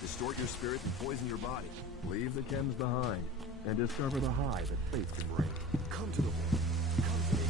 Distort your spirit and poison your body. Leave the chems behind and discover the high that faith can bring. Come to the wall. Come to the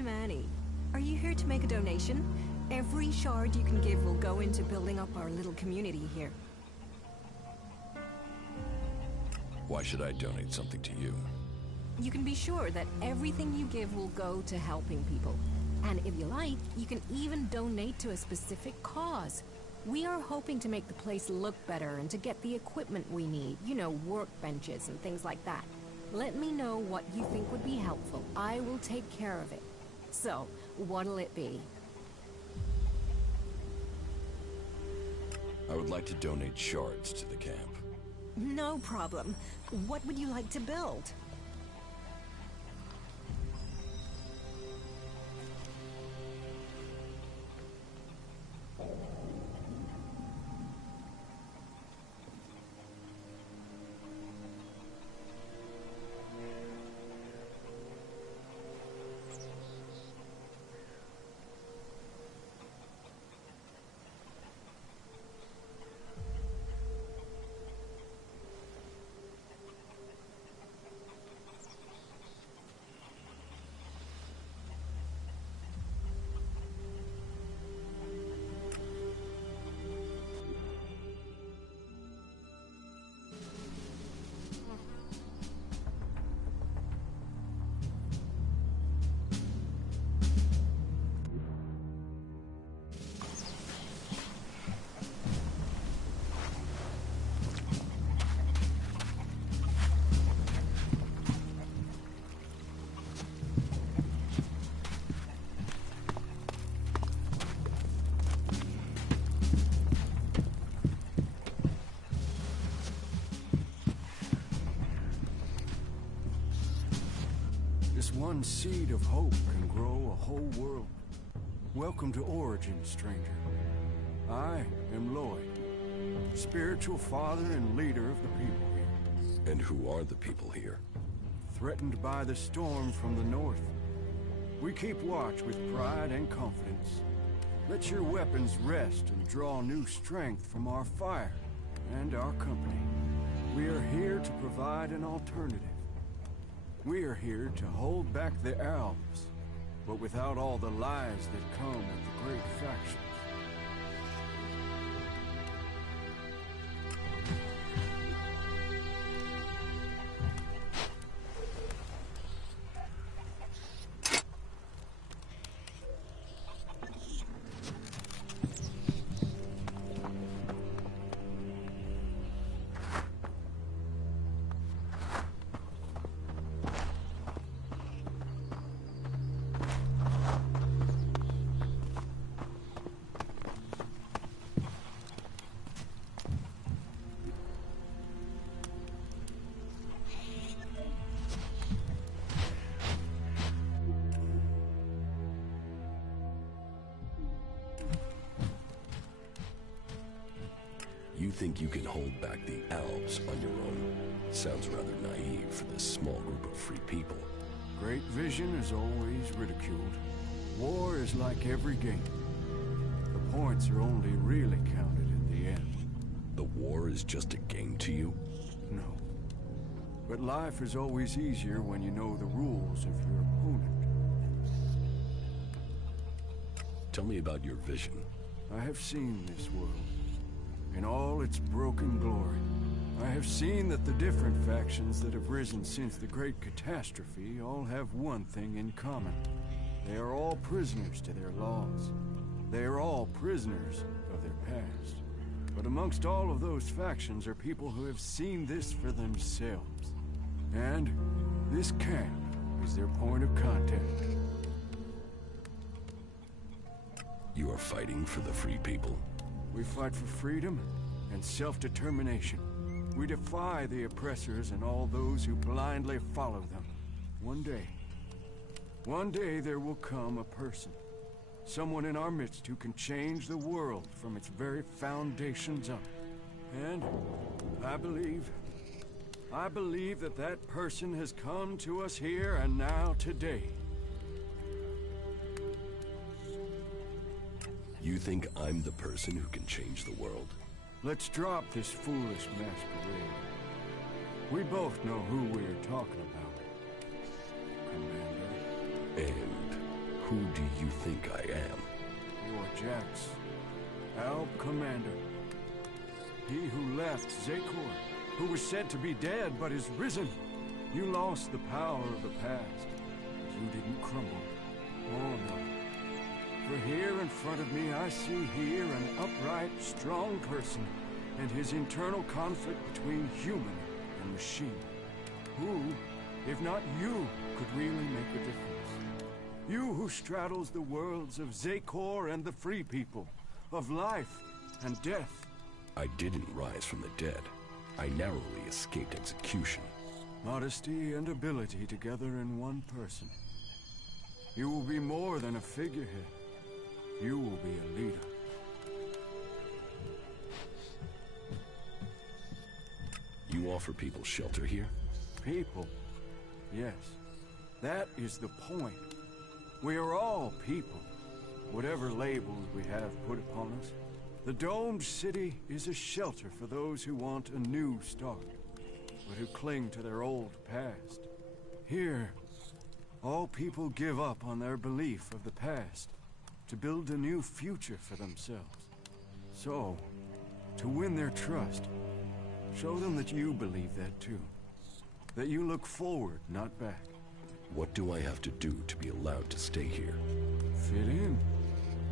I'm Annie. Are you here to make a donation? Every shard you can give will go into building up our little community here. Why should I donate something to you? You can be sure that everything you give will go to helping people. And if you like, you can even donate to a specific cause. We are hoping to make the place look better and to get the equipment we need. You know, workbenches and things like that. Let me know what you think would be helpful. I will take care of it. So, what'll it be? I would like to donate shards to the camp. No problem. What would you like to build? One seed of hope can grow a whole world. Welcome to Origin, stranger. I am Lloyd, spiritual father and leader of the people here. And who are the people here? Threatened by the storm from the north. We keep watch with pride and confidence. Let your weapons rest and draw new strength from our fire and our company. We are here to provide an alternative. We are here to hold back the elves, but without all the lies that come with the great factions. You think you can hold back the Alps on your own? Sounds rather naive for this small group of free people. Great vision is always ridiculed. War is like every game. The points are only really counted in the end. The war is just a game to you? No. But life is always easier when you know the rules of your opponent. Tell me about your vision. I have seen this world in all its broken glory. I have seen that the different factions that have risen since the Great Catastrophe all have one thing in common. They are all prisoners to their laws. They are all prisoners of their past. But amongst all of those factions are people who have seen this for themselves. And this camp is their point of contact. You are fighting for the free people? We fight for freedom and self-determination. We defy the oppressors and all those who blindly follow them. One day there will come a person. Someone in our midst who can change the world from its very foundations up. And I believe that that person has come to us here and now today. You think I'm the person who can change the world? Let's drop this foolish masquerade. We both know who we are talking about, Commander. And who do you think I am? You are Jax, our Commander. He who left Zakor, who was said to be dead but is risen. You lost the power of the past, but you didn't crumble. Oh no. For here in front of me, I see here an upright, strong person, and his internal conflict between human and machine. Who, if not you, could really make a difference? You who straddles the worlds of Zakor and the free people, of life and death. I didn't rise from the dead. I narrowly escaped execution. Modesty and ability together in one person. You will be more than a figurehead. You will be a leader. You offer people shelter here? People? Yes. That is the point. We are all people, whatever labels we have put upon us. The domed city is a shelter for those who want a new start, but who cling to their old past. Here, all people give up on their belief of the past to build a new future for themselves. So, to win their trust, show them that you believe that too. That you look forward, not back. What do I have to do to be allowed to stay here? Fit in.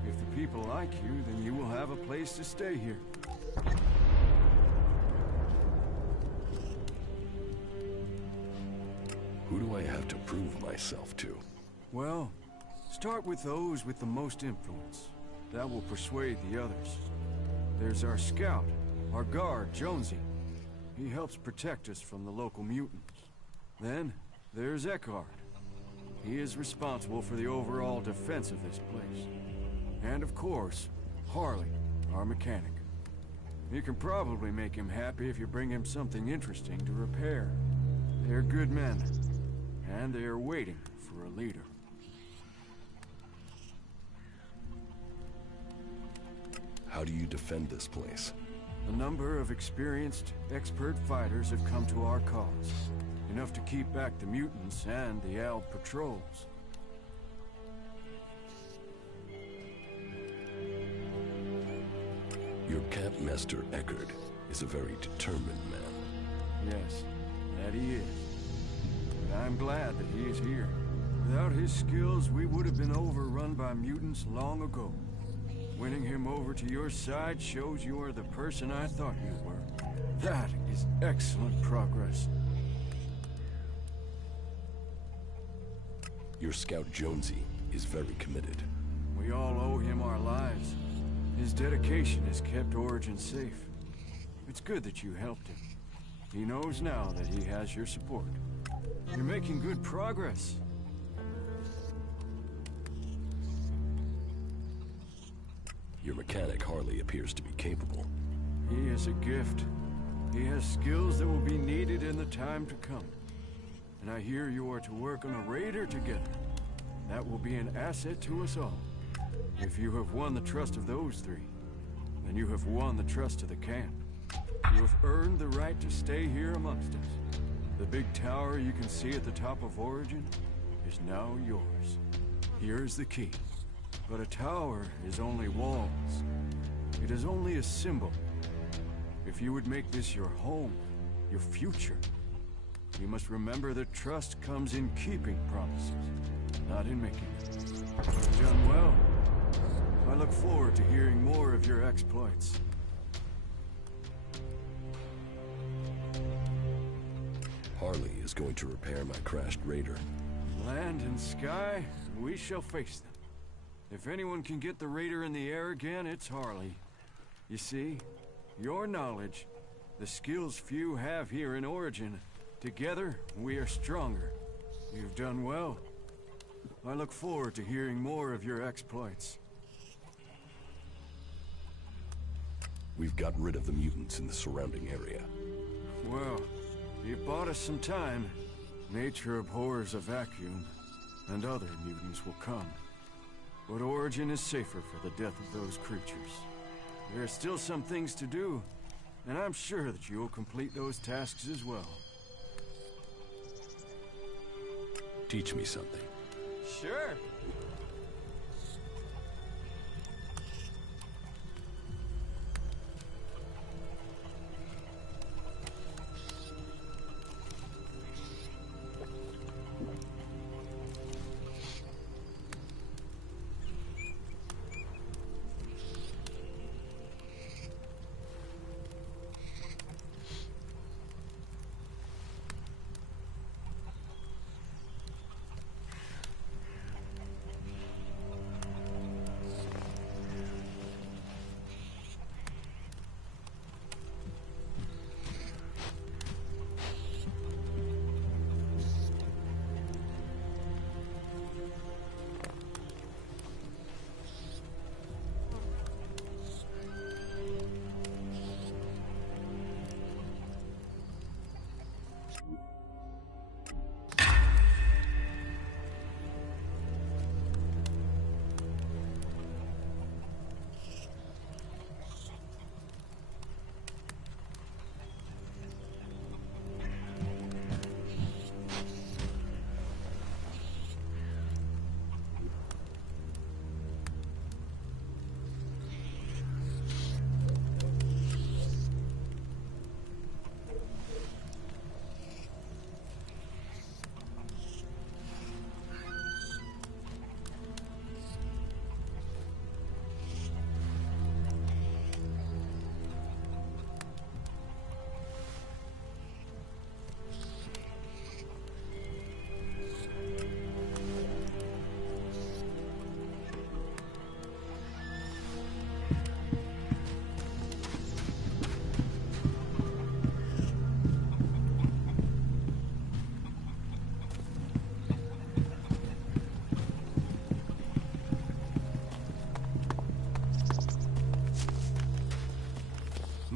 If the people like you, then you will have a place to stay here. Who do I have to prove myself to? Well, start with those with the most influence. That will persuade the others. There's our scout, our guard, Jonesy. He helps protect us from the local mutants. Then, there's Eckhart. He is responsible for the overall defense of this place. And of course, Harley, our mechanic. You can probably make him happy if you bring him something interesting to repair. They're good men, and they are waiting for a leader. How do you defend this place? A number of experienced, expert fighters have come to our cause. Enough to keep back the mutants and the Alb patrols. Your Campmaster Eckert is a very determined man. Yes, that he is. But I'm glad that he is here. Without his skills, we would have been overrun by mutants long ago. Winning him over to your side shows you are the person I thought you were. That is excellent progress. Your scout Jonesy is very committed. We all owe him our lives. His dedication has kept Origin safe. It's good that you helped him. He knows now that he has your support. You're making good progress. Your mechanic Harley appears to be capable. He is a gift. He has skills that will be needed in the time to come. And I hear you are to work on a raider together. That will be an asset to us all. If you have won the trust of those three, then you have won the trust of the camp. You have earned the right to stay here amongst us. The big tower you can see at the top of Origin is now yours. Here is the key. But a tower is only walls. It is only a symbol. If you would make this your home, your future, you must remember that trust comes in keeping promises, not in making them. You've done well. I look forward to hearing more of your exploits. Harley is going to repair my crashed raider. Land and sky, we shall face them. If anyone can get the raider in the air again, it's Harley. You see, your knowledge, the skills few have here in Origin, together we are stronger. You've done well. I look forward to hearing more of your exploits. We've got rid of the mutants in the surrounding area. Well, you've bought us some time. Nature abhors a vacuum, and other mutants will come. But Origin is safer for the death of those creatures. There are still some things to do, and I'm sure that you'll complete those tasks as well. Teach me something. Sure.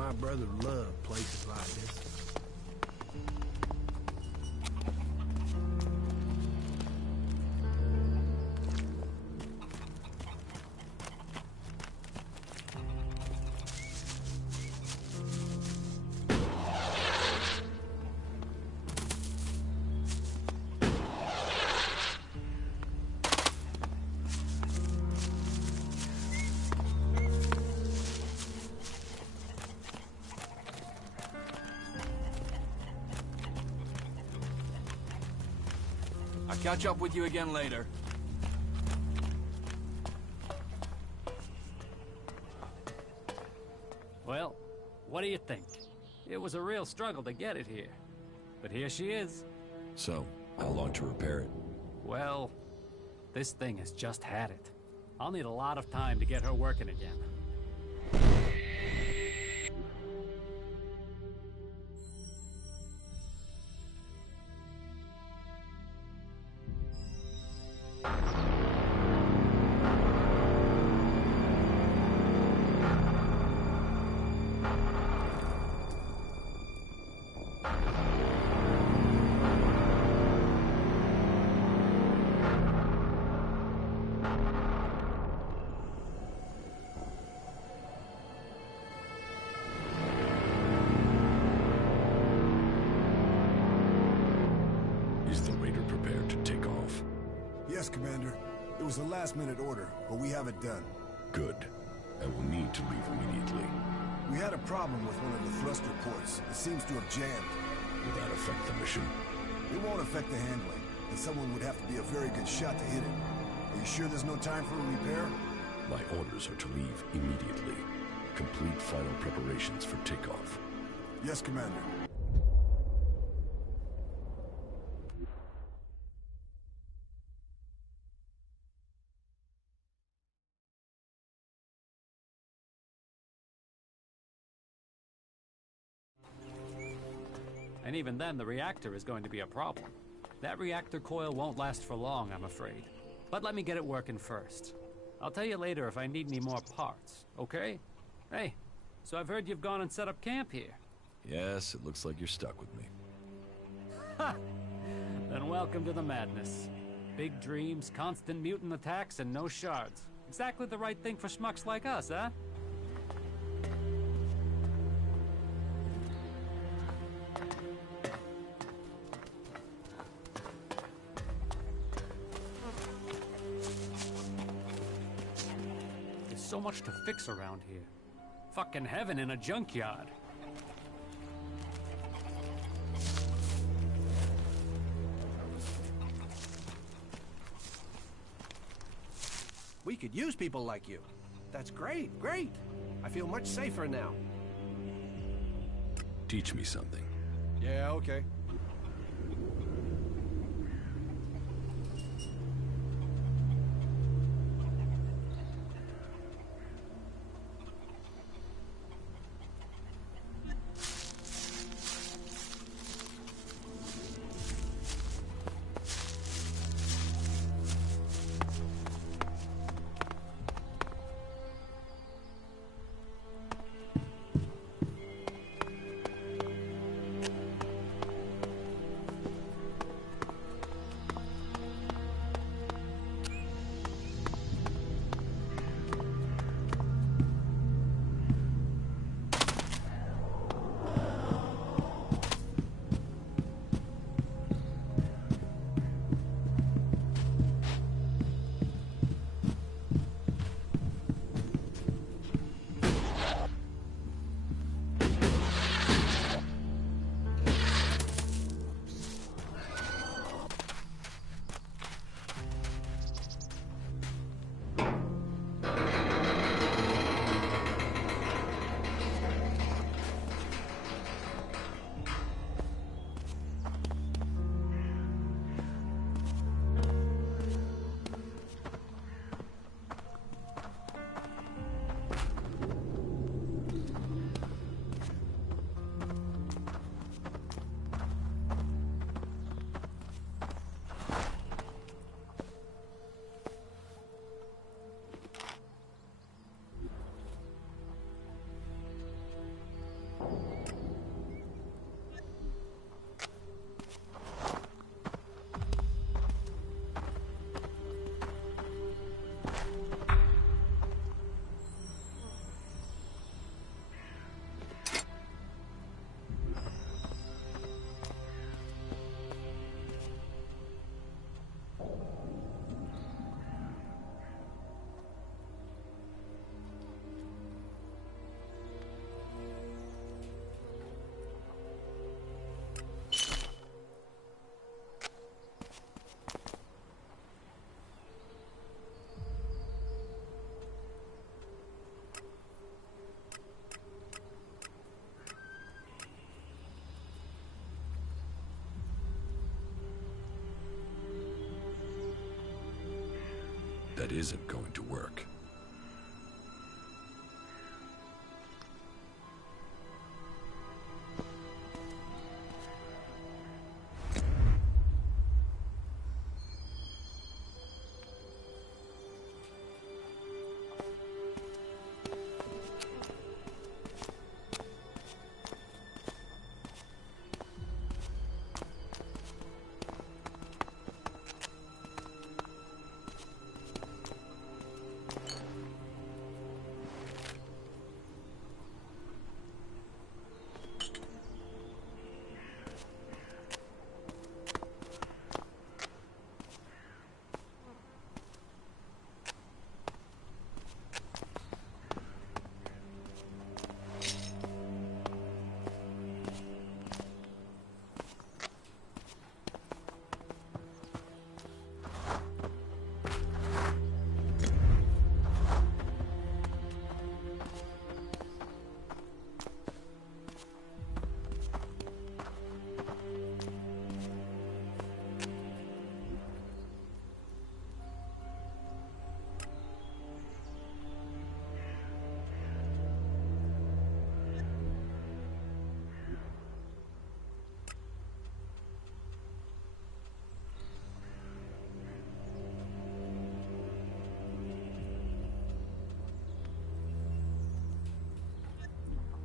My brother loved places like this. I'll catch up with you again later. Well, what do you think? It was a real struggle to get it here. But here she is. So, how long to repair it? Well, this thing has just had it. I'll need a lot of time to get her working again. Is the raider prepared to take off? Yes, Commander. It was a last-minute order, but we have it done. Good. I will need to leave immediately. We had a problem with one of the thruster ports. It seems to have jammed. Will that affect the mission? It won't affect the handling, and someone would have to be a very good shot to hit it. Are you sure there's no time for a repair? My orders are to leave immediately. Complete final preparations for takeoff. Yes, Commander. And even then, the reactor is going to be a problem. That reactor coil won't last for long, I'm afraid. But let me get it working first. I'll tell you later if I need any more parts, okay? Hey, so I've heard you've gone and set up camp here. Yes, it looks like you're stuck with me. Ha! Then welcome to the madness. Big dreams, constant mutant attacks, and no shards. Exactly the right thing for schmucks like us, huh? There's so much to fix around here. Fucking heaven in a junkyard. We could use people like you. That's great, great. I feel much safer now. Teach me something. Yeah, okay. isn't going to work.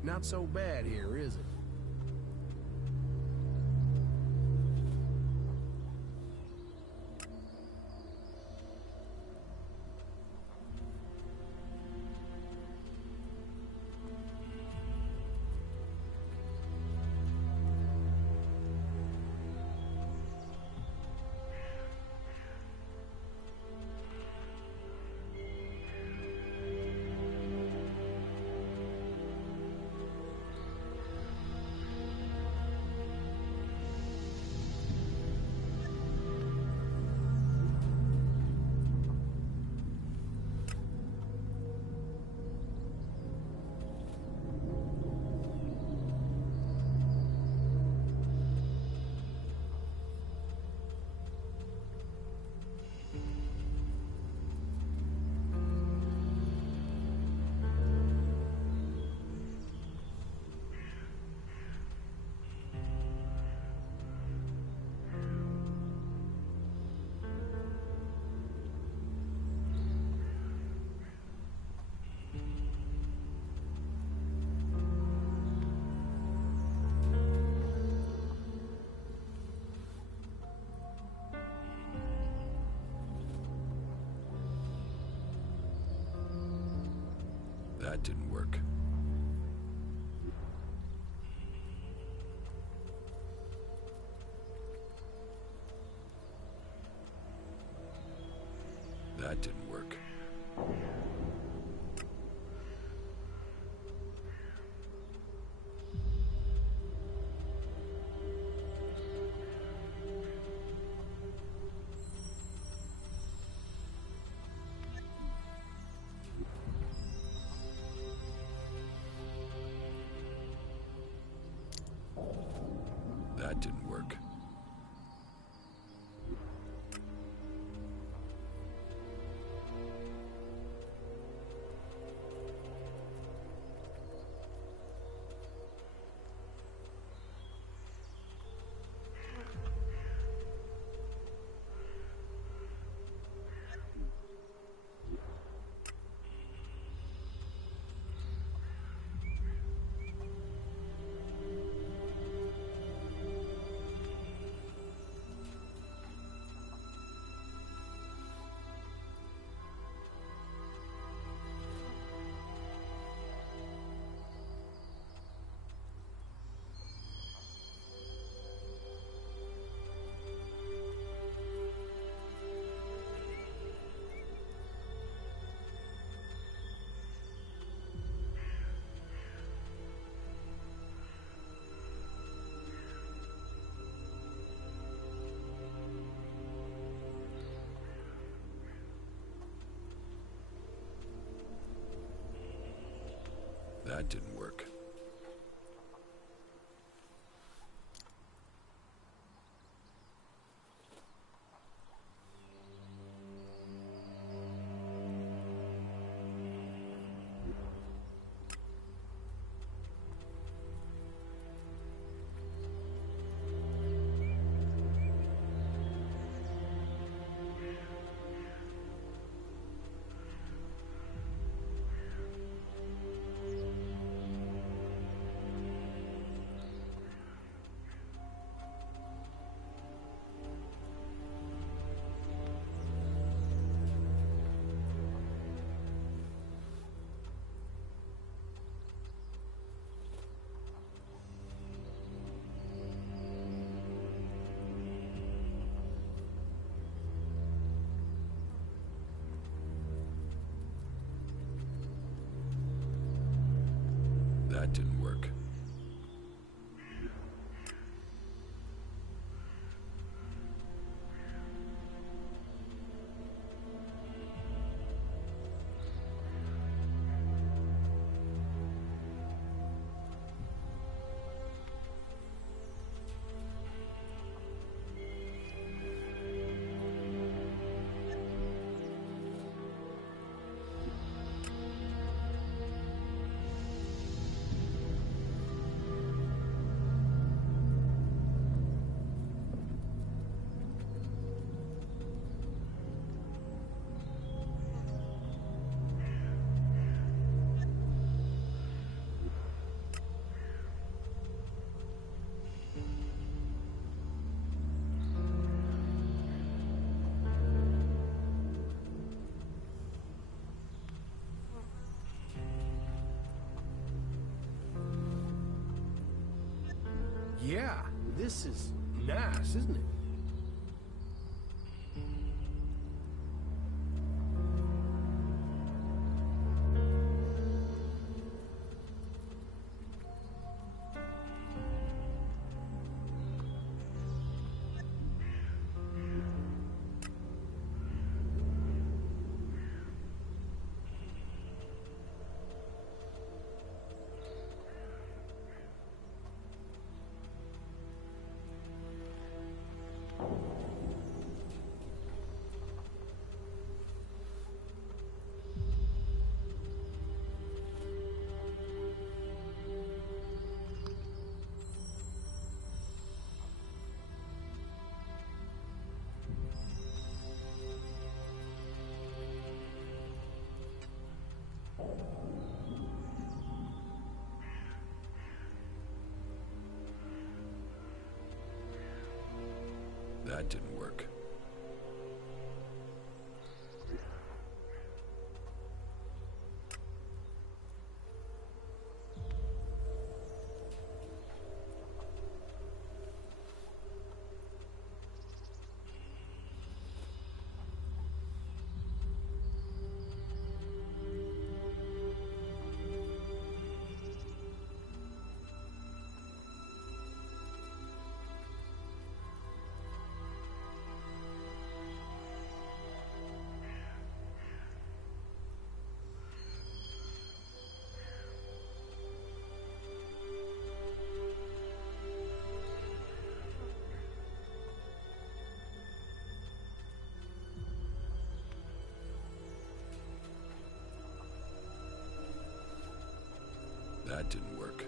Not so bad here, is it? That didn't work. That didn't work. That didn't work. That didn't work. That didn't work. Yeah, this is nice, isn't it? That didn't work. That didn't work.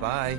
Bye.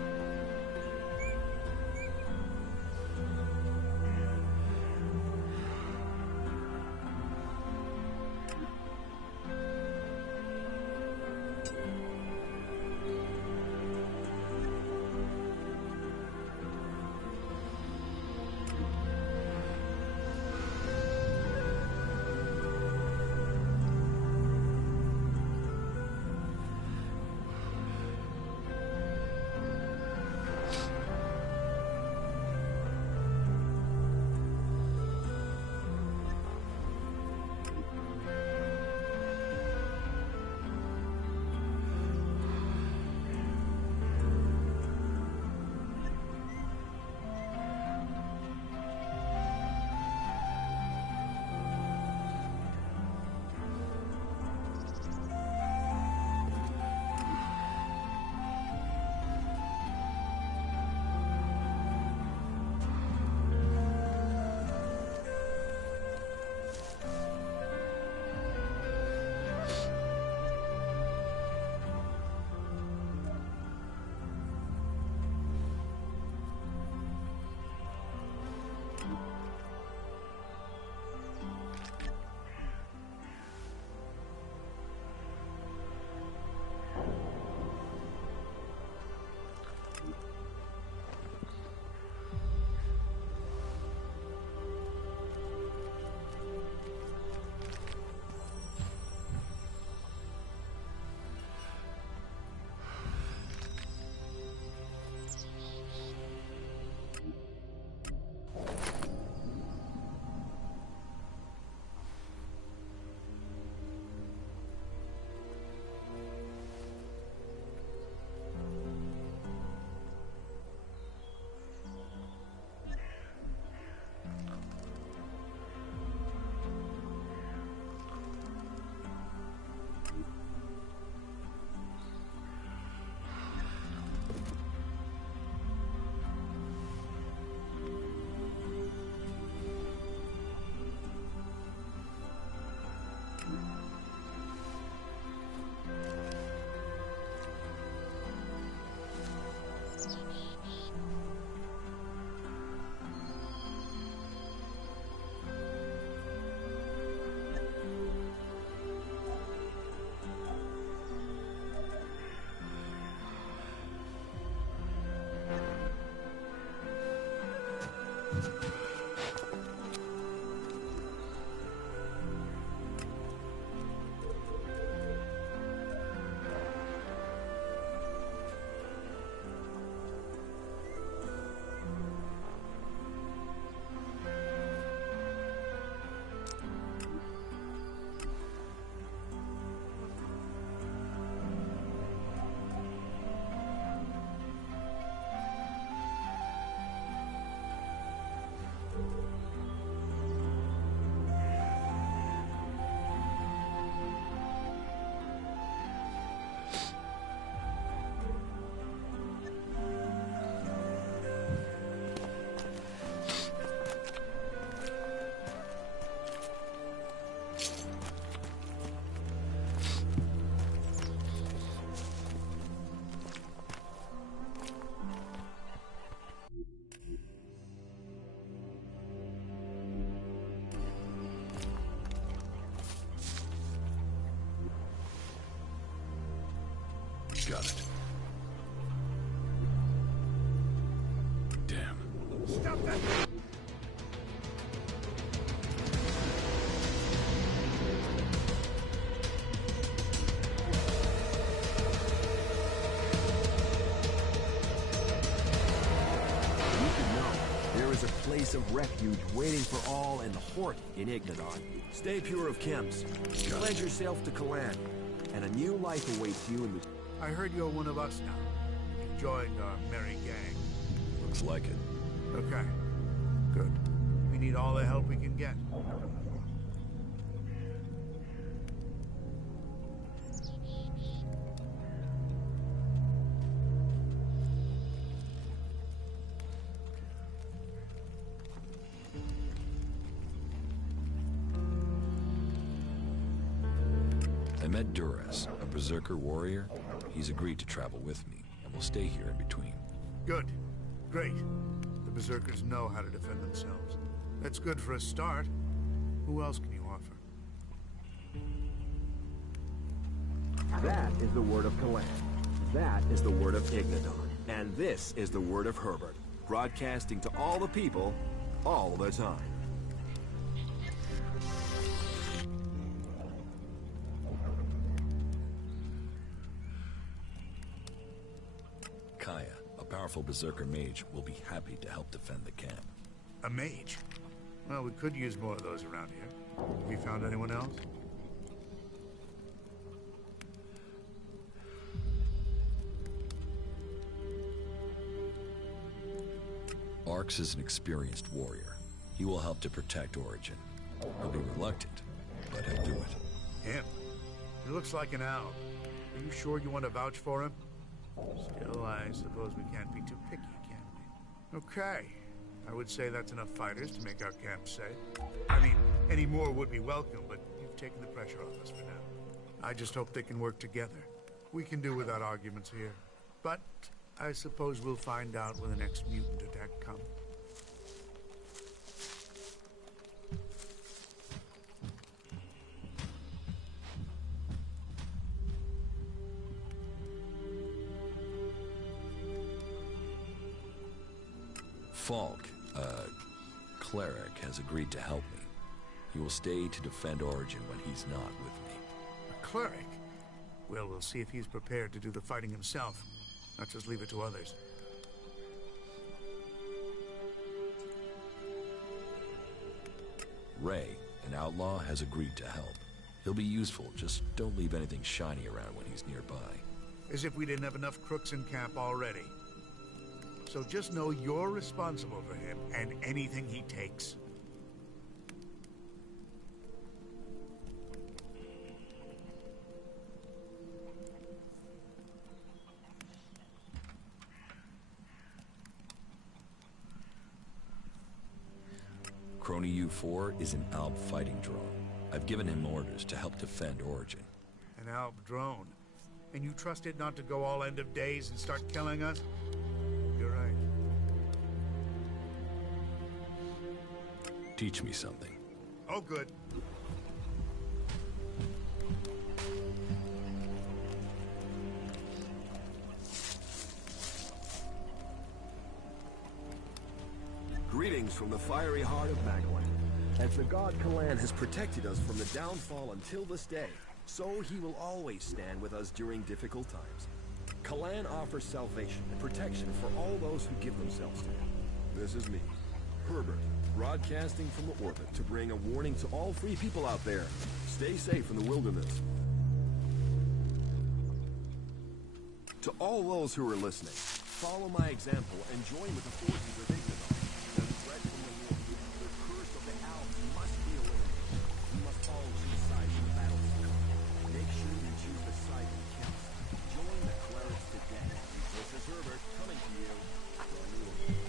Got it. Damn. Stop that! There is a place of refuge waiting for all in the Hort in Ignadon. Stay pure of chems. Pledge yourself to Kalan, and a new life awaits you in the... I heard you're one of us now. You joined our merry gang. Looks like it. Okay. Good. We need all the help we can get. I met Duras, a berserker warrior. He's agreed to travel with me. and we'll stay here in between. Good. Great. The Berserkers know how to defend themselves. That's good for a start. Who else can you offer? That is the word of Kalan. That is the word of Ignadon. And this is the word of Herbert, broadcasting to all the people, all the time. Kaya, a powerful Berserker mage, will be happy to help defend the camp. A mage? Well, we could use more of those around here. Have you found anyone else? Arx is an experienced warrior. He will help to protect Origin. He'll be reluctant, but he'll do it. Him? He looks like an owl. Are you sure you want to vouch for him? Still, I suppose we can't be too picky, can we? Okay. I would say that's enough fighters to make our camp safe. I mean, any more would be welcome, but you've taken the pressure off us for now. I just hope they can work together. We can do without arguments here. But I suppose we'll find out when the next mutant attack comes. Falk, cleric, has agreed to help me. He will stay to defend Origin when he's not with me. A cleric? Well, we'll see if he's prepared to do the fighting himself. Not just leave it to others. Ray, an outlaw, has agreed to help. He'll be useful, just don't leave anything shiny around when he's nearby. As if we didn't have enough crooks in camp already. So just know you're responsible for him and anything he takes. Crony U4 is an Alb fighting drone. I've given him orders to help defend Origin. An Alb drone. And you trust it not to go all end of days and start killing us? You're right. Teach me something. Oh, good. Greetings from the fiery heart of Magalan. As the god Kalan has protected us from the downfall until this day, so he will always stand with us during difficult times. Kalan offers salvation and protection for all those who give themselves to him. This is me, Herbert, broadcasting from the orbit to bring a warning to all free people out there. Stay safe in the wilderness. To all those who are listening, follow my example and join with the forces of Ignadon. The threat from the north, the curse of the Alps must be eliminated. We must all choose sides in the battle. Make sure you choose the side that counts. Join the clerics today. This is Herbert coming to you from the orbit.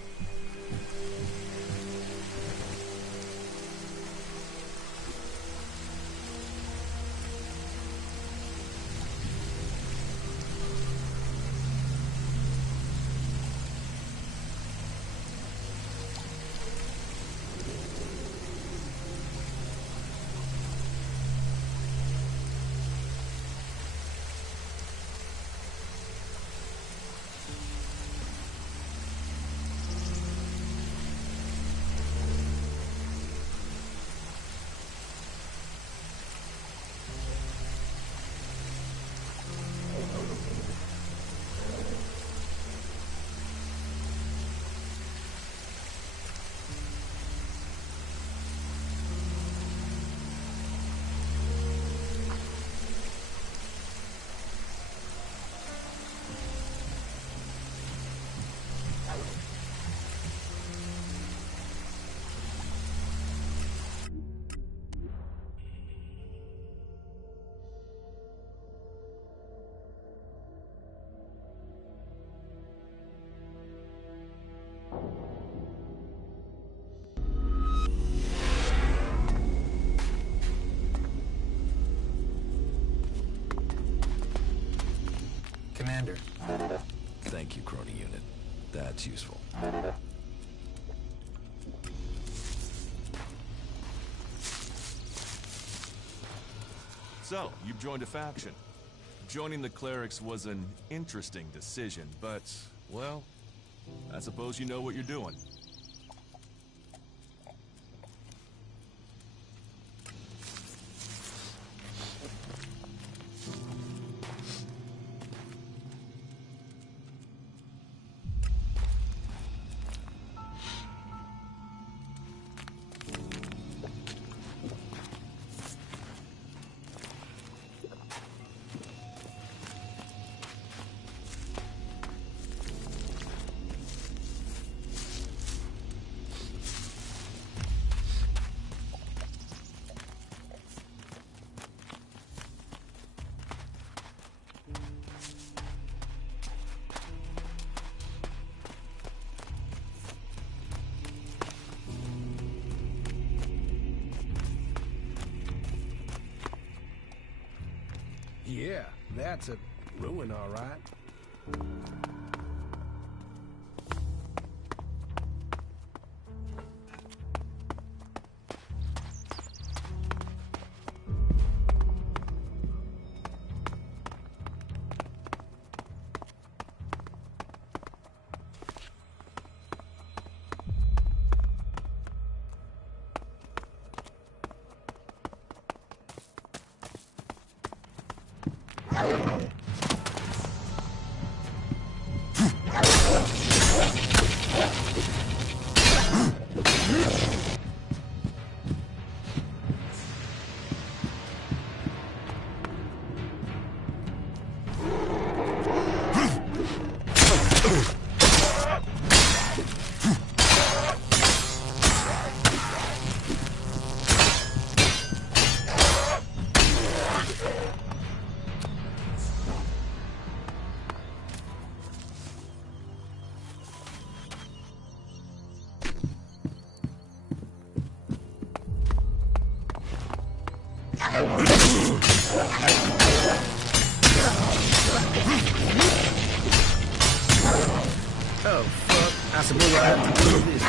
it's useful. So, you've joined a faction. Joining the clerics was an interesting decision, but, well, I suppose you know what you're doing. Yeah, that's a ruin, all right. Oh, fuck. I suppose I have to do this.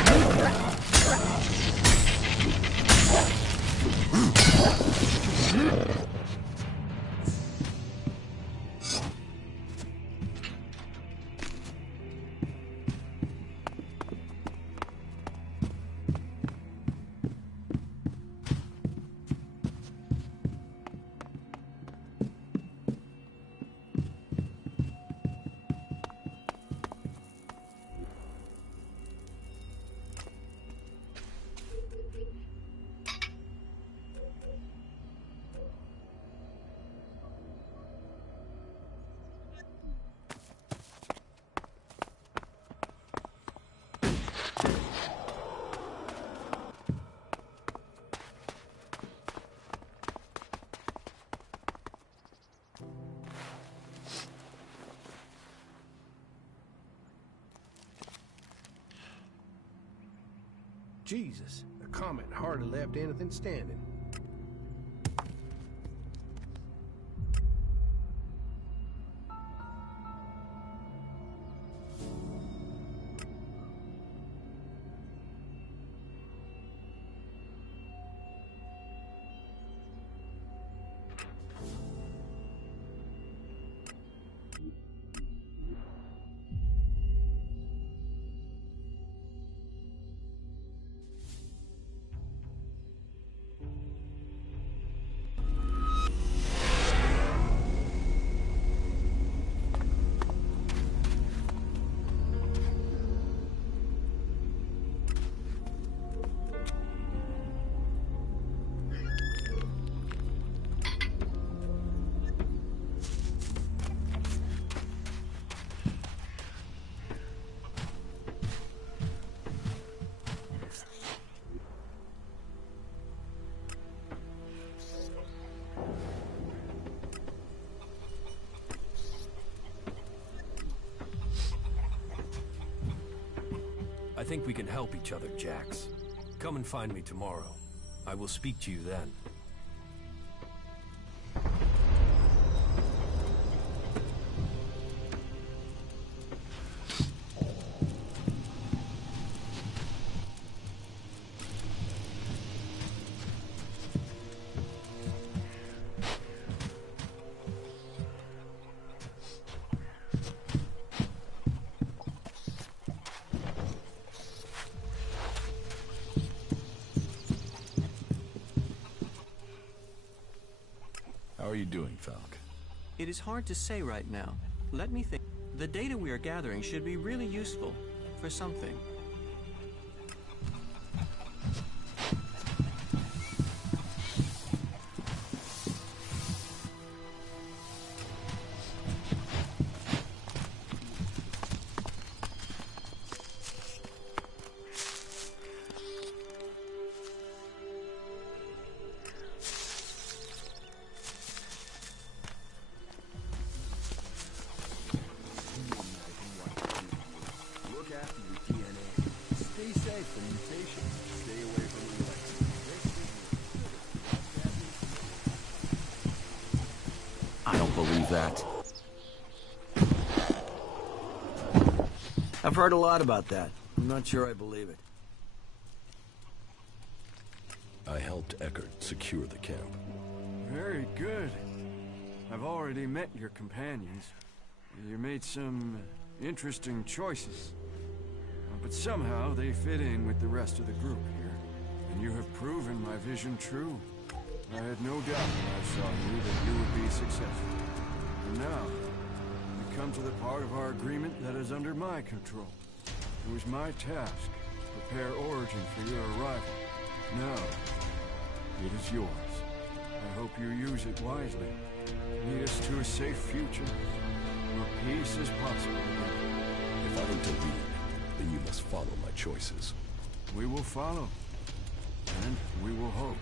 Jesus, the comet hardly left anything standing. I think we can help each other, Jax. Come and find me tomorrow. I will speak to you then. are you doing, Falk? It is hard to say right now. Let me think. The data we are gathering should be really useful for something. I don't believe that. I've heard a lot about that. I'm not sure I believe it. I helped Eckert secure the camp. Very good. I've already met your companions. You made some interesting choices. But somehow they fit in with the rest of the group here. And you have proven my vision true. I had no doubt when I saw you that you would be successful. And now, we come to the part of our agreement that is under my control. It was my task to prepare Origin for your arrival. Now, it is yours. I hope you use it wisely. Lead us to a safe future, where peace is possible again. If I am to lead, then you must follow my choices. We will follow, and we will hope.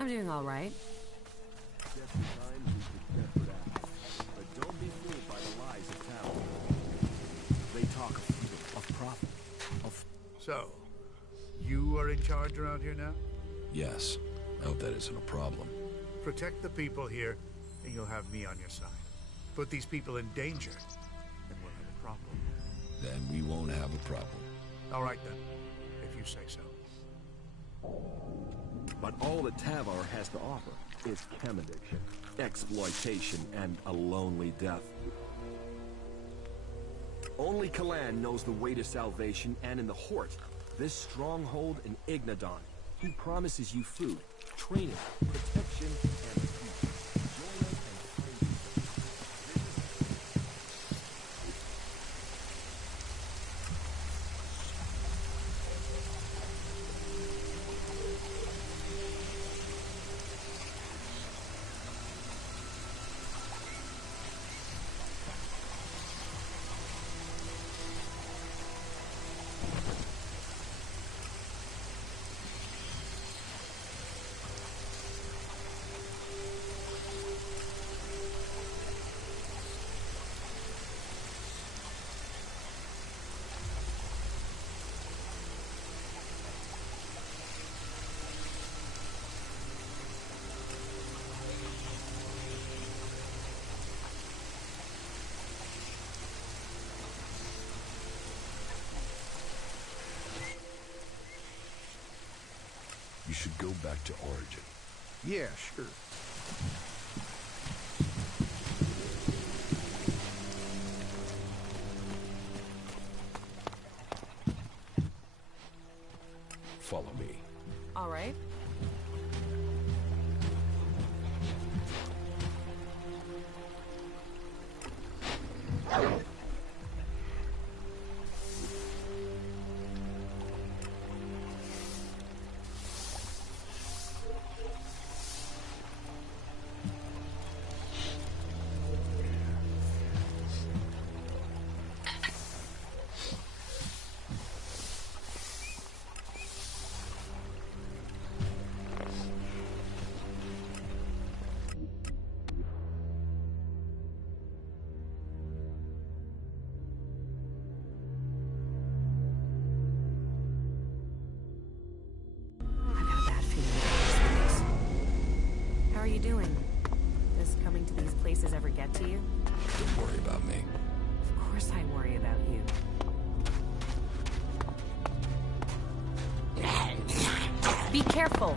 I'm doing all right. Just in time we could get for that. But don't be fooled by the lies of town. They talk of freedom, of profit, of... So, you are in charge around here now? Yes. I hope that isn't a problem. Protect the people here, and you'll have me on your side. Put these people in danger, and we'll have a problem. Then we won't have a problem. All right, then. If you say so. But all that Tavar has to offer is chem addiction, exploitation, and a lonely death. Only Kalan knows the way to salvation, and in the Hort, this stronghold in Ignadon, he promises you food, training, protection, and peace. Join us and find should go back to Origin. Yeah, sure. Follow me. All right. How are you doing? Does coming to these places ever get to you? Don't worry about me. Of course I worry about you. Be careful!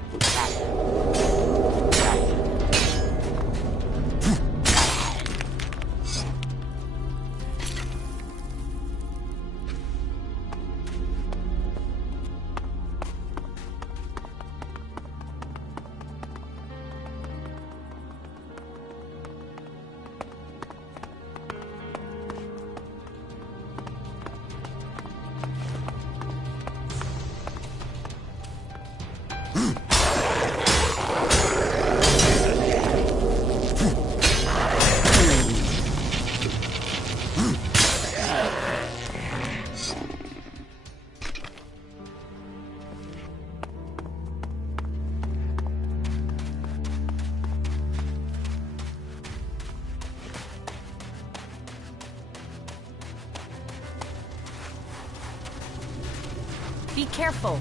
Be careful!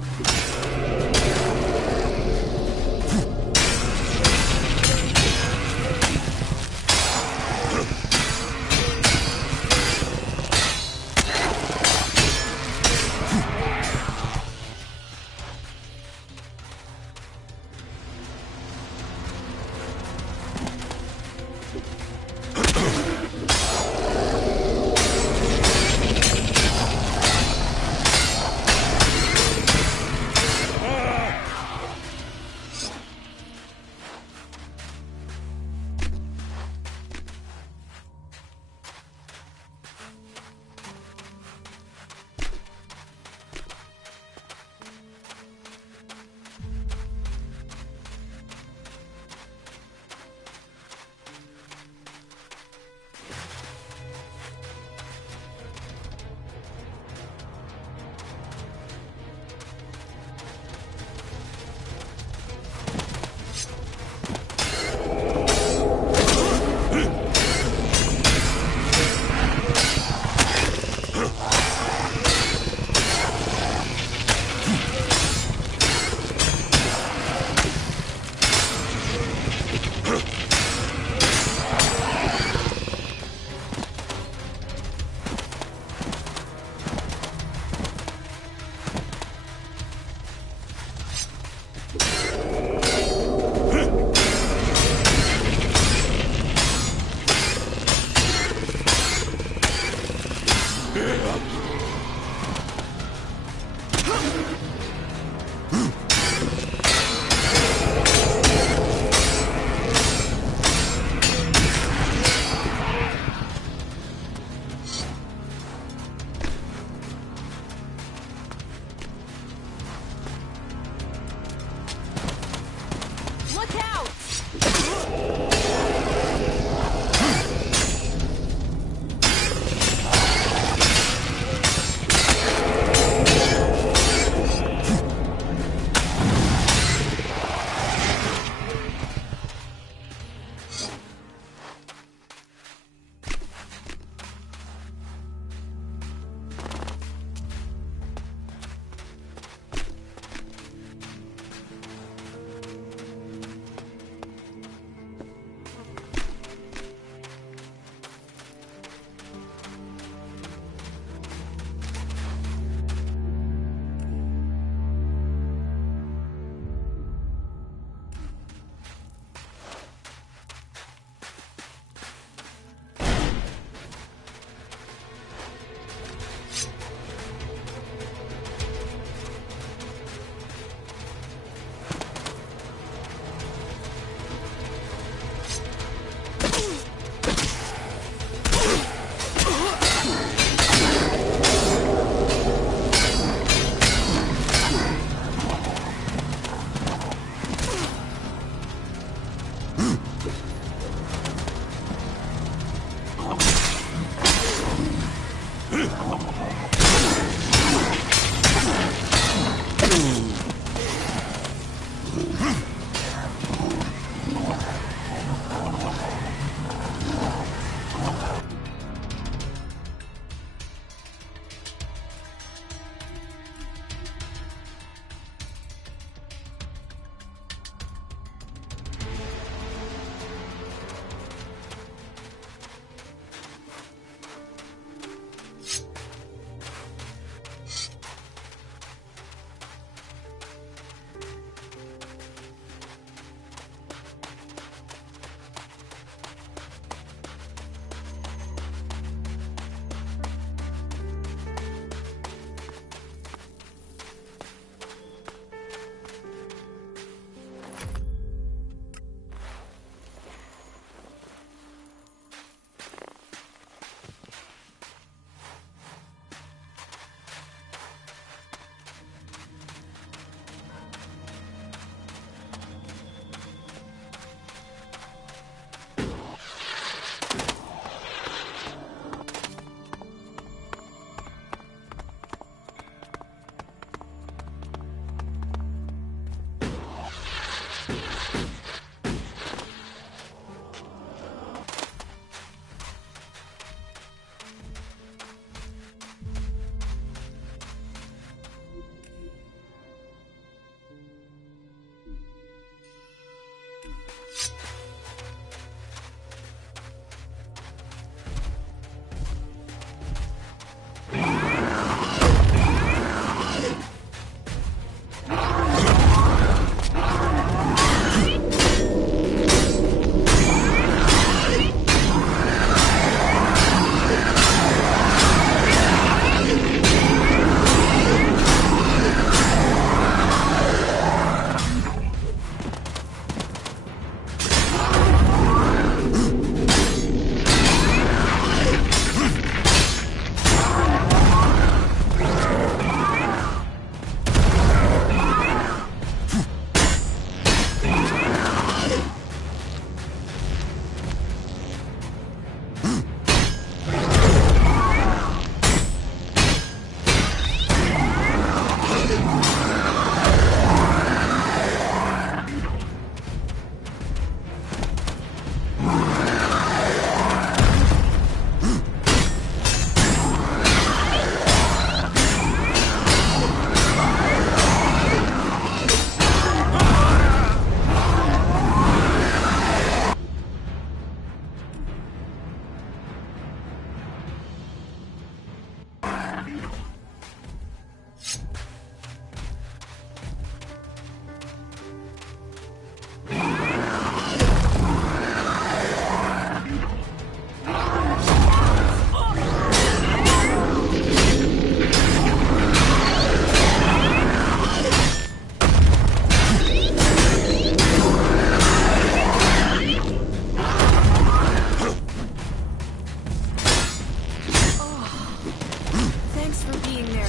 Thanks for being there.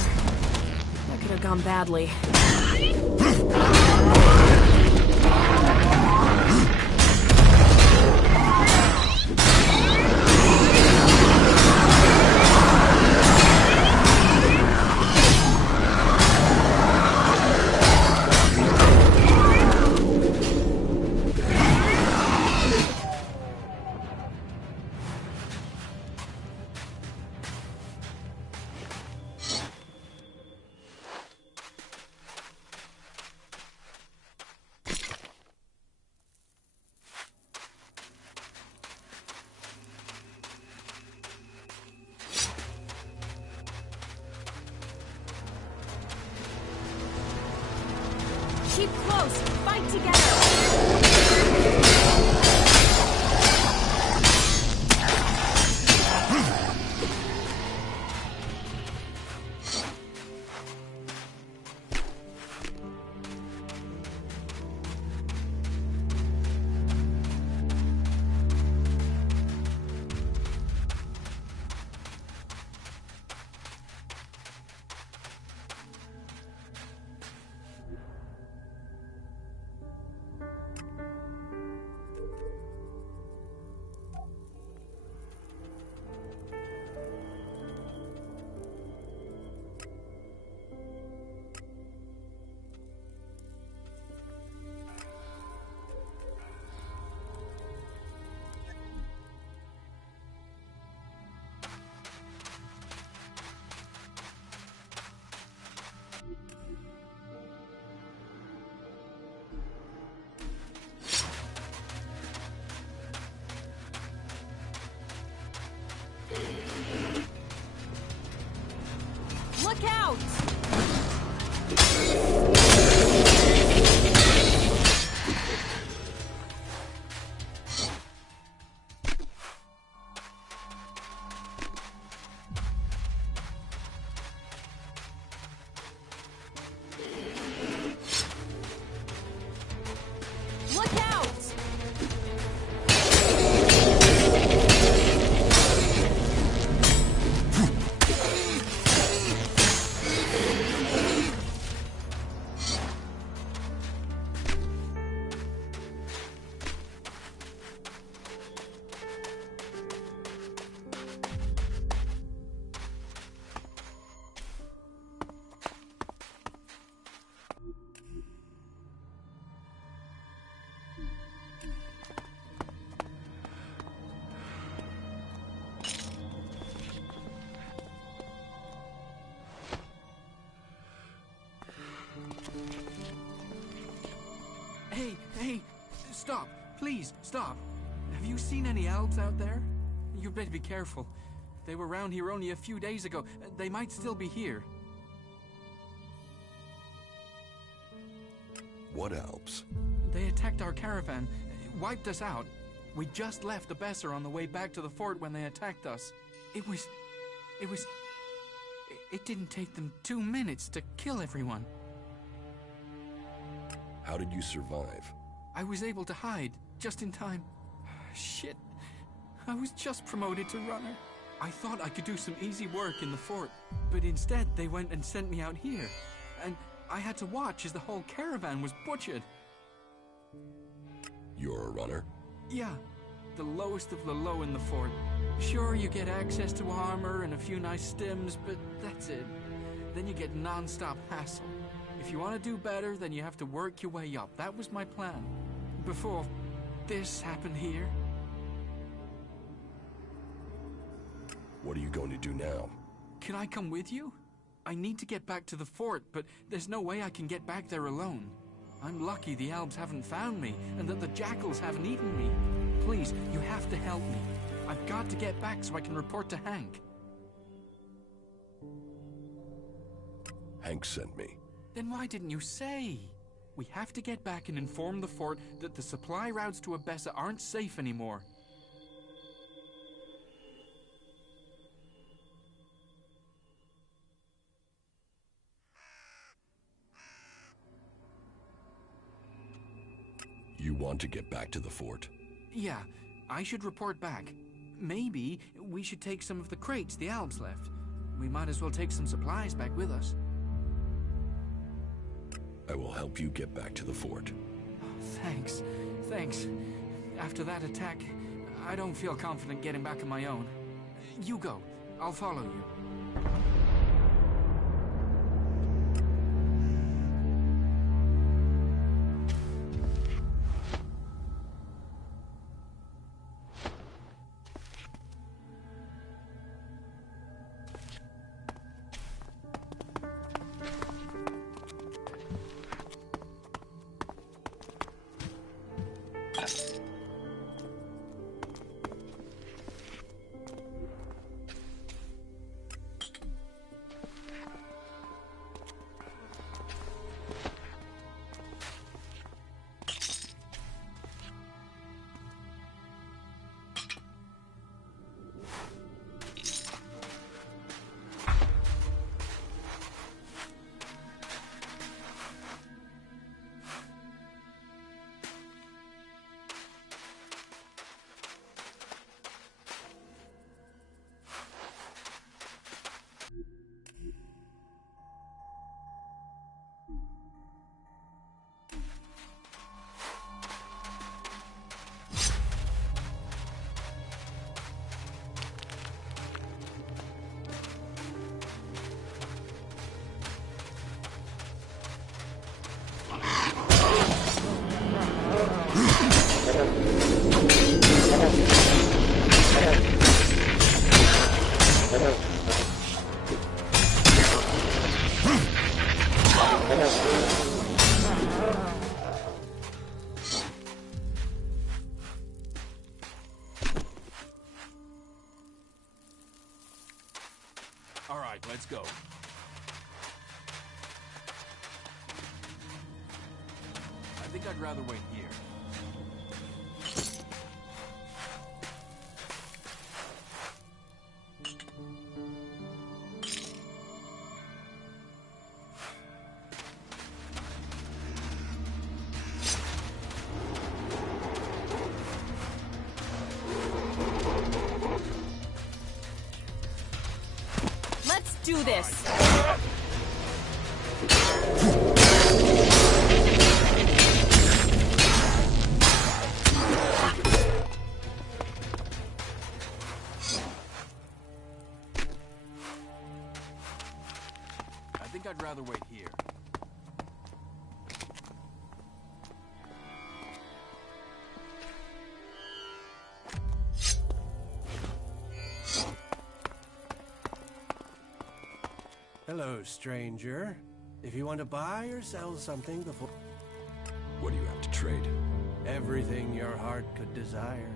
That could have gone badly. Keep close! Fight together! Look out! Look out! Hey, stop. Please, stop. Have you seen any elves out there? You'd better be careful. They were around here only a few days ago. They might still be here. What elves? They attacked our caravan, wiped us out. We just left the Besser on the way back to the fort when they attacked us. It didn't take them 2 minutes to kill everyone. How did you survive? I was able to hide, just in time. Shit. I was just promoted to runner. I thought I could do some easy work in the fort, but instead they went and sent me out here. And I had to watch as the whole caravan was butchered. You're a runner? Yeah, the lowest of the low in the fort. Sure, you get access to armor and a few nice stims, but that's it. Then you get non-stop hassle. If you want to do better, then you have to work your way up. That was my plan. Before this happened here. What are you going to do now? Can I come with you? I need to get back to the fort, but there's no way I can get back there alone. I'm lucky the elves haven't found me, and that the jackals haven't eaten me. Please, you have to help me. I've got to get back so I can report to Hank. Hank sent me. Then why didn't you say? We have to get back and inform the fort that the supply routes to Abessa aren't safe anymore. You want to get back to the fort? Yeah, I should report back. Maybe we should take some of the crates the elves left. We might as well take some supplies back with us. I will help you get back to the fort. Thanks. Thanks. After that attack, I don't feel confident getting back on my own. You go. I'll follow you. All right, let's go. I think I'd rather wait here. Let's do this! I think I'd rather wait here. Hello, stranger. If you want to buy or sell something before... What do you have to trade? Everything your heart could desire.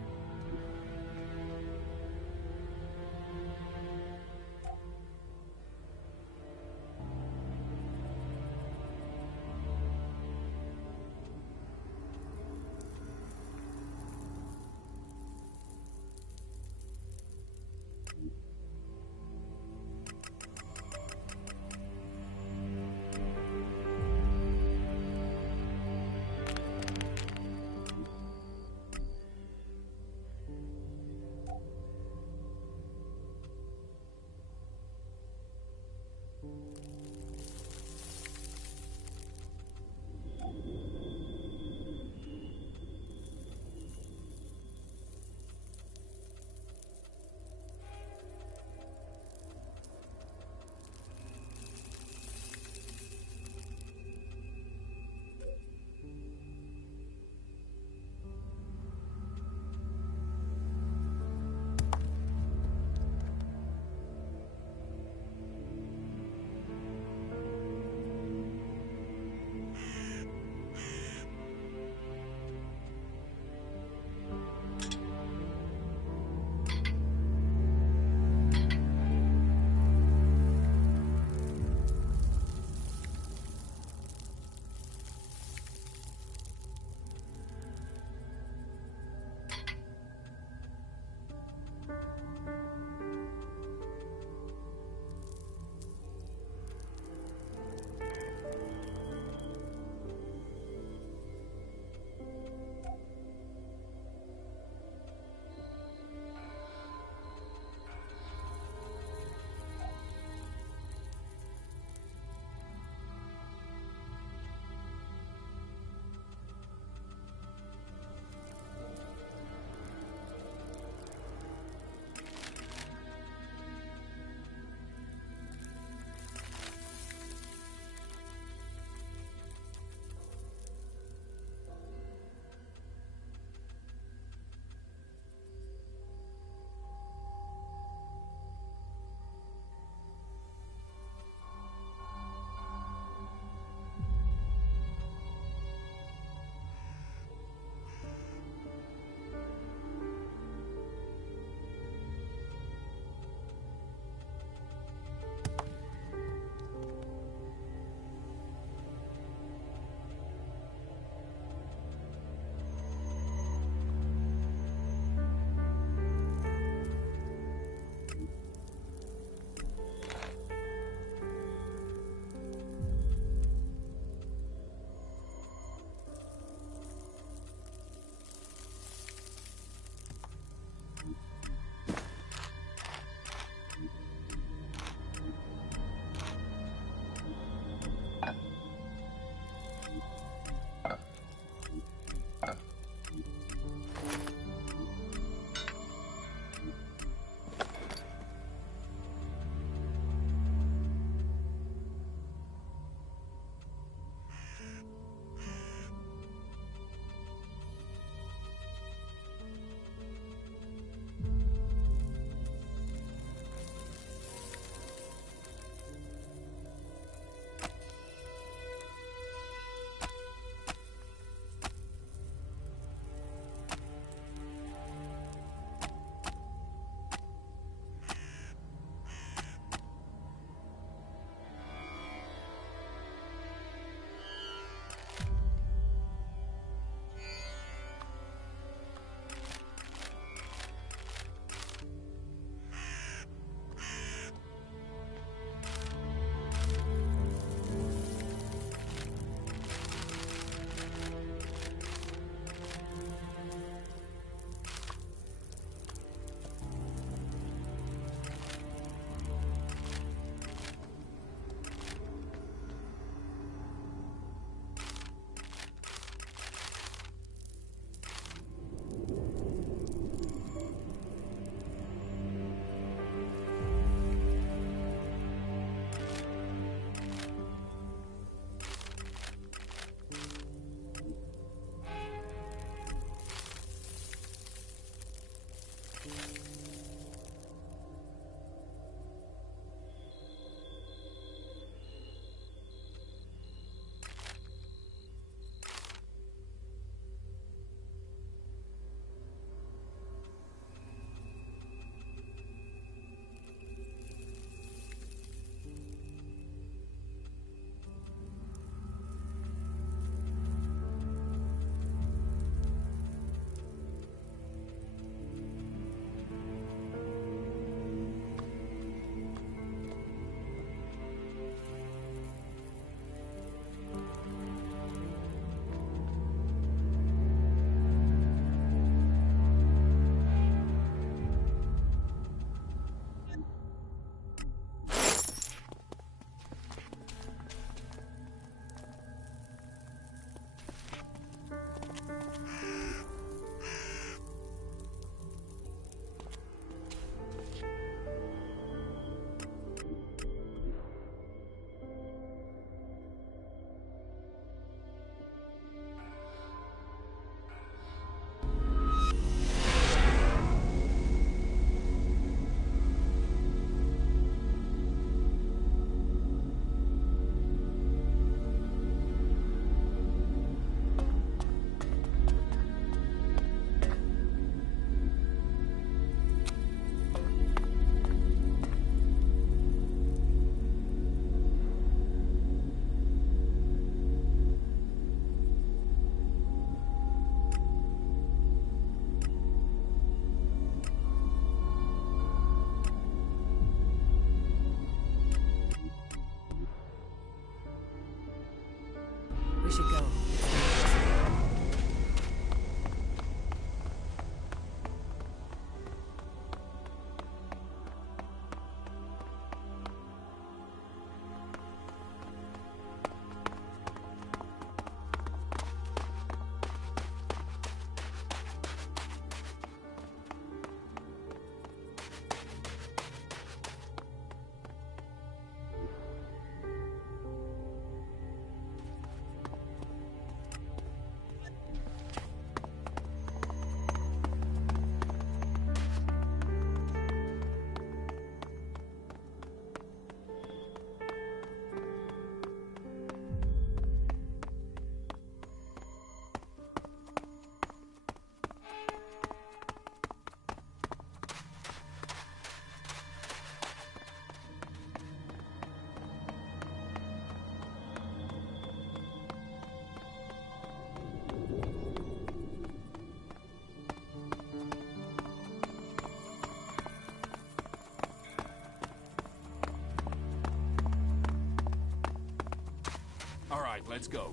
right, let's go.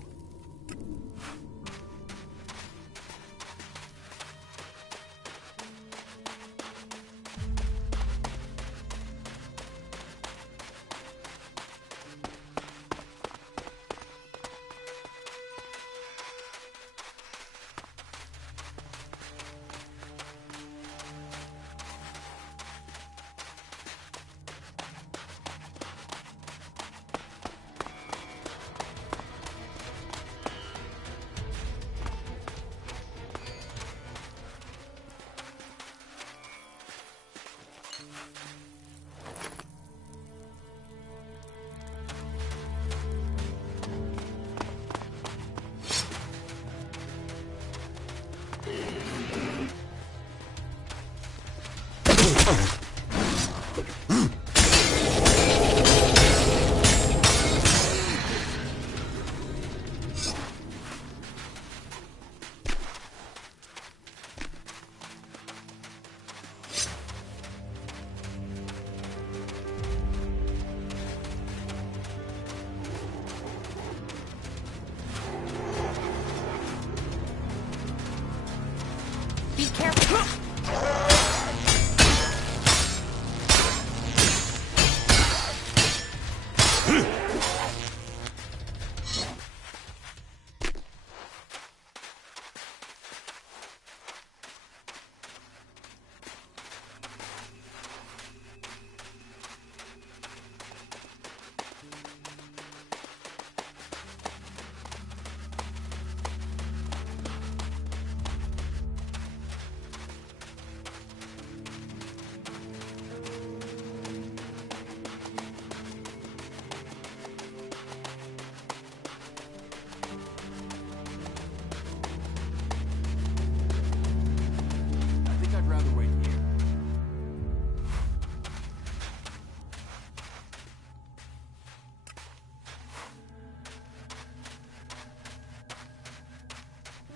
Be careful.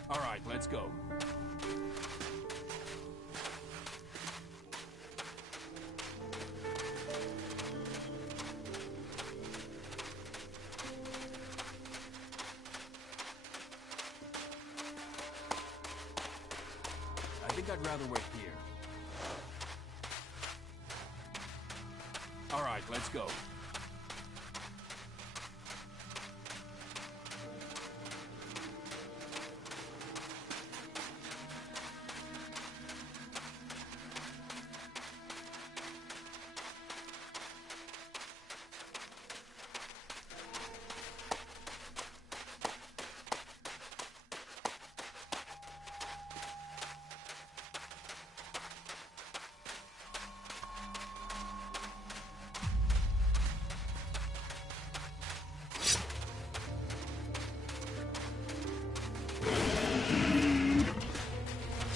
All right, let's go. I think I'd rather wait here. All right, let's go.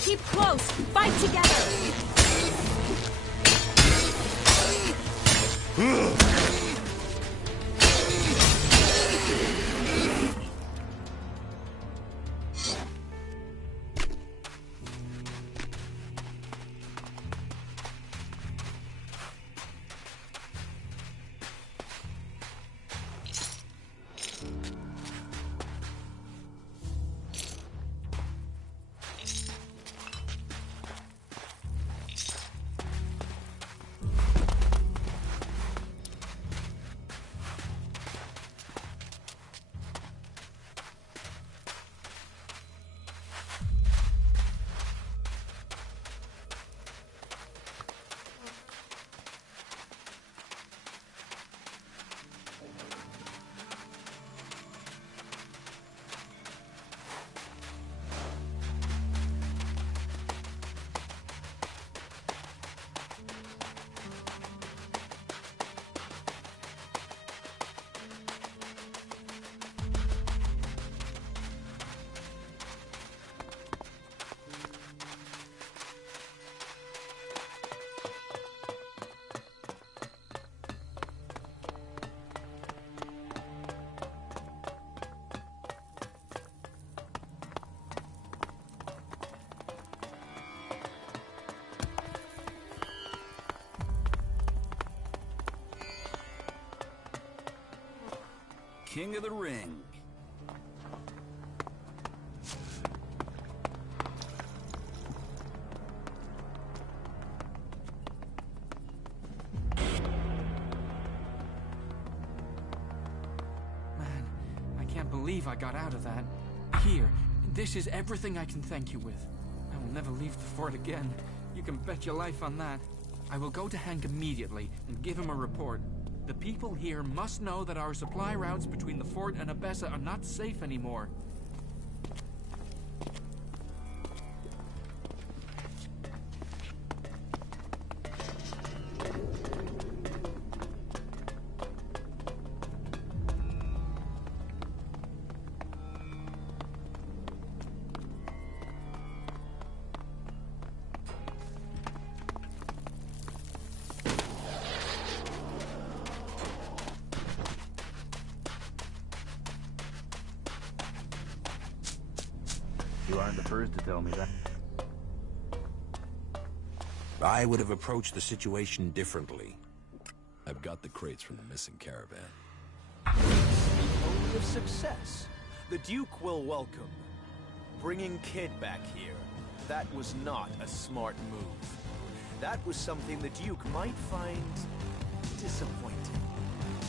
Keep close. Fight together. King of the Ring. believe I got out of that. Here, this is everything I can thank you with. I will never leave the fort again. You can bet your life on that. I will go to Hank immediately and give him a report. The people here must know that our supply routes between the fort and Abessa are not safe anymore. You aren't the first to tell me that. I would have approached the situation differently. I've got the crates from the missing caravan. Only of success. The Duke will welcome. Bringing Kid back here, that was not a smart move. That was something the Duke might find disappointing.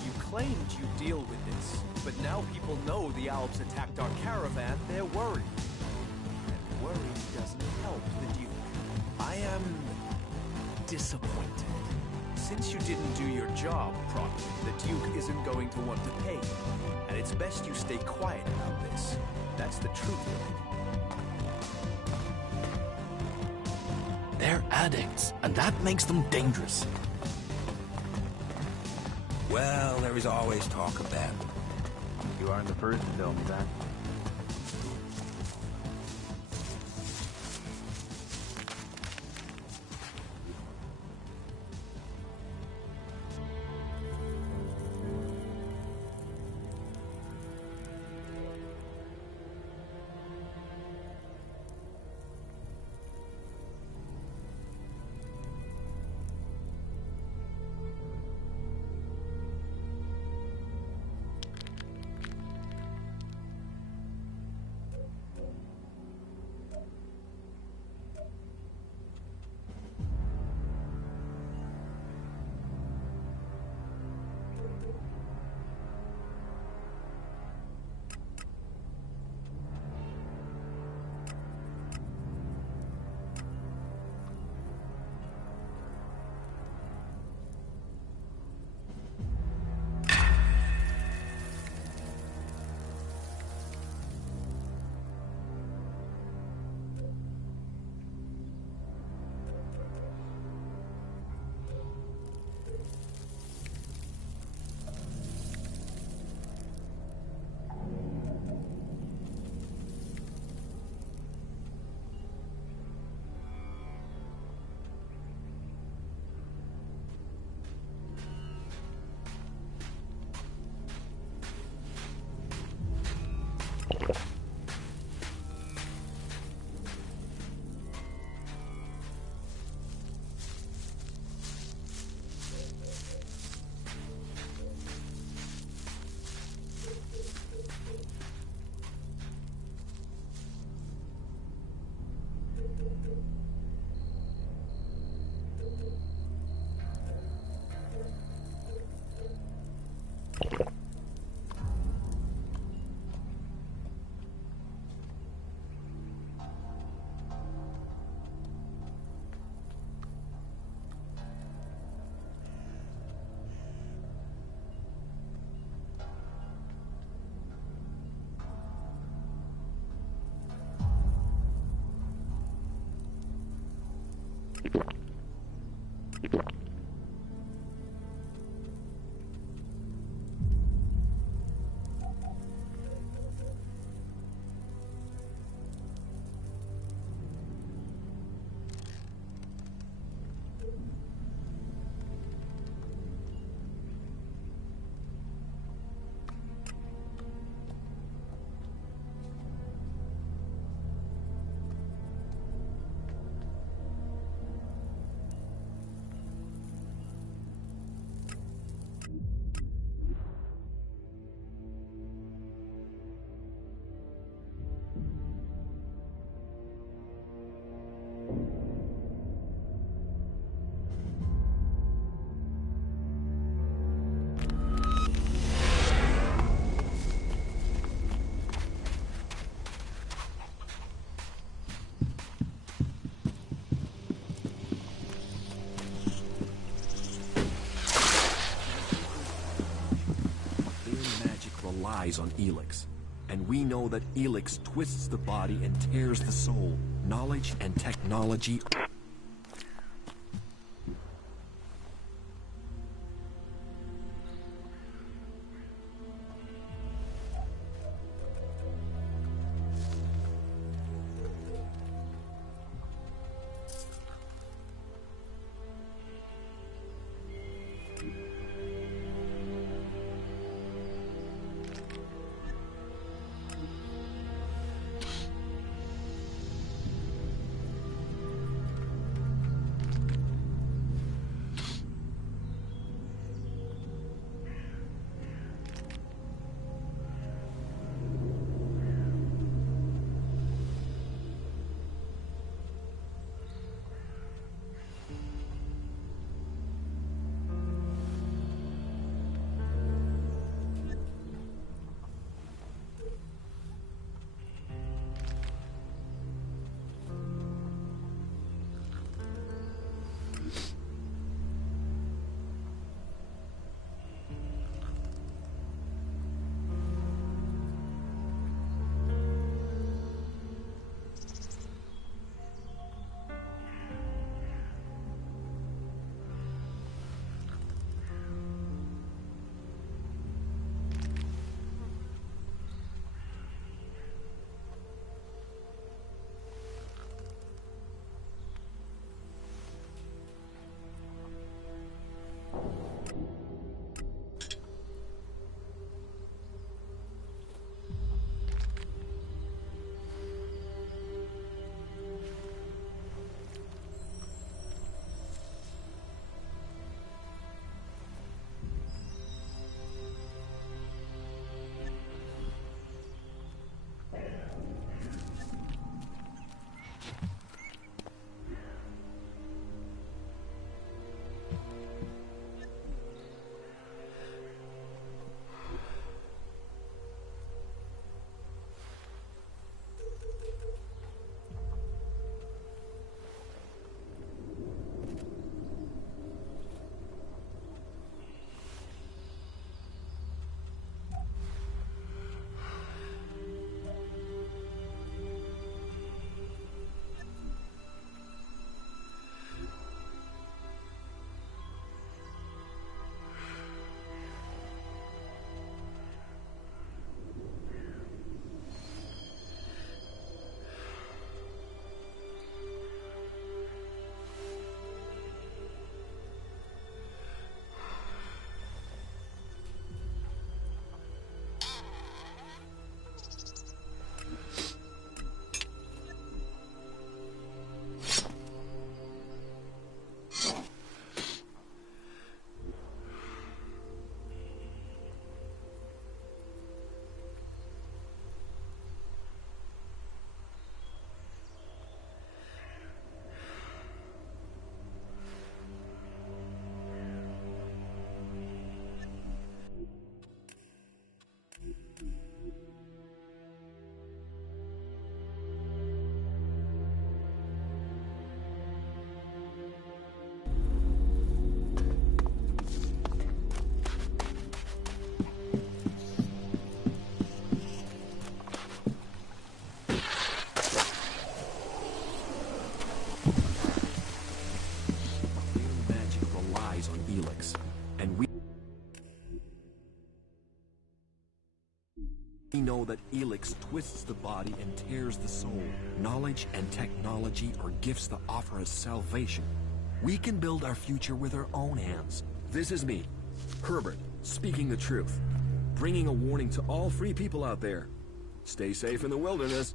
You claimed you'd deal with this, but now people know the Alps attacked our caravan, they're worried. And worry doesn't help the Duke. I am disappointed. Since you didn't do your job properly, the Duke isn't going to want to pay you. And it's best you stay quiet about this. That's the truth of it. They're addicts, and that makes them dangerous. Well, there is always talk of that. You aren't the first to tell me that. relies on Elex. And we know that Elex twists the body and tears the soul. Knowledge and technology... We know that Elex twists the body and tears the soul. Knowledge and technology are gifts that offer us salvation. We can build our future with our own hands. This is me, Herbert, speaking the truth. Bringing a warning to all free people out there. Stay safe in the wilderness.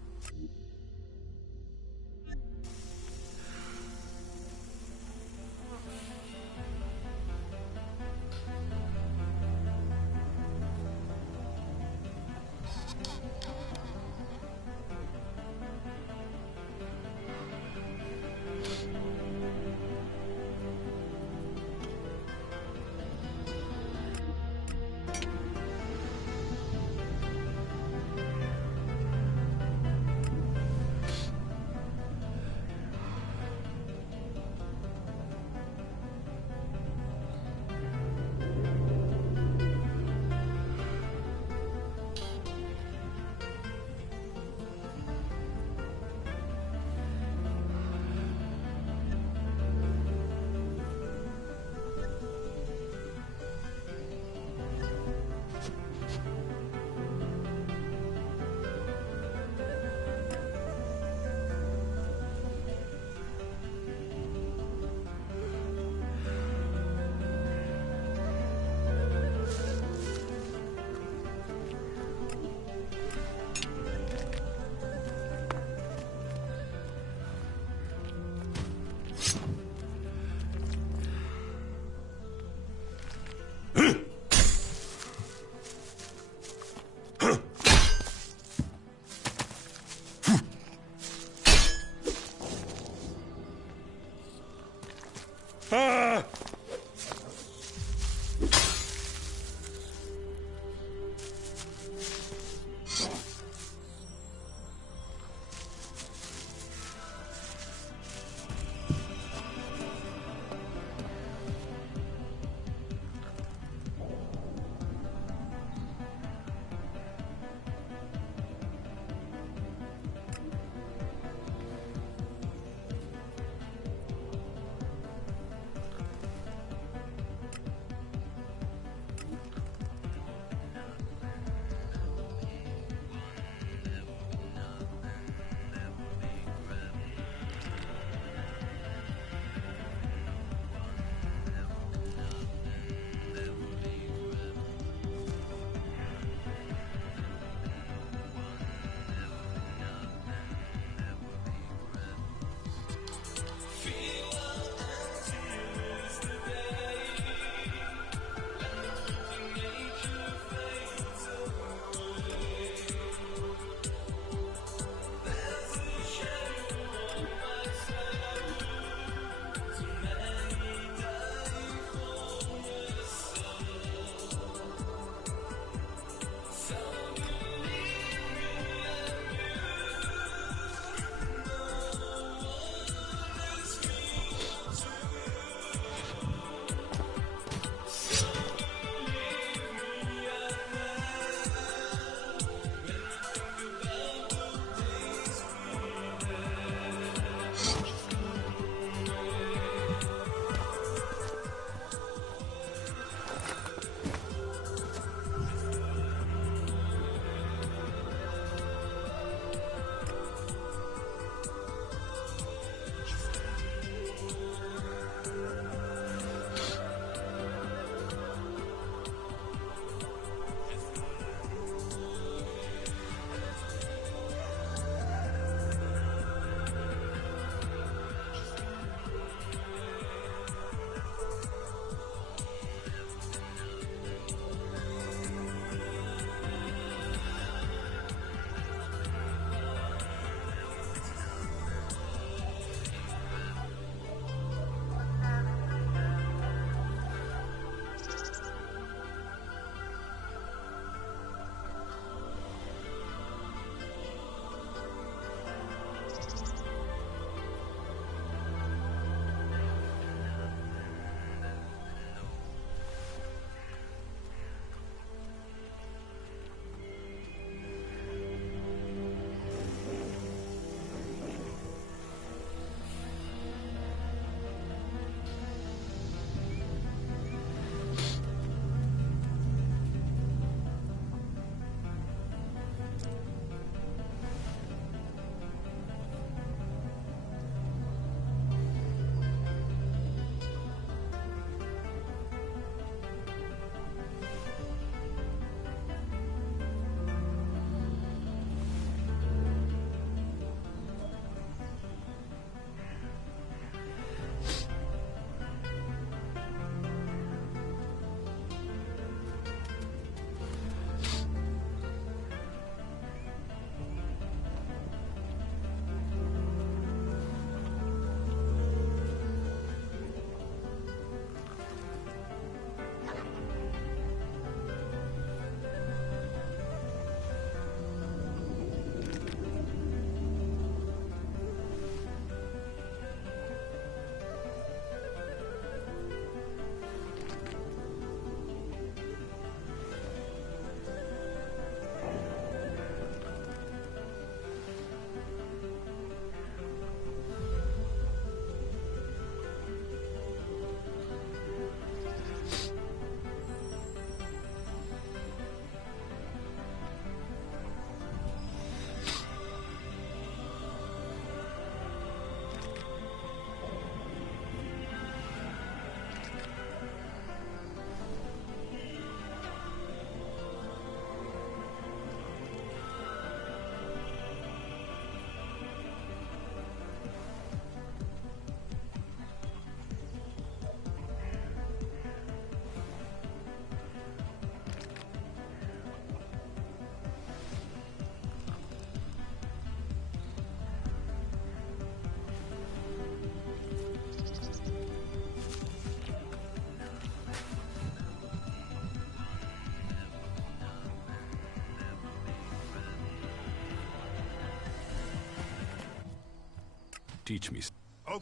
Teach me. Oh.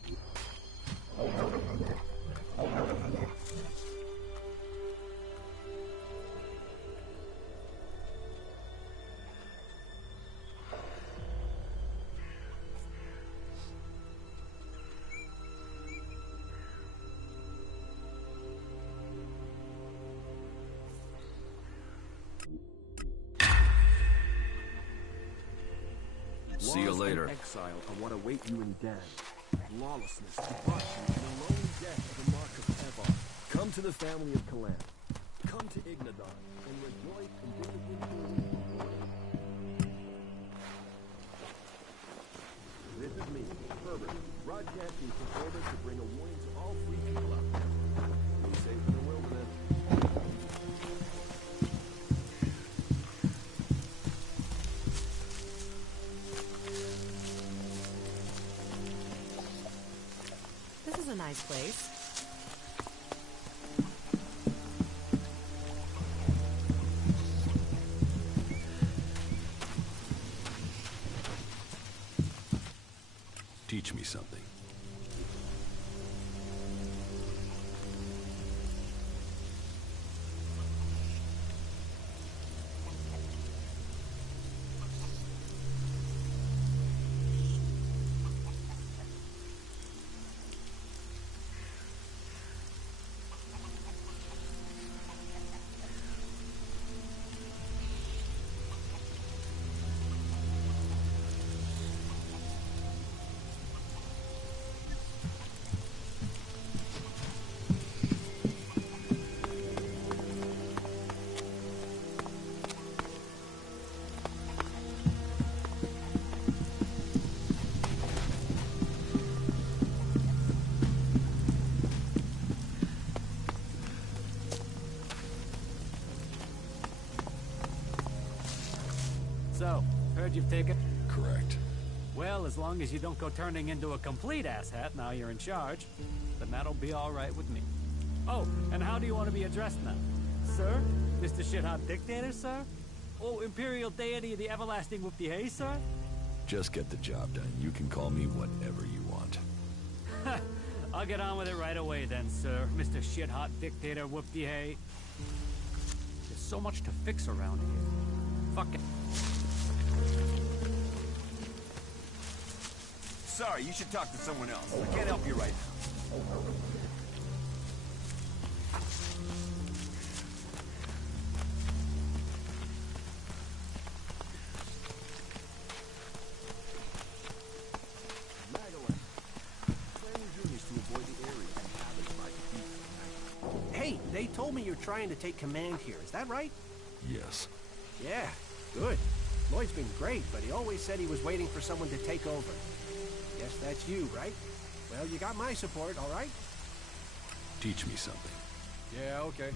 See you later. Exile are what await you in Dan. Lawlessness, debauchery, and the lone death of the Mark of Evar. Come to the family of Kalan. Come to Ignadon, and rejoice in This is me, Herbert, broadcasting from orbit to bring a warning to all free people out there. Be safe in the wilderness. This is a nice place. Teach me something. So, heard you've taken... Correct. Well, as long as you don't go turning into a complete asshat now you're in charge, then that'll be all right with me. Oh, and how do you want to be addressed now? Sir? Mr. Shithot Dictator, sir? Oh, Imperial Deity of the Everlasting Whoop-de-Hay, sir? Just get the job done. You can call me whatever you want. I'll get on with it right away then, sir. Mr. Shithot Dictator Whoop-de-Hay. There's so much to fix around here. Fuck it. Sorry, you should talk to someone else. I can't help you right now. Hey, they told me you're trying to take command here. Is that right? Yes. Yeah, good. Lloyd's been great, but he always said he was waiting for someone to take over. Guess that's you, right? Well, you got my support, all right? Teach me something. Yeah, okay.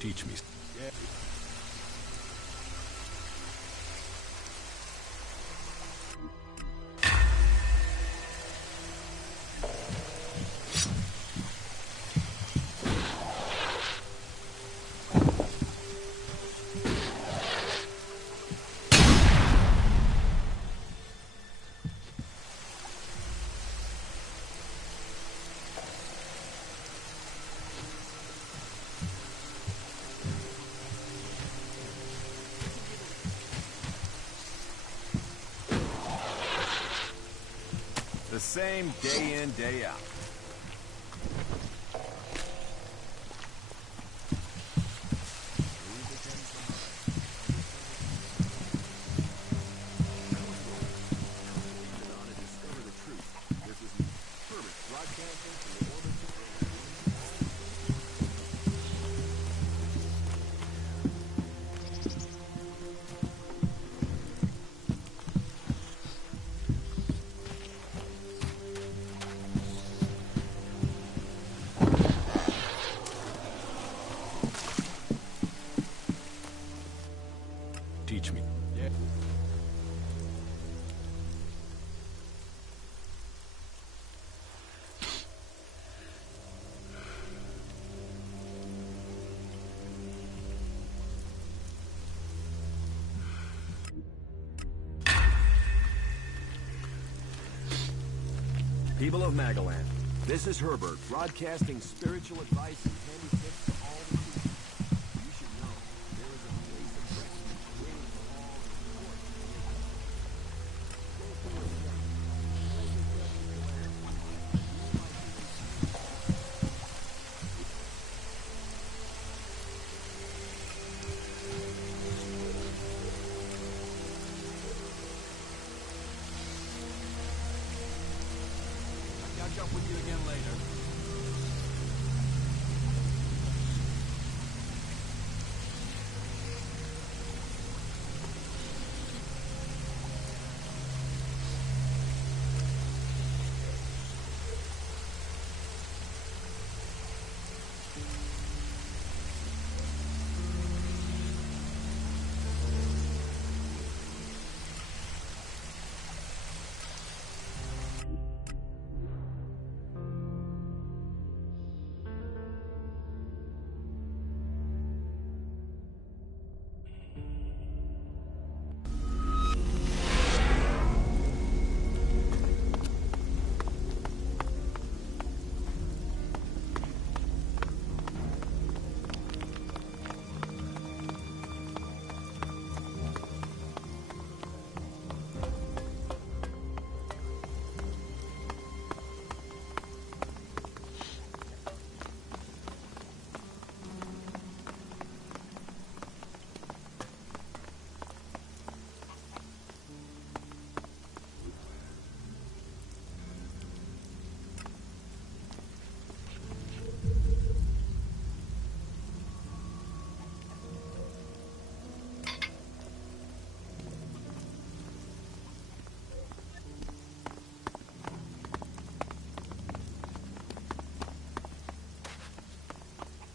Teach me. Yeah. The same day in, day out. People of Magaland, this is Herbert, broadcasting spiritual advice and handy tips to all the people. You should know, there is a place of refuge waiting for all the Catch up with you again later.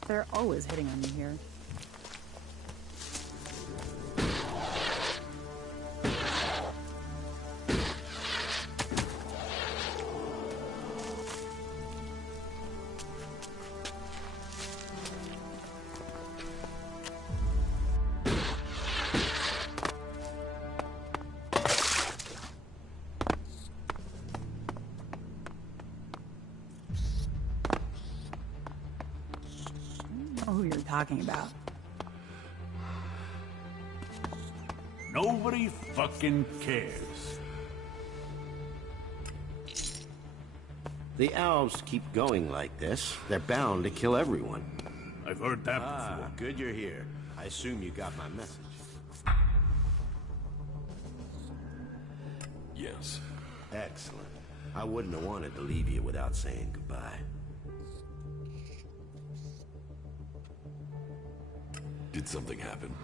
They're always hitting on me here. I don't know who you're talking about. Nobody fucking cares. The elves keep going like this. They're bound to kill everyone. I've heard that before. Good you're here. I assume you got my message. Yes. Excellent. I wouldn't have wanted to leave you without saying goodbye. Did something happen?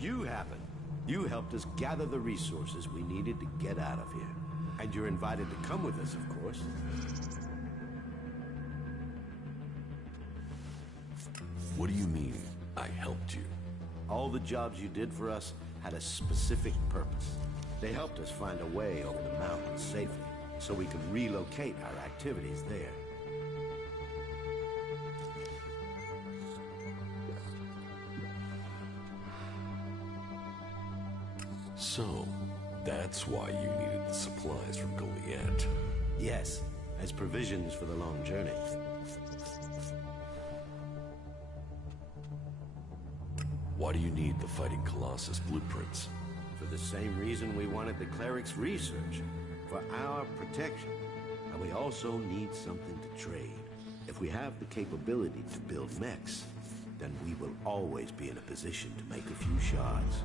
You happened. You helped us gather the resources we needed to get out of here. And you're invited to come with us, of course. What do you mean, I helped you? All the jobs you did for us had a specific purpose. They helped us find a way over the mountains safely, so we could relocate our activities there. So, that's why you needed the supplies from Goliath. Yes, as provisions for the long journey. Why do you need the Fighting Colossus blueprints? For the same reason we wanted the cleric's research. For our protection. And we also need something to trade. If we have the capability to build mechs, then we will always be in a position to make a few shards.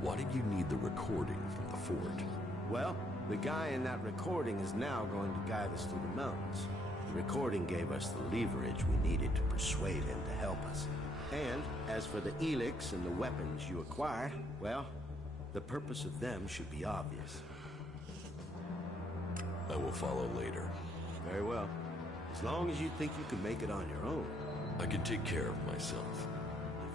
Why did you need the recording from the fort? Well, the guy in that recording is now going to guide us through the mountains. The recording gave us the leverage we needed to persuade him to help us. And as for the Elex and the weapons you acquired, well, the purpose of them should be obvious. I will follow later. Very well. As long as you think you can make it on your own. I can take care of myself.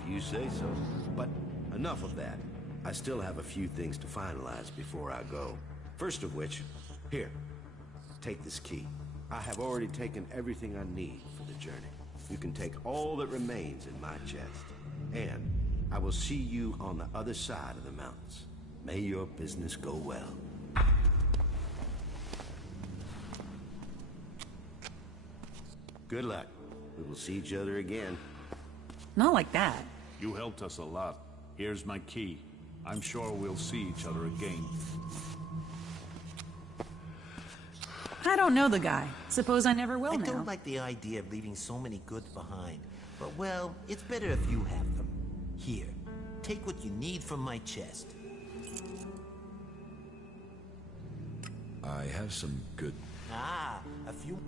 If you say so. But enough of that. I still have a few things to finalize before I go. First of which, here, take this key. I have already taken everything I need for the journey. You can take all that remains in my chest. And I will see you on the other side of the mountains. May your business go well. Good luck. We will see each other again. Not like that. You helped us a lot. Here's my key. I'm sure we'll see each other again. I don't know the guy. Suppose I never will I now. don't like the idea of leaving so many goods behind. But, well, it's better if you have them. Here, take what you need from my chest. I have some good... Ah, a few...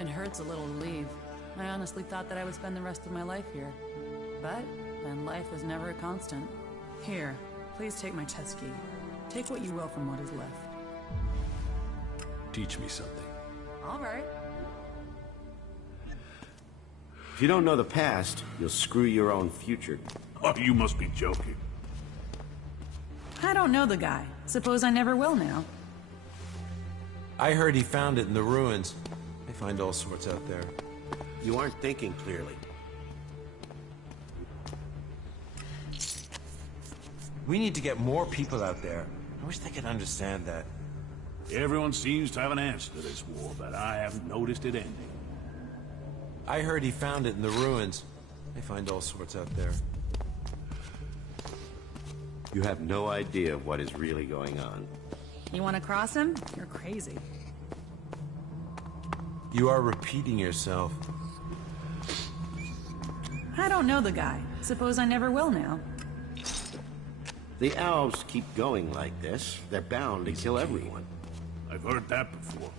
It hurts a little to leave. I honestly thought that I would spend the rest of my life here. But then life is never a constant. Here, please take my chest key. Take what you will from what is left. Teach me something. All right. If you don't know the past, you'll screw your own future. Oh, you must be joking. I don't know the guy. Suppose I never will now. I heard he found it in the ruins. They find all sorts out there. You aren't thinking clearly. We need to get more people out there. I wish they could understand that. Everyone seems to have an answer to this war, but I haven't noticed it ending. I heard he found it in the ruins. They find all sorts out there. You have no idea what is really going on. You want to cross him? You're crazy. You are repeating yourself. I don't know the guy. Suppose I never will now. The elves keep going like this. They're bound to kill everyone. I've heard that before.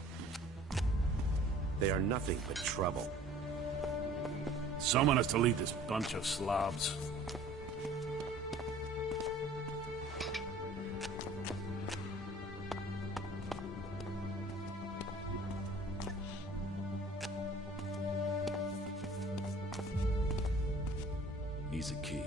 They are nothing but trouble. Someone has to lead this bunch of slobs. Needs a key.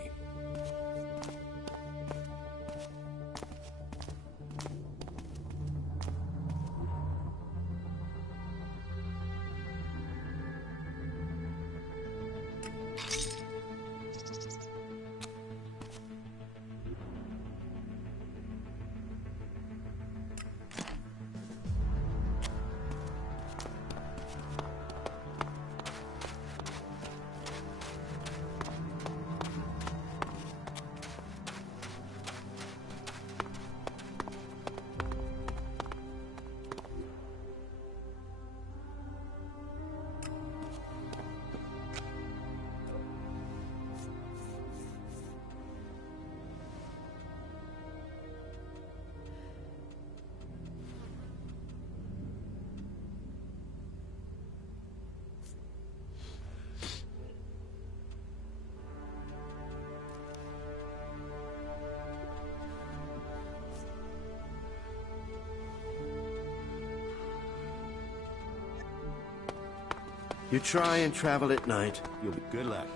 You try and travel at night, you'll be good luck.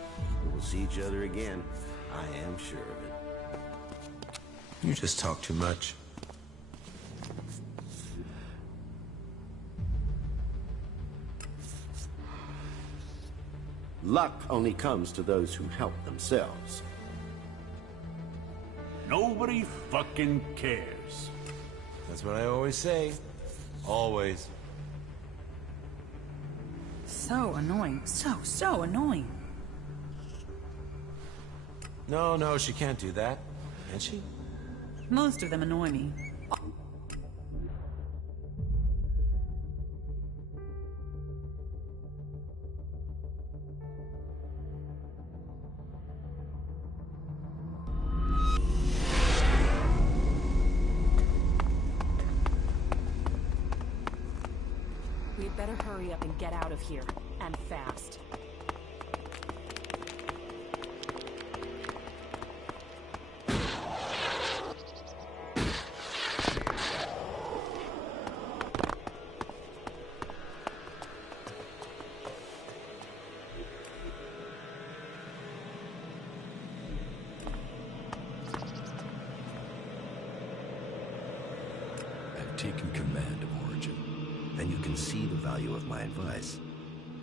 We'll see each other again. I am sure of it. You just talk too much. Luck only comes to those who help themselves. Nobody fucking cares. That's what I always say. Always. So annoying. So annoying. No, she can't do that. Can she? Most of them annoy me. better hurry up and get out of here. And fast. Taken command of Origin. Then you can see the value of my advice.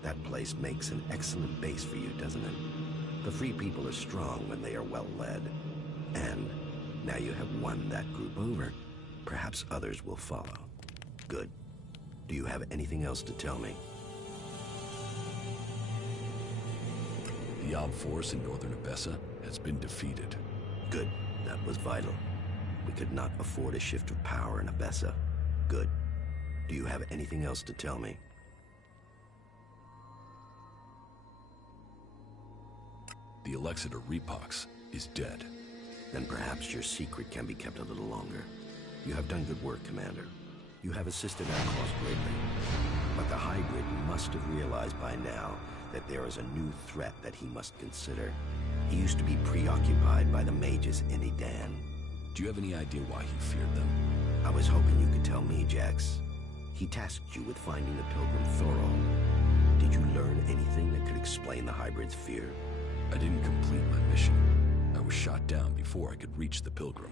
That place makes an excellent base for you, doesn't it? The Free People are strong when they are well led. And now you have won that group over. Perhaps others will follow. Good. Do you have anything else to tell me? The Alb force in northern Abessa has been defeated. Good. That was vital. We could not afford a shift of power in Abessa. Good. Do you have anything else to tell me? The Elexeter Repox is dead. Then perhaps your secret can be kept a little longer. You have done good work, Commander. You have assisted our cause greatly. But the Hybrid must have realized by now that there is a new threat that he must consider. He used to be preoccupied by the mages in Edan. Do you have any idea why he feared them? I was hoping you could tell me, Jax. He tasked you with finding the Pilgrim Thorold. Did you learn anything that could explain the Hybrid's fear? I didn't complete my mission. I was shot down before I could reach the Pilgrim.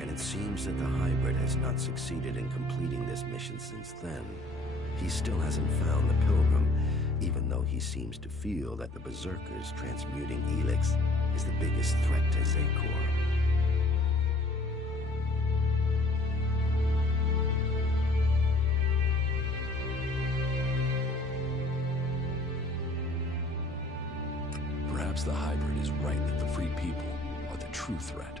And it seems that the Hybrid has not succeeded in completing this mission since then. He still hasn't found the Pilgrim, even though he seems to feel that the Berserkers transmuting Elex is the biggest threat to Zekor. Perhaps the Hybrid is right that the Free People are the true threat.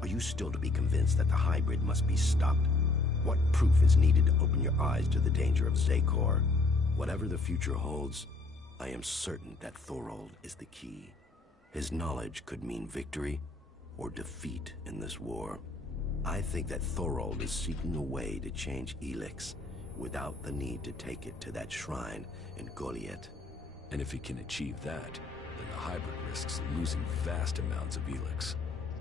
Are you still to be convinced that the Hybrid must be stopped? What proof is needed to open your eyes to the danger of Zekor? Whatever the future holds, I am certain that Thorold is the key. His knowledge could mean victory or defeat in this war. I think that Thorold is seeking a way to change Elex without the need to take it to that shrine in Goliath. And if he can achieve that, then the Hybrid risks losing vast amounts of Elex.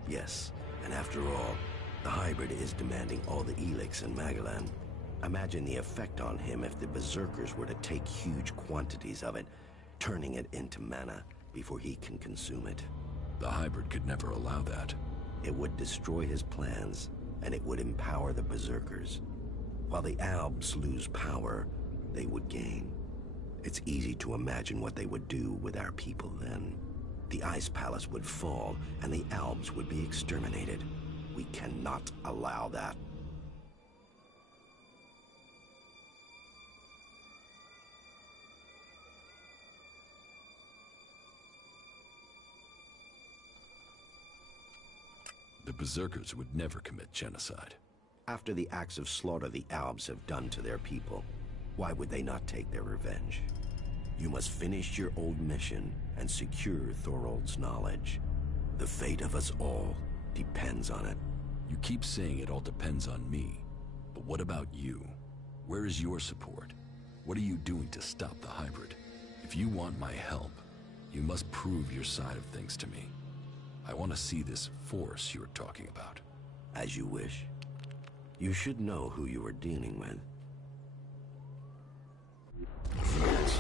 Yes, and after all, the Hybrid is demanding all the Elex in Magalan. Imagine the effect on him if the Berserkers were to take huge quantities of it, turning it into mana before he can consume it. The Hybrid could never allow that. It would destroy his plans, and it would empower the Berserkers. While the Albs lose power, they would gain. It's easy to imagine what they would do with our people then. The Ice Palace would fall, and the Albs would be exterminated. We cannot allow that. The Berserkers would never commit genocide. After the acts of slaughter the Albs have done to their people, why would they not take their revenge? You must finish your old mission and secure Thorold's knowledge. The fate of us all depends on it. You keep saying it all depends on me, but what about you? Where is your support? What are you doing to stop the Hybrid? If you want my help, you must prove your side of things to me. I want to see this force you're talking about. As you wish. You should know who you are dealing with. Yes.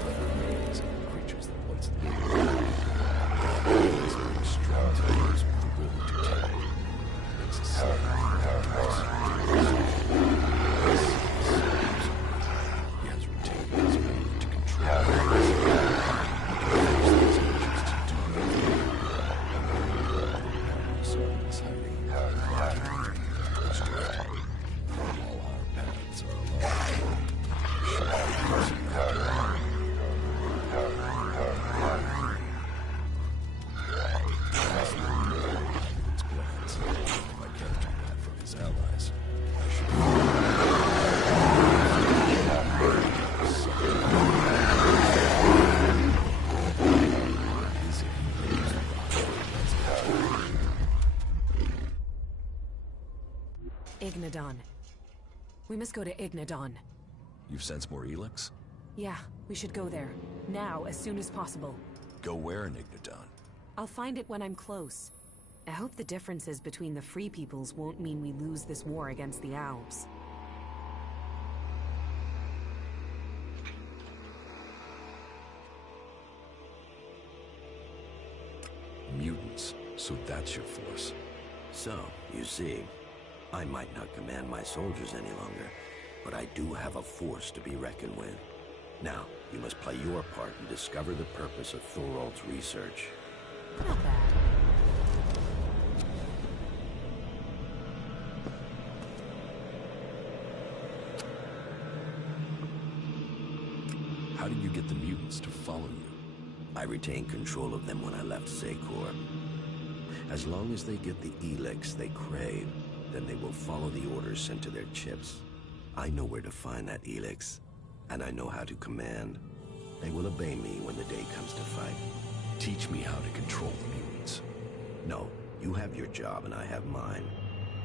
Whatever remains of the creatures that once lived. Is very strong to those with the will to take. Makes a sign. He has retained his ability to control. Ignadon. We must go to Ignadon. You've sensed more Elex? Yeah, we should go there. Now, as soon as possible. Go where, Nignadan? I'll find it when I'm close. I hope the differences between the Free Peoples won't mean we lose this war against the Alps. Mutants, so that's your force. So, you see, I might not command my soldiers any longer, but I do have a force to be reckoned with. Now, you must play your part and discover the purpose of Thorald's research. Not bad. How did you get the mutants to follow you? I retained control of them when I left Zakor. As long as they get the Elex they crave, then they will follow the orders sent to their chips. I know where to find that Elex, and I know how to command. They will obey me when the day comes to fight. Teach me how to control the mutants. No, you have your job and I have mine.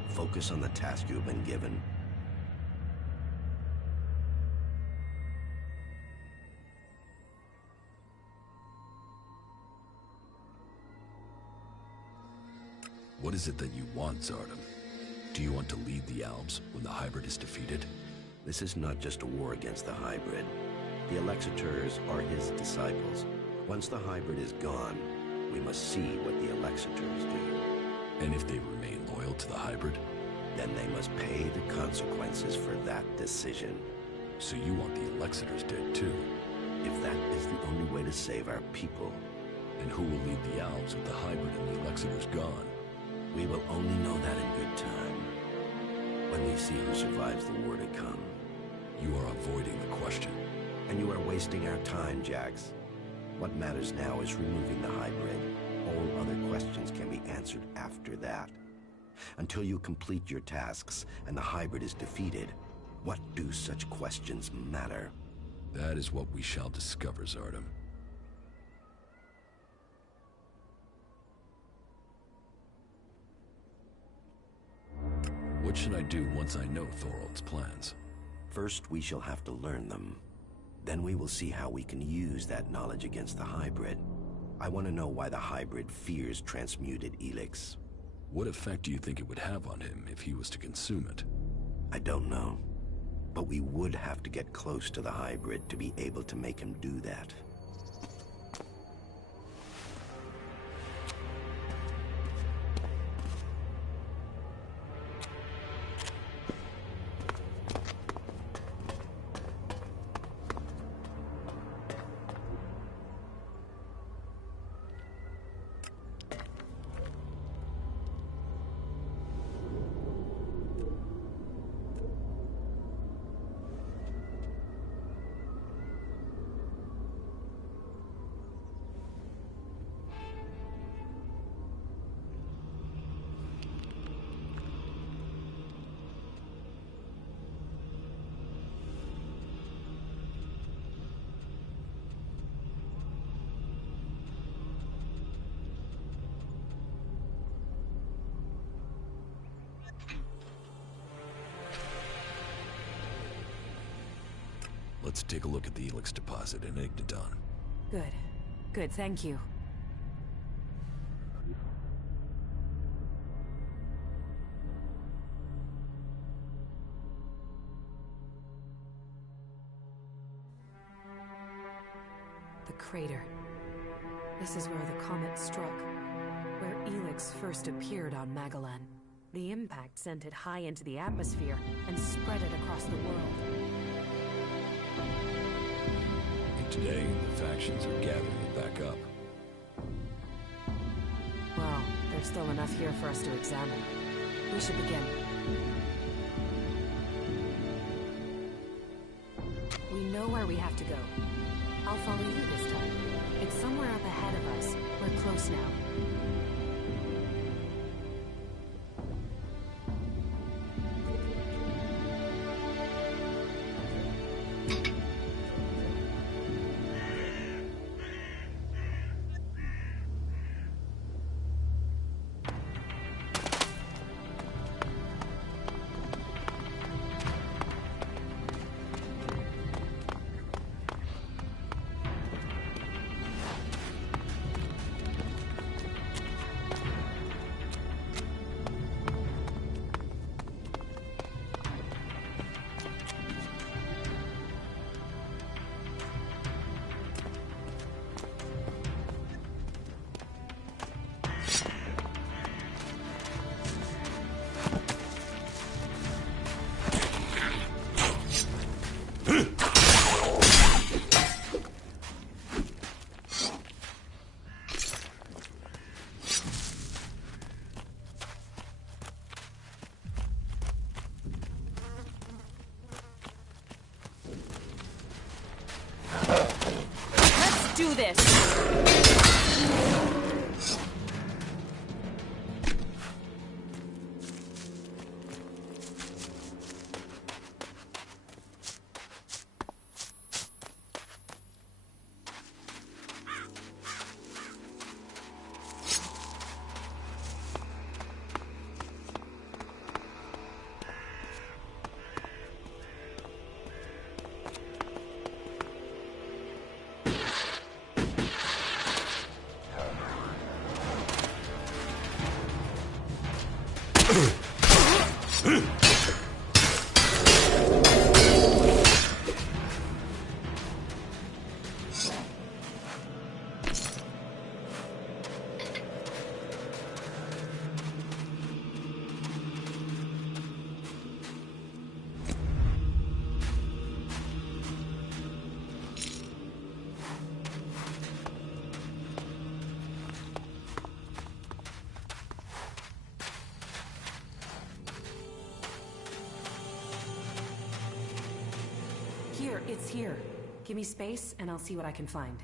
Focus on the task you have been given. What is it that you want, Zardom? Do you want to lead the Alps when the hybrid is defeated? This is not just a war against the hybrid. The Alexiters are his disciples. Once the hybrid is gone, we must see what the Alexiters do. And if they remain loyal to the hybrid? Then they must pay the consequences for that decision. So you want the Alexiters dead too? If that is the only way to save our people. And who will lead the Alps with the hybrid and the Alexiters gone? We will only know that in good time. When we see who survives the war to come. You are avoiding the question. And you are wasting our time, Jax. What matters now is removing the hybrid. All other questions can be answered after that. Until you complete your tasks and the hybrid is defeated, what do such questions matter? That is what we shall discover, Zardom. What should I do once I know Thorald's plans? First, we shall have to learn them. Then we will see how we can use that knowledge against the hybrid. I want to know why the hybrid fears transmuted Elex. What effect do you think it would have on him if he was to consume it? I don't know. But we would have to get close to the hybrid to be able to make him do that. Let's take a look at the Elex deposit in Igniton. Good. Good, thank you. The crater. This is where the comet struck, where Elex first appeared on Magellan. The impact sent it high into the atmosphere and spread it across the world. And today, the factions are gathering it back up. Well, there's still enough here for us to examine. We should begin. We know where we have to go. I'll follow you this time. It's somewhere up ahead of us. We're close now. do this! Here, it's here. Give me space, and I'll see what I can find.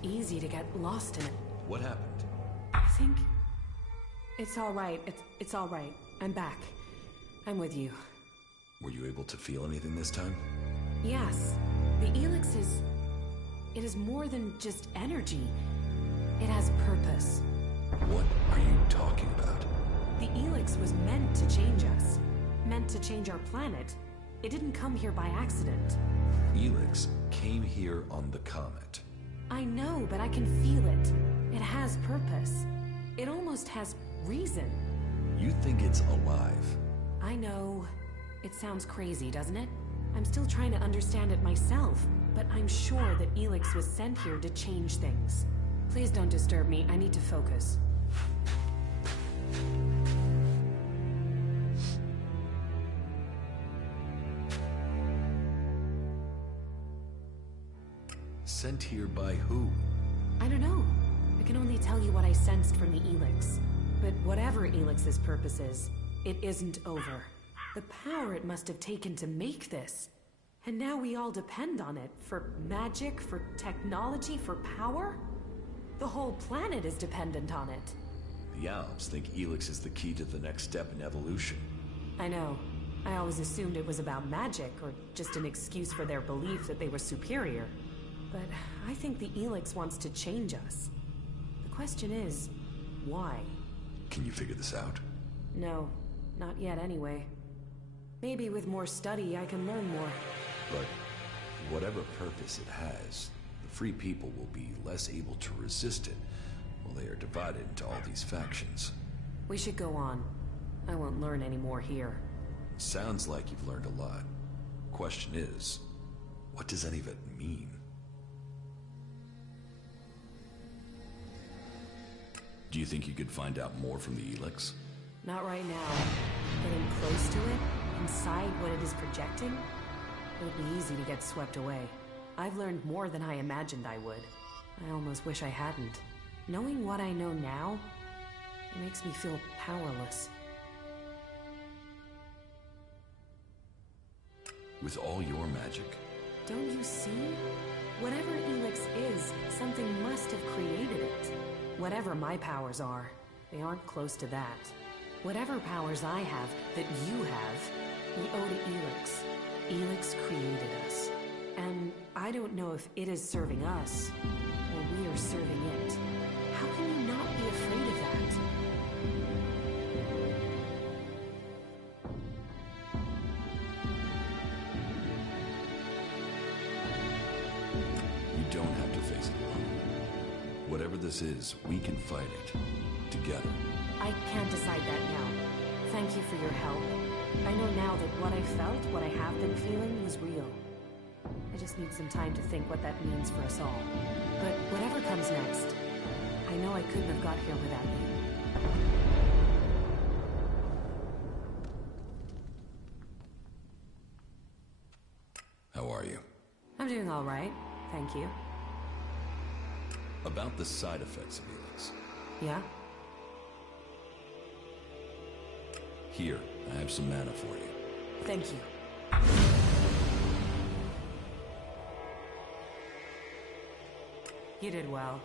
Easy to get lost in it. What happened? I think... It's all right. It's all right. I'm back. I'm with you. Were you able to feel anything this time? Yes. The Elex is... It is more than just energy. It has purpose. What are you talking about? The Elex was meant to change us. Meant to change our planet. It didn't come here by accident. Elex came here on the comet. I know, but I can feel it. It has purpose. It almost has reason. You think it's alive? I know. It sounds crazy, doesn't it? I'm still trying to understand it myself, but I'm sure that Elex was sent here to change things. Please don't disturb me. I need to focus. Sent here by who? I don't know. I can only tell you what I sensed from the Elex. But whatever Elix's purpose is, it isn't over. The power it must have taken to make this. And now we all depend on it. For magic, for technology, for power? The whole planet is dependent on it. The Alps think Elex is the key to the next step in evolution. I know. I always assumed it was about magic, or just an excuse for their belief that they were superior. But I think the Elex wants to change us. The question is, why? Can you figure this out? No, not yet anyway. Maybe with more study I can learn more. But whatever purpose it has, the free people will be less able to resist it while they are divided into all these factions. We should go on. I won't learn any more here. Sounds like you've learned a lot. Question is, what does any of it mean? Do you think you could find out more from the Elex? Not right now. Getting close to it, inside what it is projecting, it would be easy to get swept away. I've learned more than I imagined I would. I almost wish I hadn't. Knowing what I know now, it makes me feel powerless. With all your magic? Don't you see? Whatever Elex is, something must have created it. Whatever my powers are, they aren't close to that. Whatever powers I have that you have, we owe to Elex. Elex created us. And I don't know if it is serving us, or we are serving it. How can you not be afraid of that? Whatever this is, we can fight it. Together. I can't decide that now. Thank you for your help. I know now that what I felt, what I have been feeling, was real. I just need some time to think what that means for us all. But whatever comes next, I know I couldn't have got here without you. How are you? I'm doing all right, thank you. About the side effects of Elex. Yeah? Here, I have some mana for you. Thank you. You did well.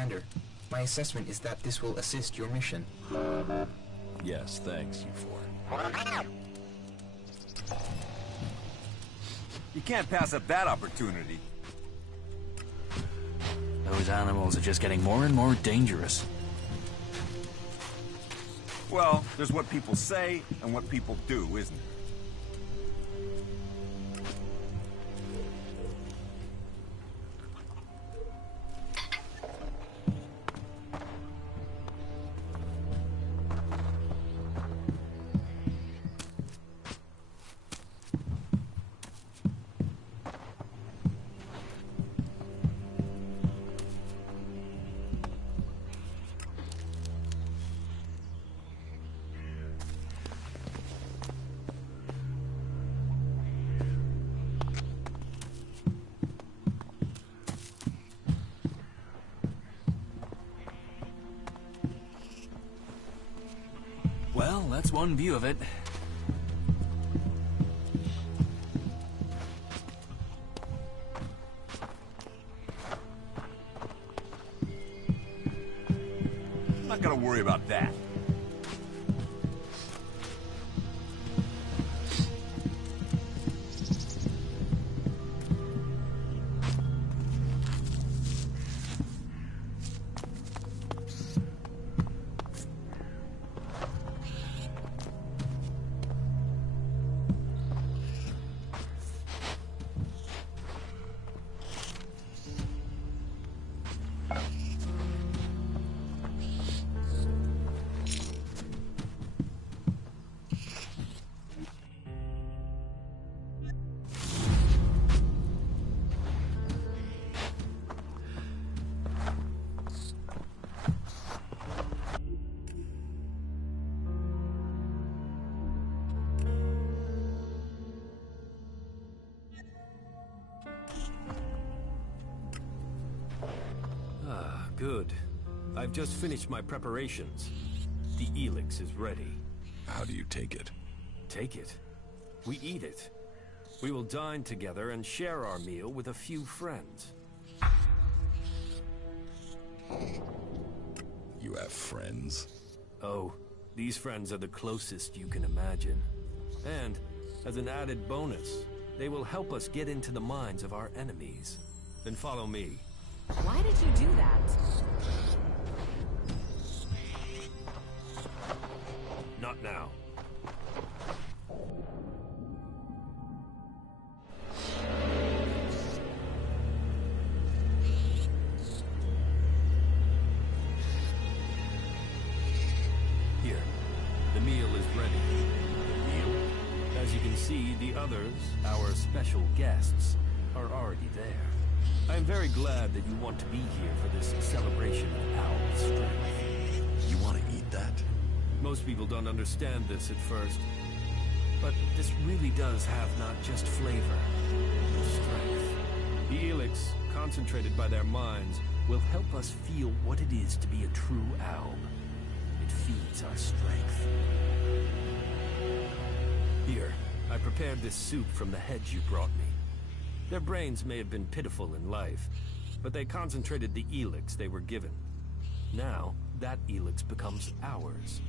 Commander. My assessment is that this will assist your mission. Yes, thanks, you four. You can't pass up that opportunity. Those animals are just getting more and more dangerous. Well, there's what people say and what people do, isn't there? Well, that's one view of it. Not gonna worry about that. Good. I've just finished my preparations. The Elex is ready. How do you take it? Take it? We eat it. We will dine together and share our meal with a few friends. You have friends? Oh, these friends are the closest you can imagine. And, as an added bonus, they will help us get into the minds of our enemies. Then follow me. Why did you do that? Not now. Here, the meal is ready. The meal? As you can see, the others, our special guests, are already there. I am very glad that you want to be here for this celebration of Owl's strength. You want to eat that? Most people don't understand this at first, but this really does have not just flavor, but strength. The Elex, concentrated by their minds, will help us feel what it is to be a true owl. It feeds our strength. Here, I prepared this soup from the heads you brought me. Their brains may have been pitiful in life, but they concentrated the Elex they were given. Now, that Elex becomes ours.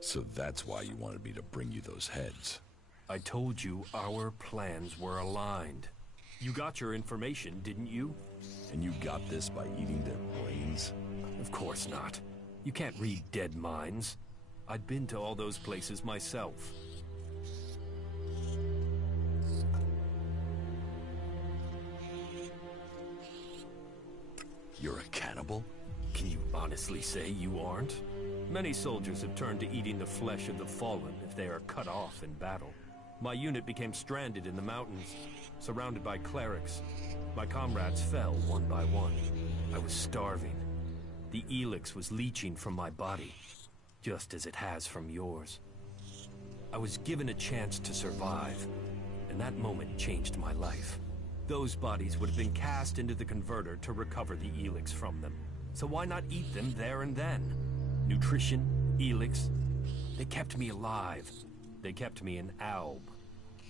So that's why you wanted me to bring you those heads. I told you our plans were aligned. You got your information, didn't you? And you got this by eating their brains? Of course not. You can't read dead minds. I'd been to all those places myself. You're a cannibal? Can you honestly say you aren't? Many soldiers have turned to eating the flesh of the fallen if they are cut off in battle. My unit became stranded in the mountains, surrounded by clerics. My comrades fell one by one. I was starving. The Elex was leaching from my body, just as it has from yours. I was given a chance to survive, and that moment changed my life. Those bodies would have been cast into the converter to recover the Elex from them. So why not eat them there and then? Nutrition, Elex, they kept me alive. They kept me in Alb.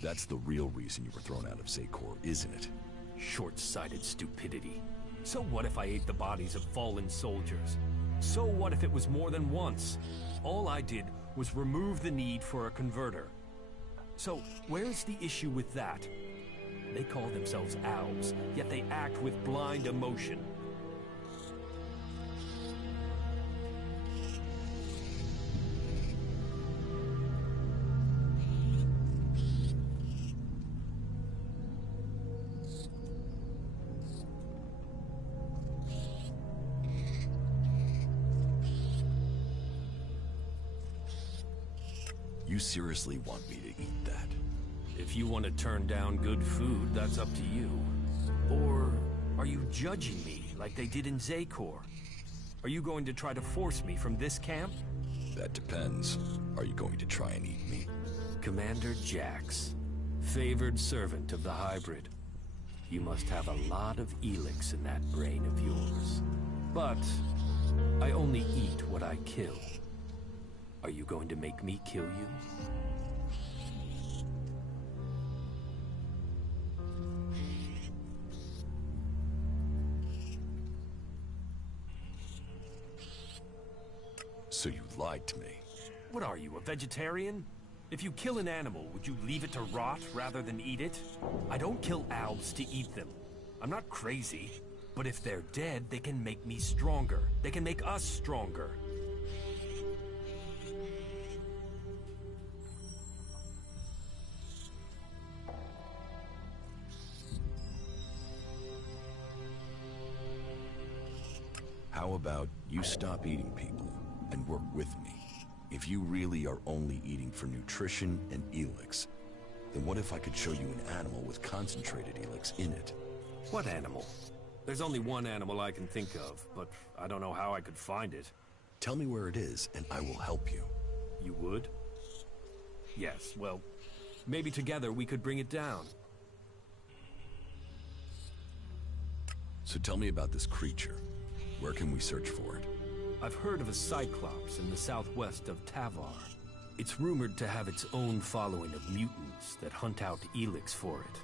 That's the real reason you were thrown out of Zakor, isn't it? Short-sighted stupidity. So what if I ate the bodies of fallen soldiers? So what if it was more than once? All I did was remove the need for a converter. So where's the issue with that? They call themselves Albs, yet they act with blind emotion. You seriously want me to eat that? If you want to turn down good food, that's up to you. Or are you judging me like they did in Zakor? Are you going to try to force me from this camp? That depends. Are you going to try and eat me? Commander Jax, favored servant of the hybrid. You must have a lot of Elex in that brain of yours. But I only eat what I kill. Are you going to make me kill you? So you lied to me. What are you, a vegetarian? If you kill an animal, would you leave it to rot rather than eat it? I don't kill owls to eat them. I'm not crazy. But if they're dead, they can make me stronger. They can make us stronger. How about you stop eating people and work with me? If you really are only eating for nutrition and Elex, then what if I could show you an animal with concentrated Elex in it? What animal? There's only one animal I can think of, but I don't know how I could find it. Tell me where it is, and I will help you. You would? Yes, well, maybe together we could bring it down. So tell me about this creature. Where can we search for it? I've heard of a Cyclops in the southwest of Tavar. It's rumored to have its own following of mutants that hunt out Elex for it.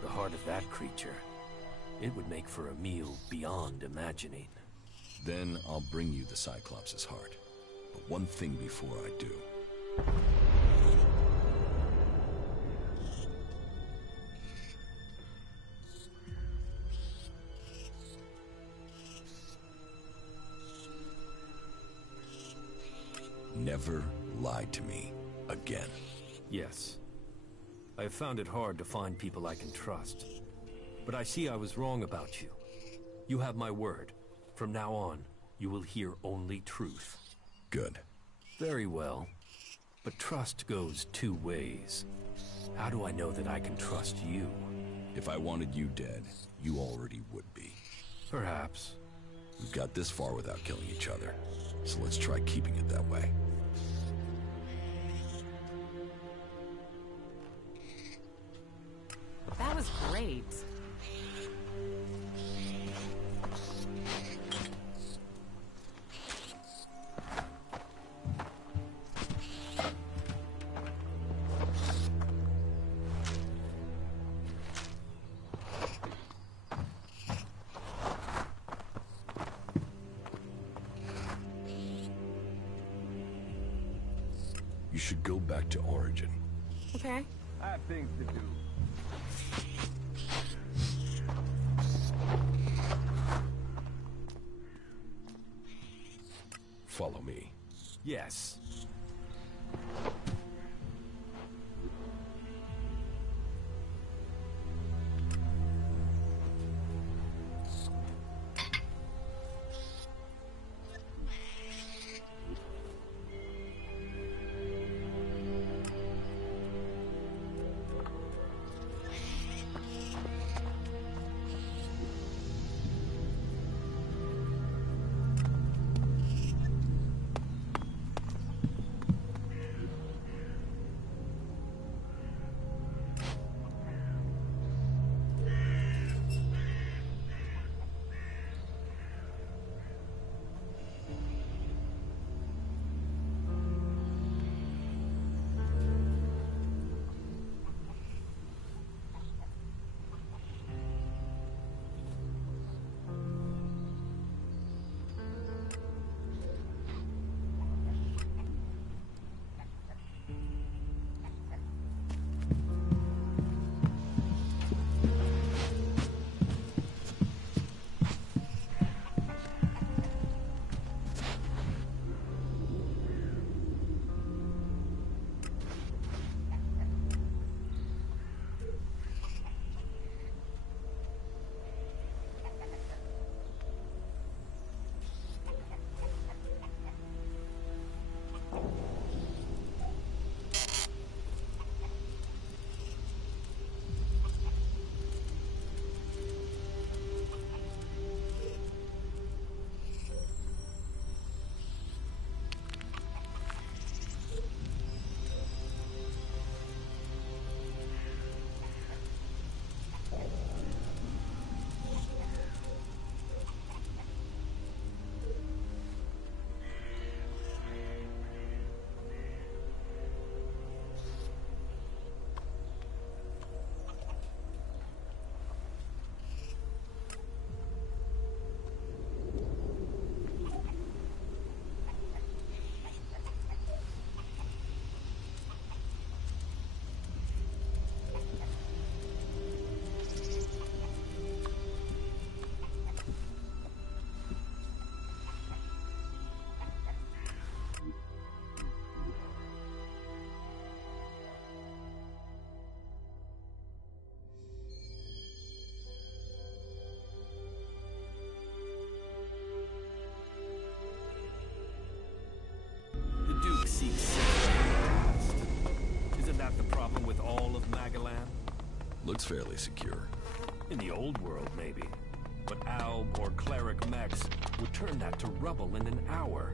The heart of that creature, it would make for a meal beyond imagining. Then I'll bring you the Cyclops' heart. But one thing before I do. Never lie to me again. Yes. I have found it hard to find people I can trust. But I see I was wrong about you. You have my word. From now on, you will hear only truth. Good. Very well. But trust goes two ways. How do I know that I can trust you? If I wanted you dead, you already would be. Perhaps. We've got this far without killing each other. So let's try keeping it that way. That was great. You should go back to Origin. Okay. I have things to do. Follow me. Yes. Looks fairly secure. In the old world, maybe. But Alb or cleric mechs would turn that to rubble in an hour.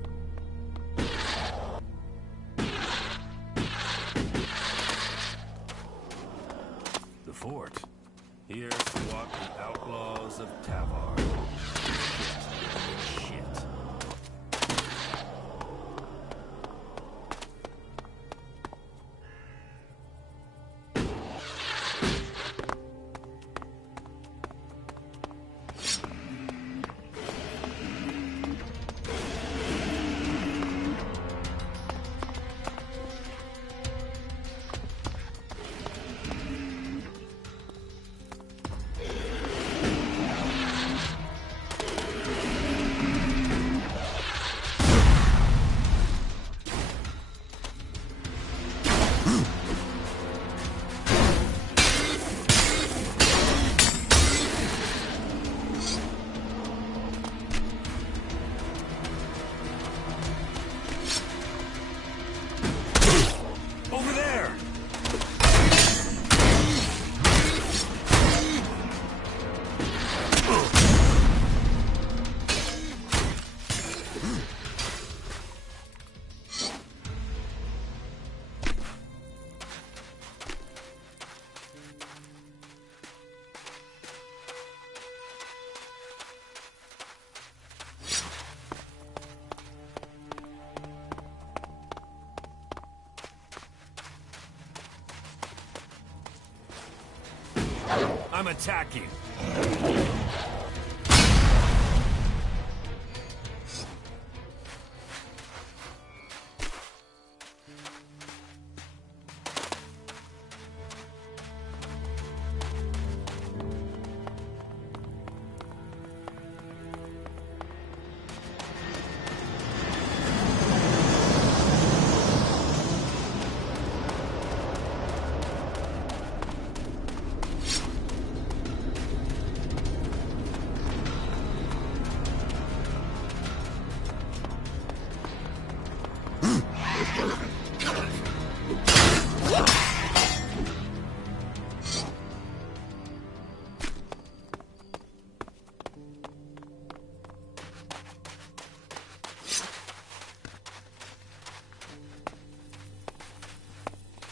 The fort. Here squat the outlaws of Tavar. Shit. I'm attacking.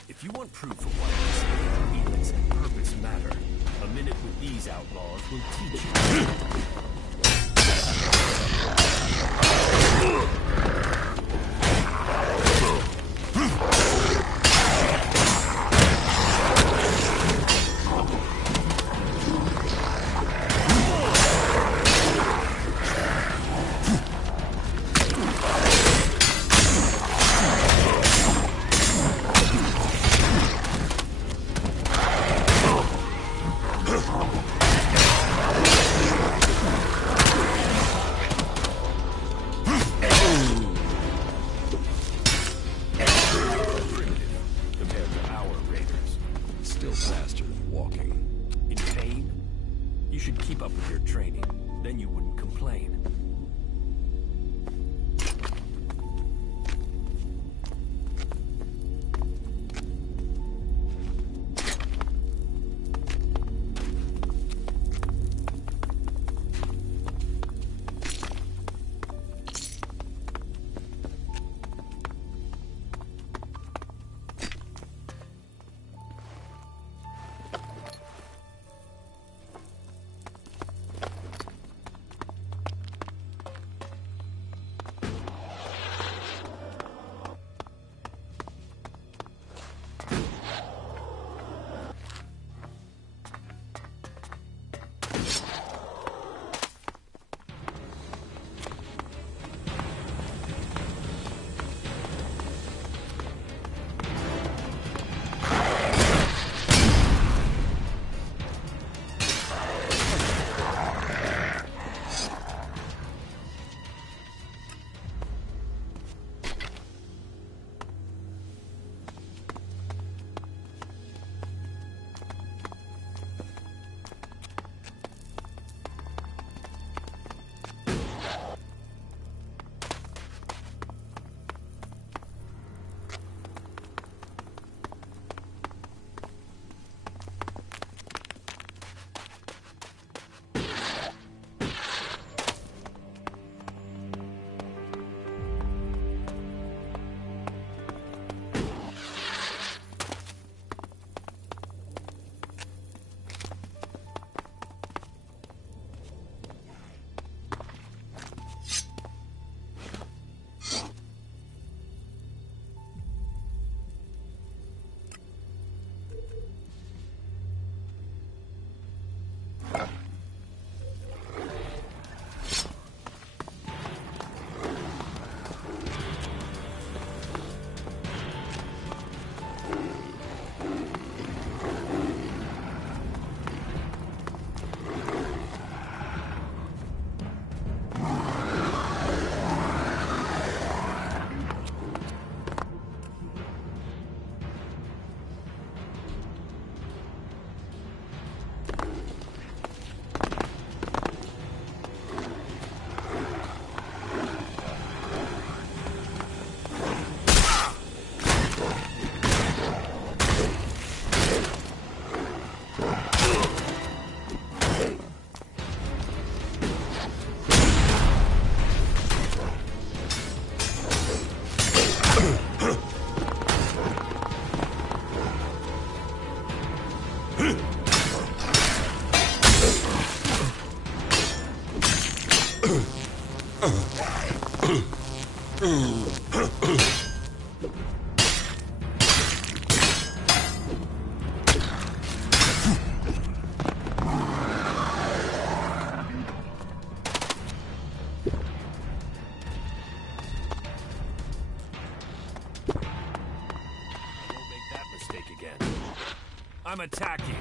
If you want proof of why this Elex and purpose matter, a minute with these outlaws will teach I'm attacking.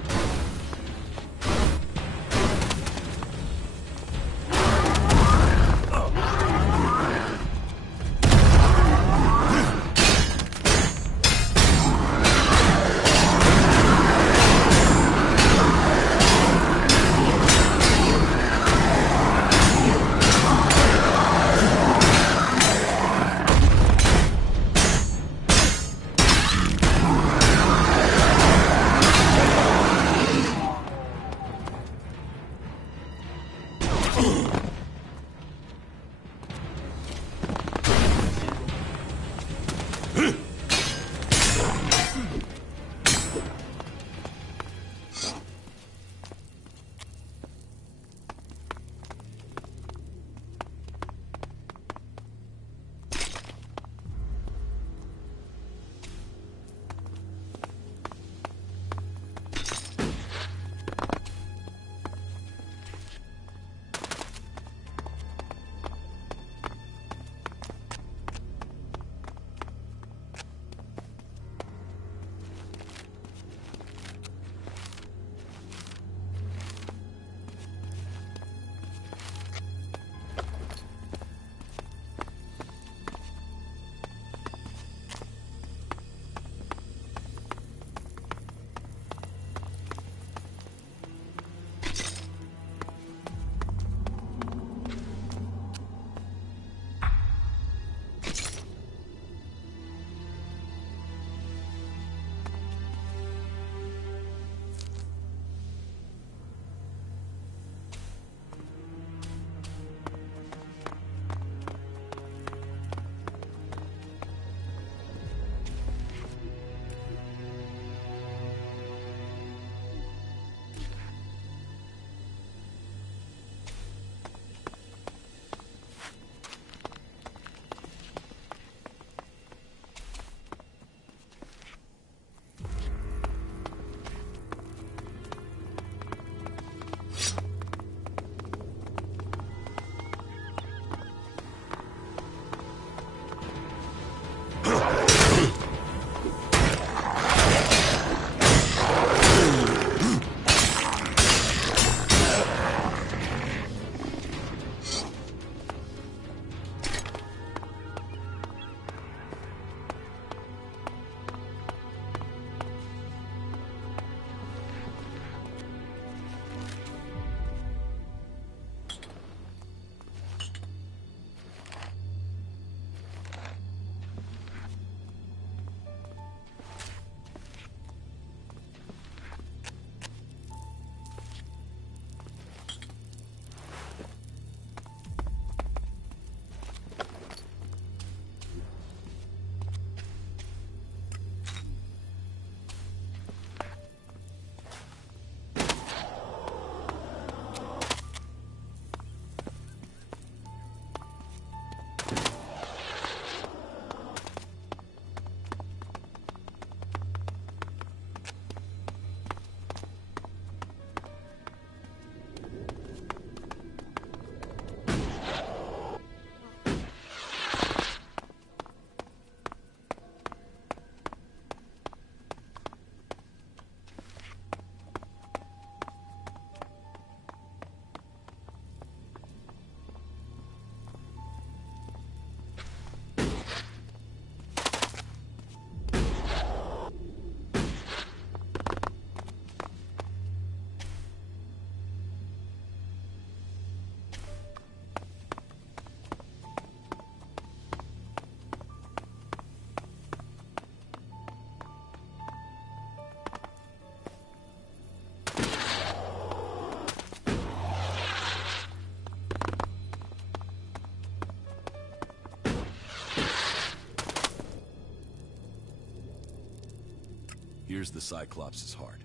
Here's the Cyclops' heart.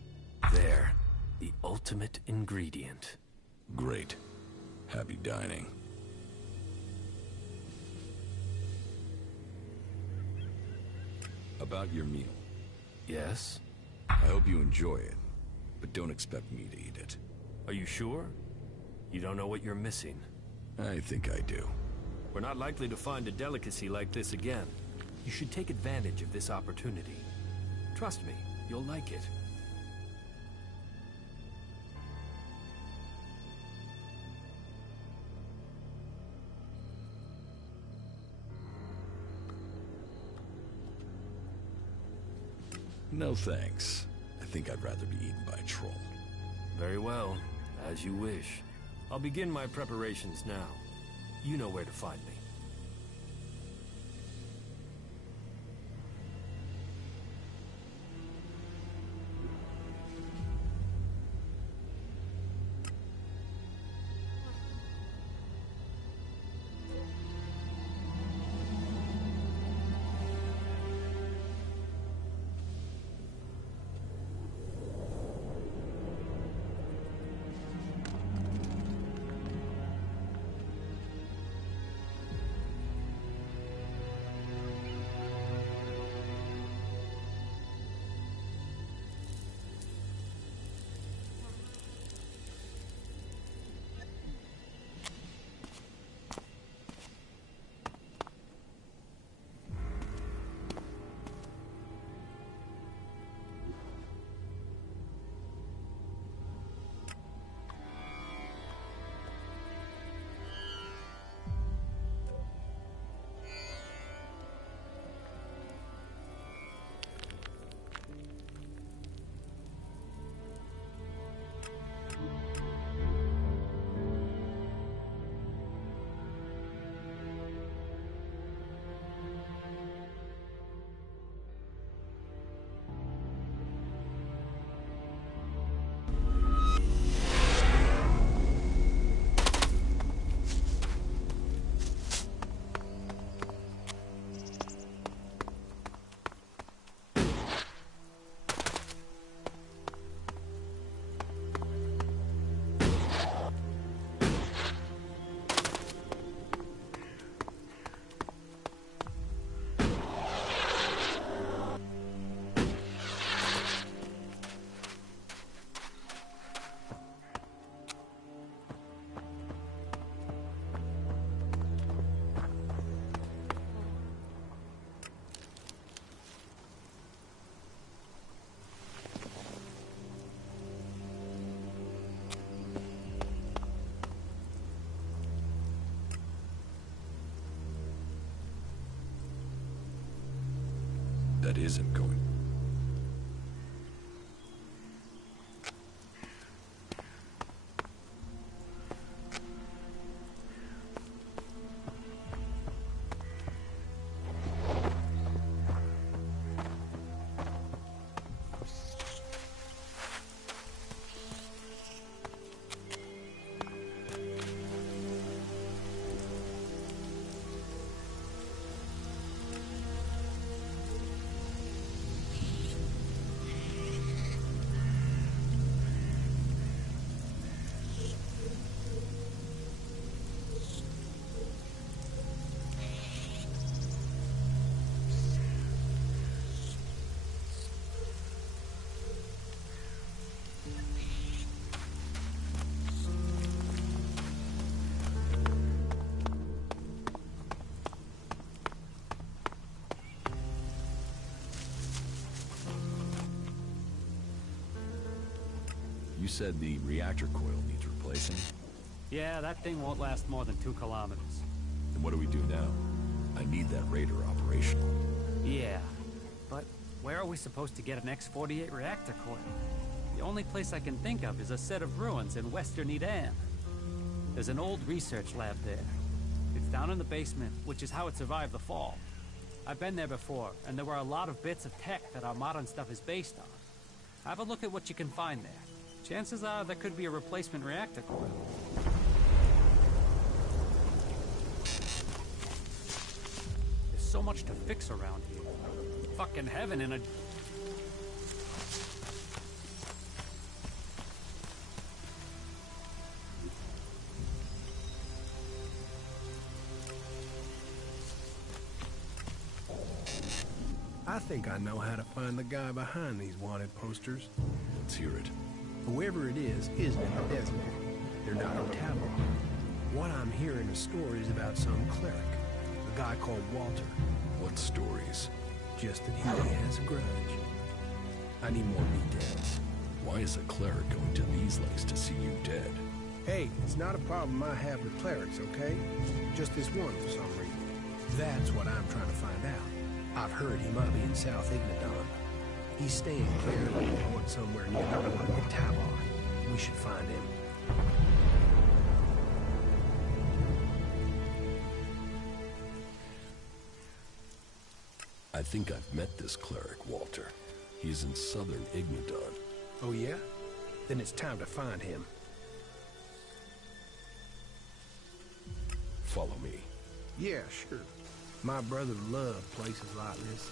There. The ultimate ingredient. Great. Happy dining. About your meal. Yes? I hope you enjoy it, but don't expect me to eat it. Are you sure? You don't know what you're missing. I think I do. We're not likely to find a delicacy like this again. You should take advantage of this opportunity. Trust me, you'll like it. No thanks. I think I'd rather be eaten by a troll. Very well. As you wish. I'll begin my preparations now. You know where to find me. That isn't going. You said the reactor coil needs replacing? Yeah, that thing won't last more than 2 kilometers. Then what do we do now? I need that Raider operational. Yeah, but where are we supposed to get an X-48 reactor coil? The only place I can think of is a set of ruins in western Eden. There's an old research lab there. It's down in the basement, which is how it survived the fall. I've been there before, and there were a lot of bits of tech that our modern stuff is based on. Have a look at what you can find there. Chances are there could be a replacement reactor coil. There's so much to fix around here. Fucking heaven in a... I think I know how to find the guy behind these wanted posters. Let's hear it. Whoever it is isn't in the desert. They're not in Tabor. What I'm hearing is stories about some cleric, a guy called Walter. What stories? Just that he has a grudge. I need more details. Why is a cleric going to these lengths to see you dead? Hey, it's not a problem I have with clerics, okay? Just this one for some reason. That's what I'm trying to find out. I've heard he might be in South Ignadon. He's staying clear of the port somewhere near the border with Tabor. We should find him. I think I've met this cleric, Walter. He's in southern Ignadon. Oh yeah? Then it's time to find him. Follow me. Yeah, sure. My brother loved places like this.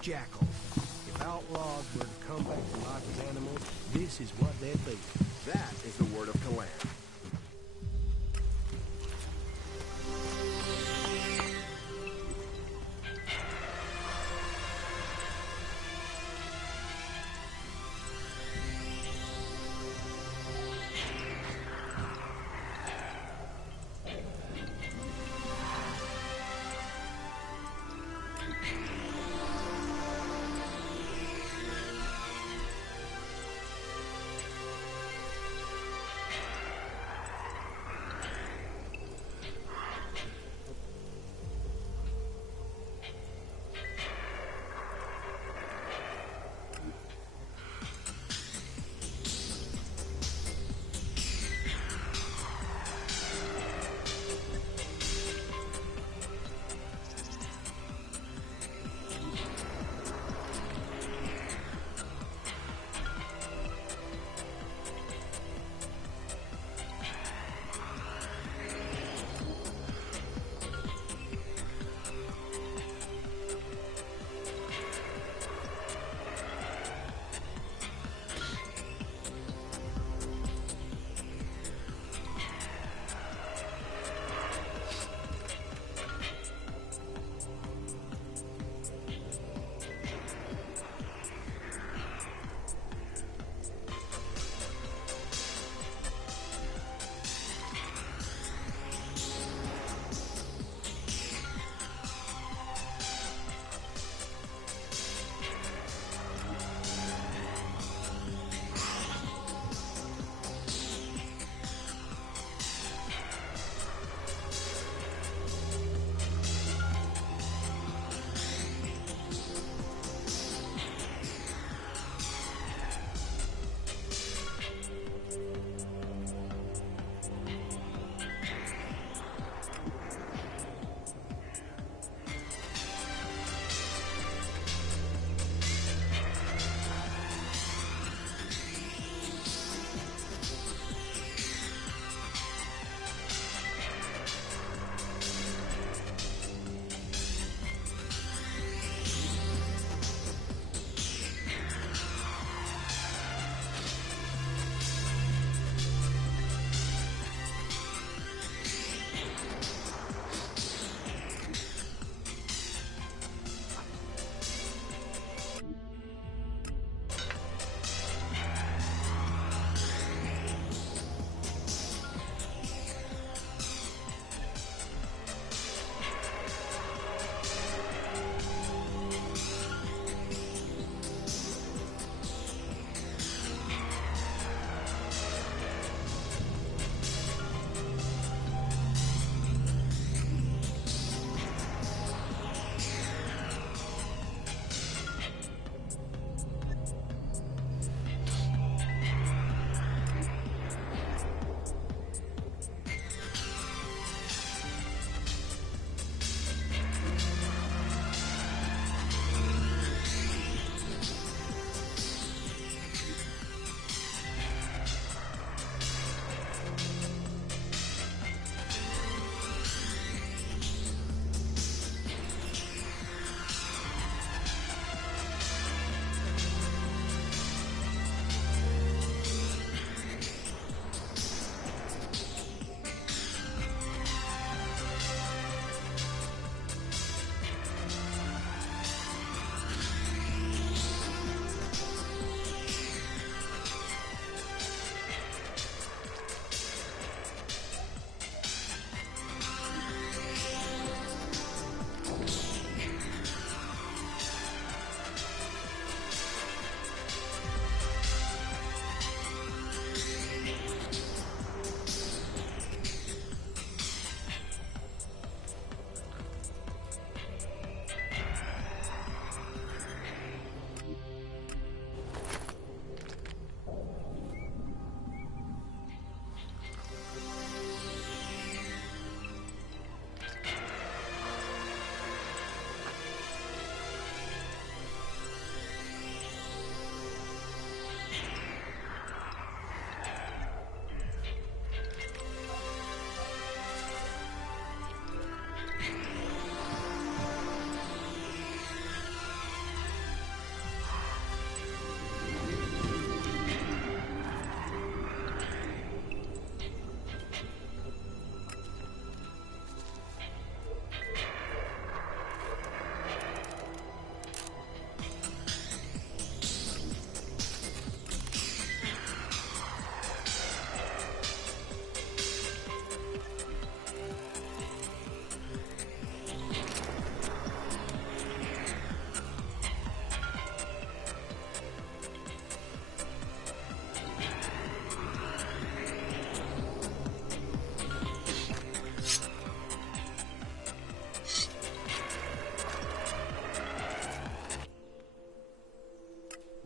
Jackal. If outlaws were to come back to life as animals, this is what they'd be. That is the word of Kalan.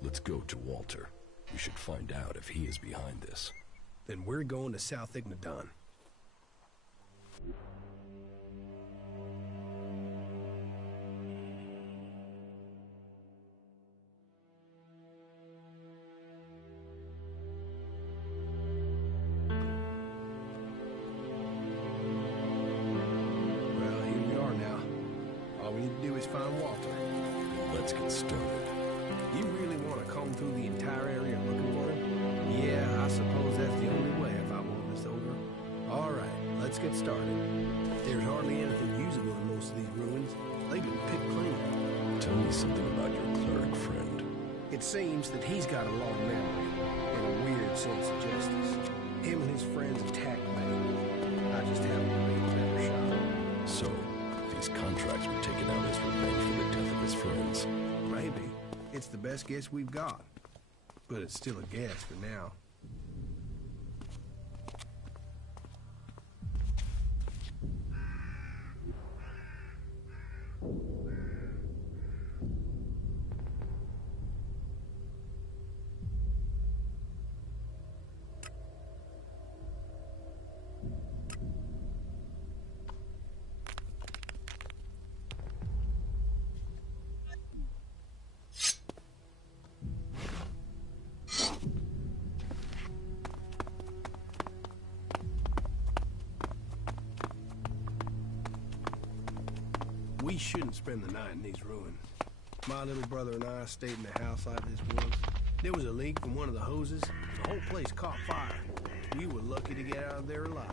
Let's go to Walter. We should find out if he is behind this. Then we're going to South Ignadon. Well, here we are now. All we need to do is find Walter. Let's get started. You really want to comb through the entire area looking for him? Yeah, I suppose that's the only way if I want this over. All right, let's get started. There's hardly anything usable in most of these ruins. They've been picked clean. Tell me something about your cleric friend. It seems that he's got a long memory and a weird sense of justice. Him and his friends attacked me. I just haven't made a better shot. So, these contracts were taken out as revenge for the death of his friends. Maybe. It's the best guess we've got. But it's still a guess for now. We shouldn't spend the night in these ruins. My little brother and I stayed in a house like this once. There was a leak from one of the hoses. The whole place caught fire. We were lucky to get out of there alive.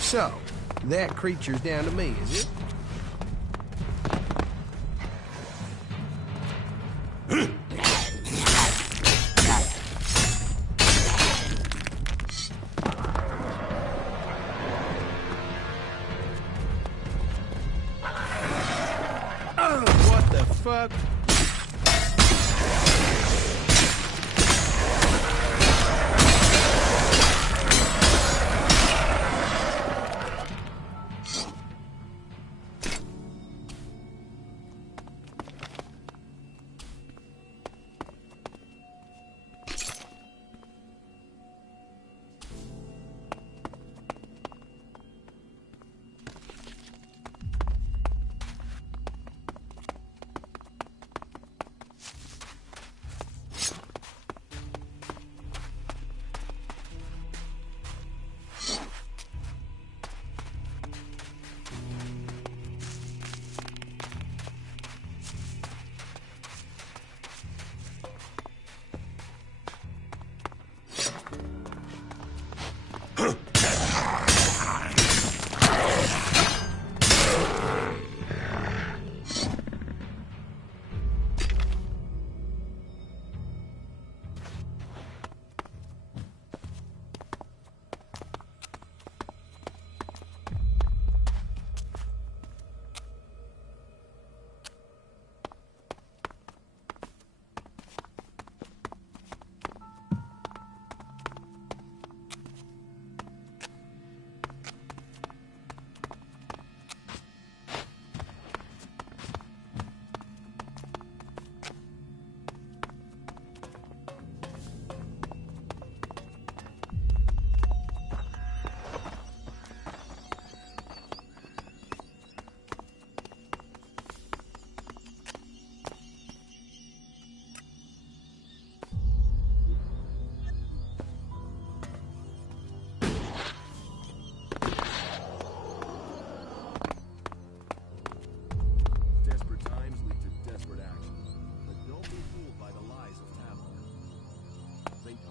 So, that creature's down to me, is it? What the fuck?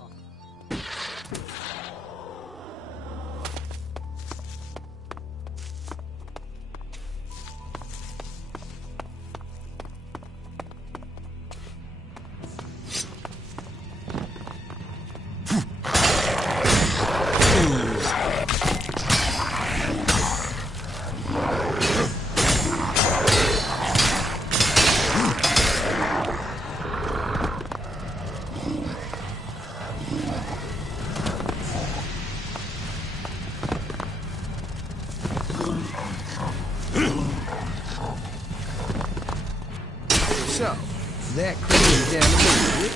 off. So, that crazy down the middle.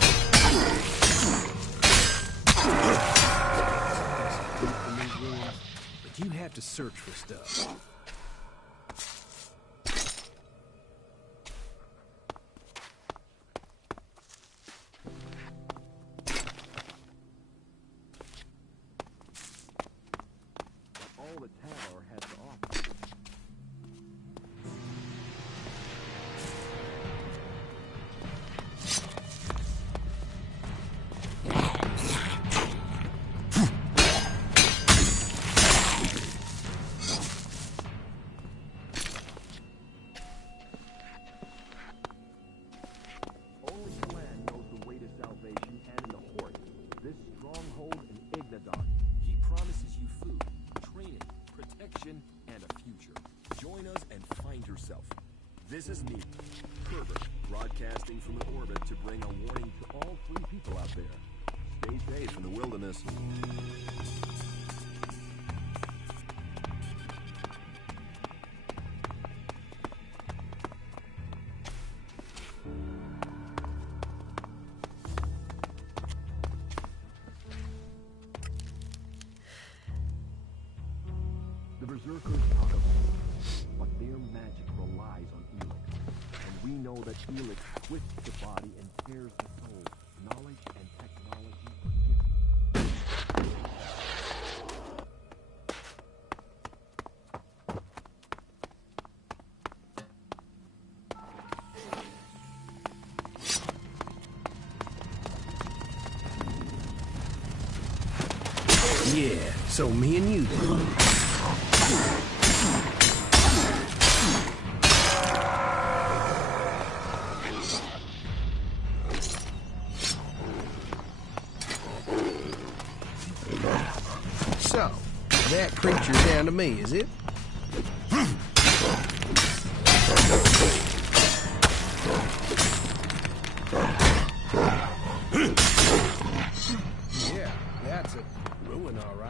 But you have to search for stuff. All the tower has to offer. Only Clan knows the way to salvation, and in the Horde, this stronghold in Ignadon, he promises you food, training, protection, and a future. Join us and find yourself. This is me, Herbert, broadcasting from an orbit to bring a warning to all free people out there. Stay safe in the wilderness. The Berserkers are evil, but their magic relies on Elex. And we know that Elex twists the body and tears the soul. Knowledge and technology are gifted. Yeah, so me and you then. So, that creature's down to me, is it? Yeah, that's a ruin, all right.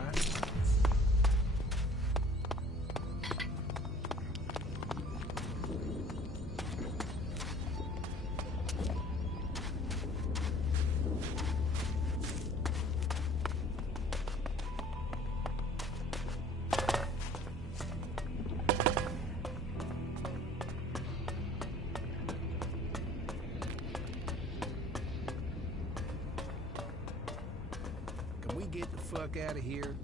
Can we get the fuck out of here?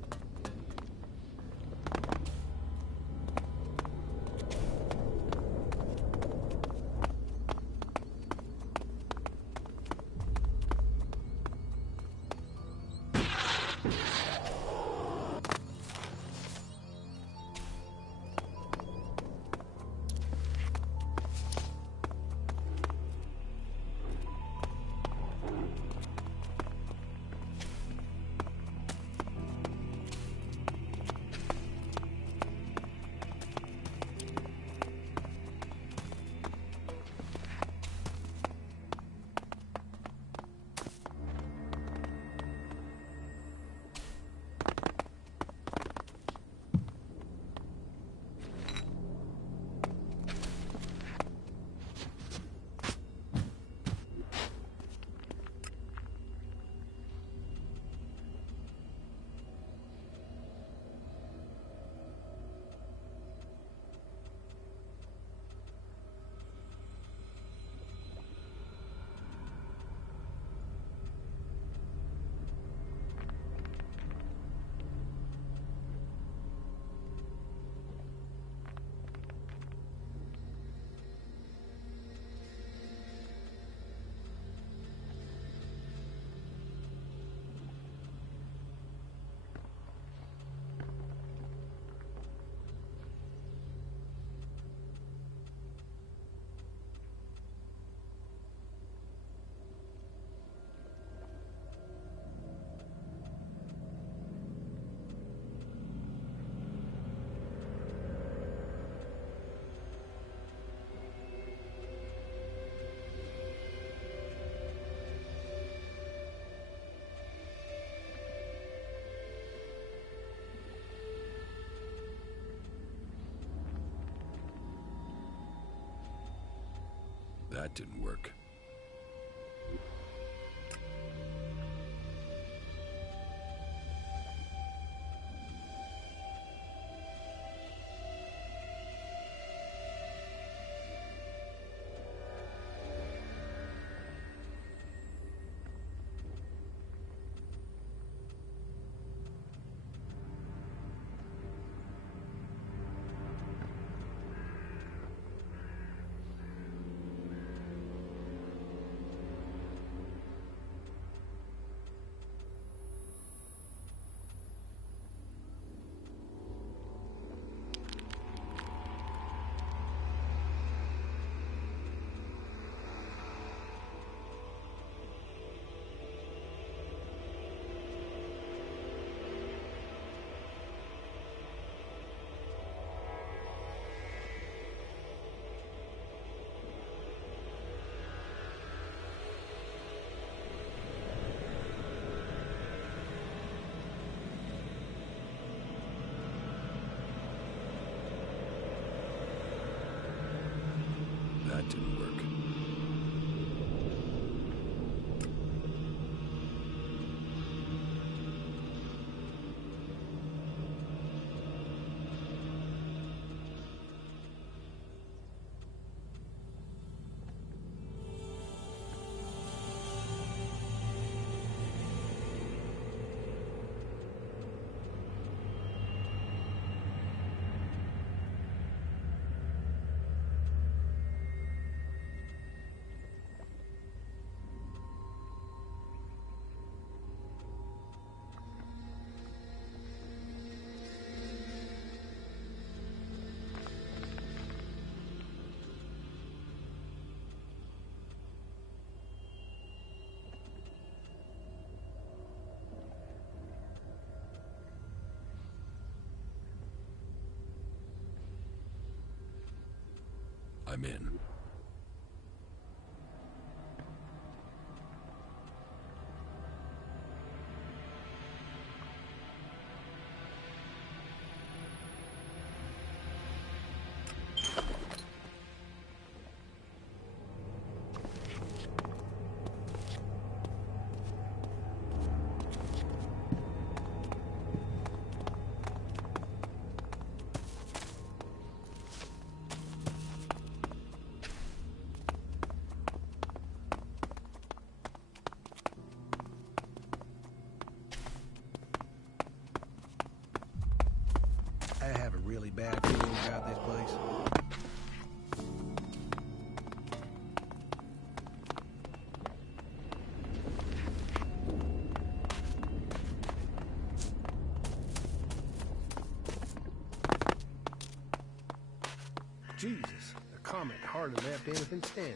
That didn't work. That didn't work. I'm in. I have a really bad feeling about this place. Jesus, the comet hardly left anything standing.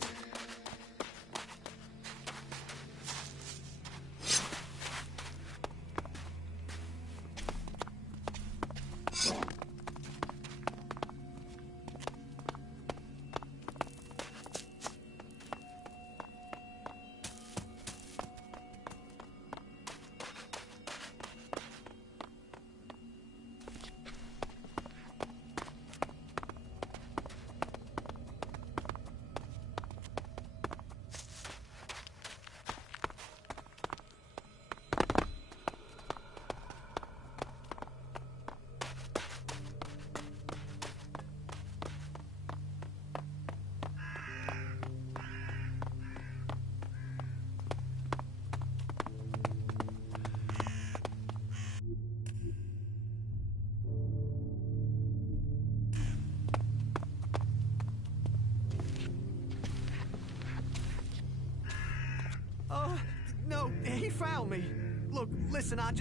No, he found me. Look, listen, I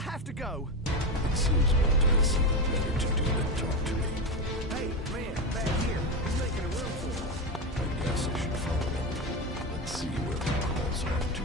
have to go. It seems Montez better to do than talk to me. Hey, man, back here. He's making a run for it. I guess I should follow him. Let's see where he crawls off to.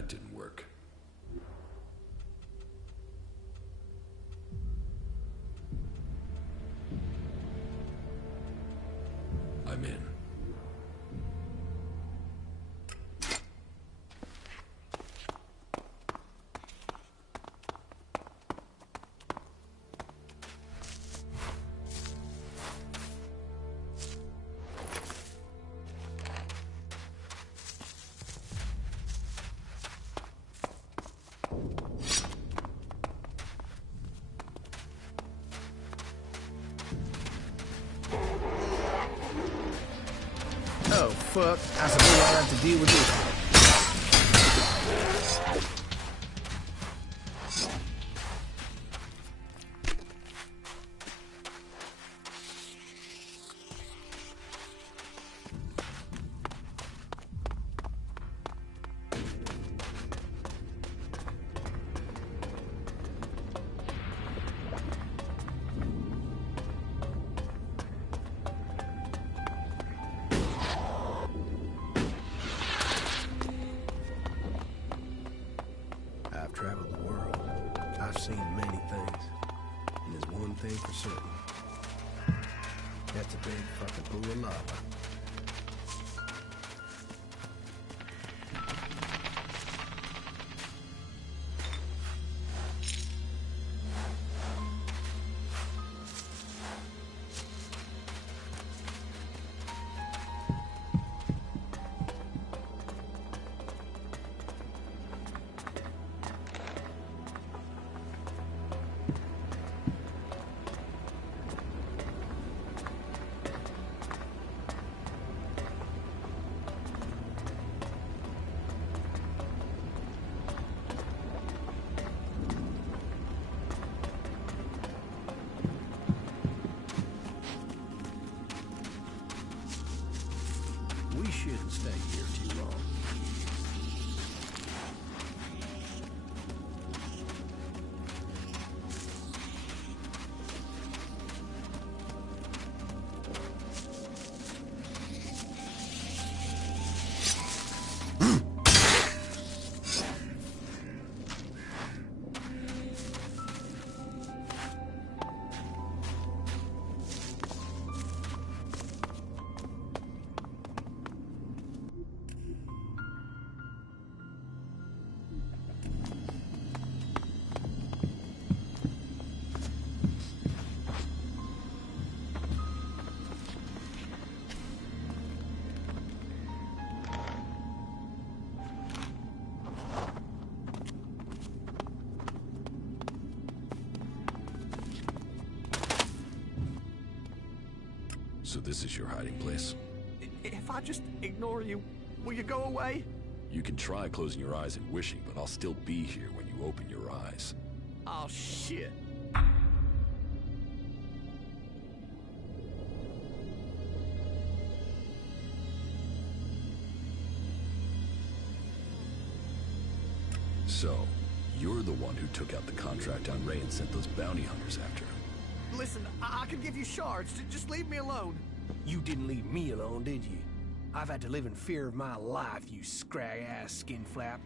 That didn't work. I'm in. Oh, fuck. I suppose I'll have to deal with this one. I've traveled the world. I've seen many things. And there's one thing for certain. That's a big fucking pool of lava. We shouldn't stay here too long. So this is your hiding place? If I just ignore you, will you go away? You can try closing your eyes and wishing, but I'll still be here when you open your eyes. Oh, shit. So, you're the one who took out the contract on Ray and sent those bounty hunters after him. Listen, I can give you shards. Just leave me alone. You didn't leave me alone, did you? I've had to live in fear of my life, you scrag-ass skin flap.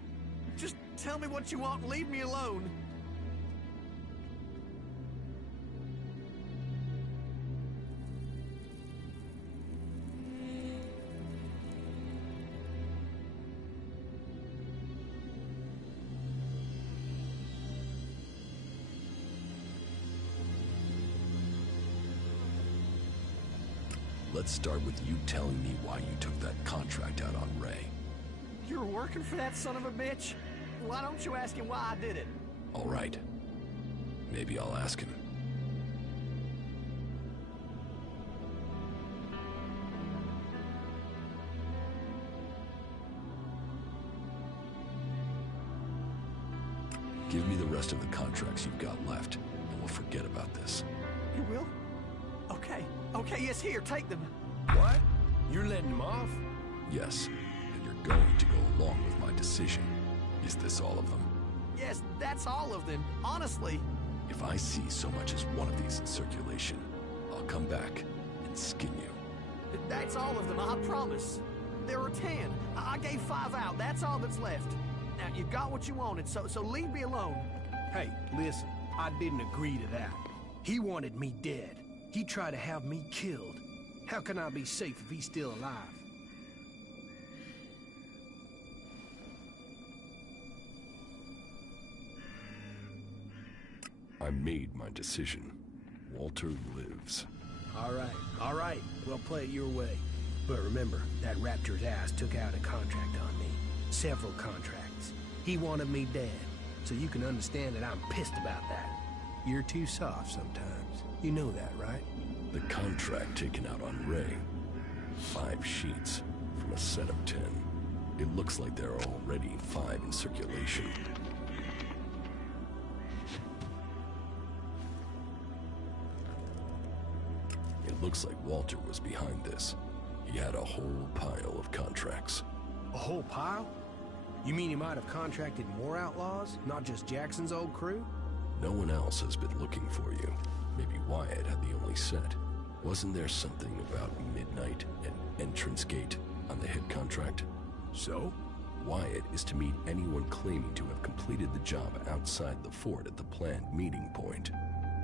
Just tell me what you want and leave me alone. Let's start with you telling me why you took that contract out on Ray. You're working for that son of a bitch? Why don't you ask him why I did it? All right. Maybe I'll ask him. Give me the rest of the contracts you've got left, and we'll forget about this. You will? Okay, yes, here, take them. What? You're letting them off? Yes, and you're going to go along with my decision. Is this all of them? Yes, that's all of them, honestly. If I see so much as one of these in circulation, I'll come back and skin you. That's all of them, I promise. There are 10. I gave 5 out, that's all that's left. Now, you got what you wanted, so leave me alone. Hey, listen, I didn't agree to that. He wanted me dead. He tried to have me killed. How can I be safe if he's still alive? I made my decision. Walter lives. All right. We'll play it your way. But remember, that raptor's ass took out a contract on me. Several contracts. He wanted me dead. So you can understand that I'm pissed about that. You're too soft sometimes. You know that, right? The contract taken out on Ray. 5 sheets from a set of 10. It looks like there are already 5 in circulation. It looks like Walter was behind this. He had a whole pile of contracts. A whole pile? You mean he might have contracted more outlaws, not just Jackson's old crew? No one else has been looking for you. Maybe Wyatt had the only set. Wasn't there something about midnight and entrance gate on the head contract? So? Wyatt is to meet anyone claiming to have completed the job outside the fort at the planned meeting point.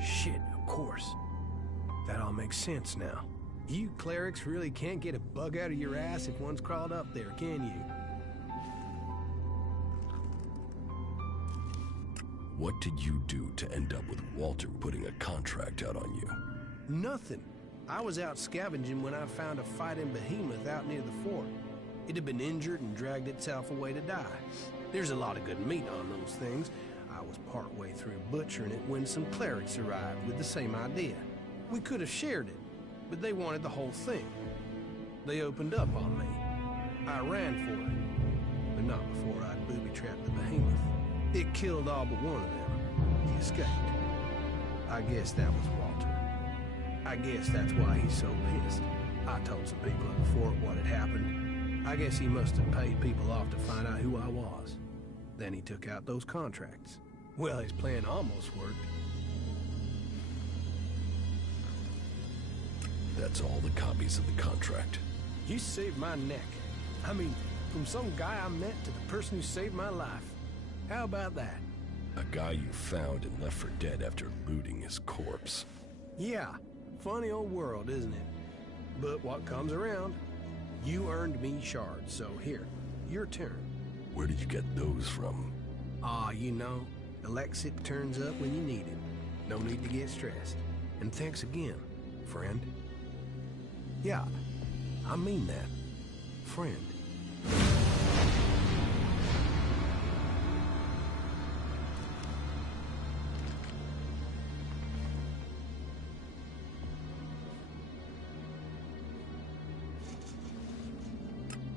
Shit, of course. That all makes sense now. You clerics really can't get a bug out of your ass if one's crawled up there, can you? What did you do to end up with Walter putting a contract out on you? Nothing. I was out scavenging when I found a fighting behemoth out near the fort. It had been injured and dragged itself away to die. There's a lot of good meat on those things. I was partway through butchering it when some clerics arrived with the same idea. We could have shared it, but they wanted the whole thing. They opened up on me. I ran for it, but not before I'd booby-trapped the behemoth. It killed all but one of them. He escaped. I guess that was Walter. I guess that's why he's so pissed. I told some people at the fort what had happened. I guess he must have paid people off to find out who I was. Then he took out those contracts. Well, his plan almost worked. That's all the copies of the contract. You saved my neck. I mean, from some guy I met to the person who saved my life. How about that? A guy you found and left for dead after looting his corpse. Yeah, funny old world, isn't it? But what comes around? You earned me shards, so here, your turn. Where did you get those from? You know, Elex turns up when you need it. No need to get stressed. And thanks again, friend. Yeah, I mean that. Friend.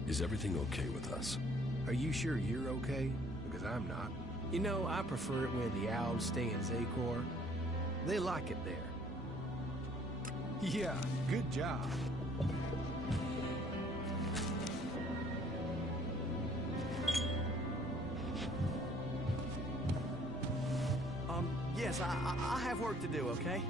Is everything okay with us? Are you sure you're okay? Because I'm not. You know, I prefer it when the owls stay in Zacor. They like it there. Yeah, good job. Yes, I have work to do, okay?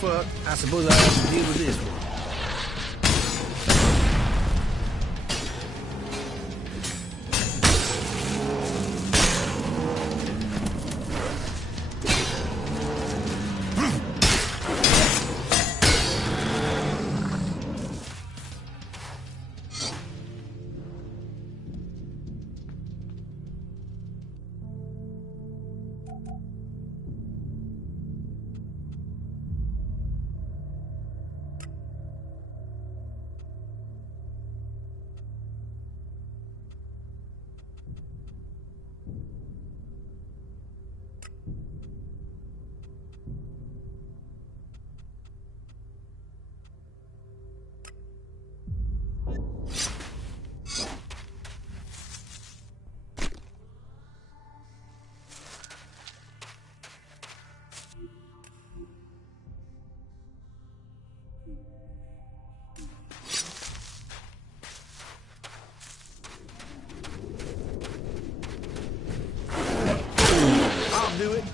fuck, I suppose I have to deal with this one. Do it.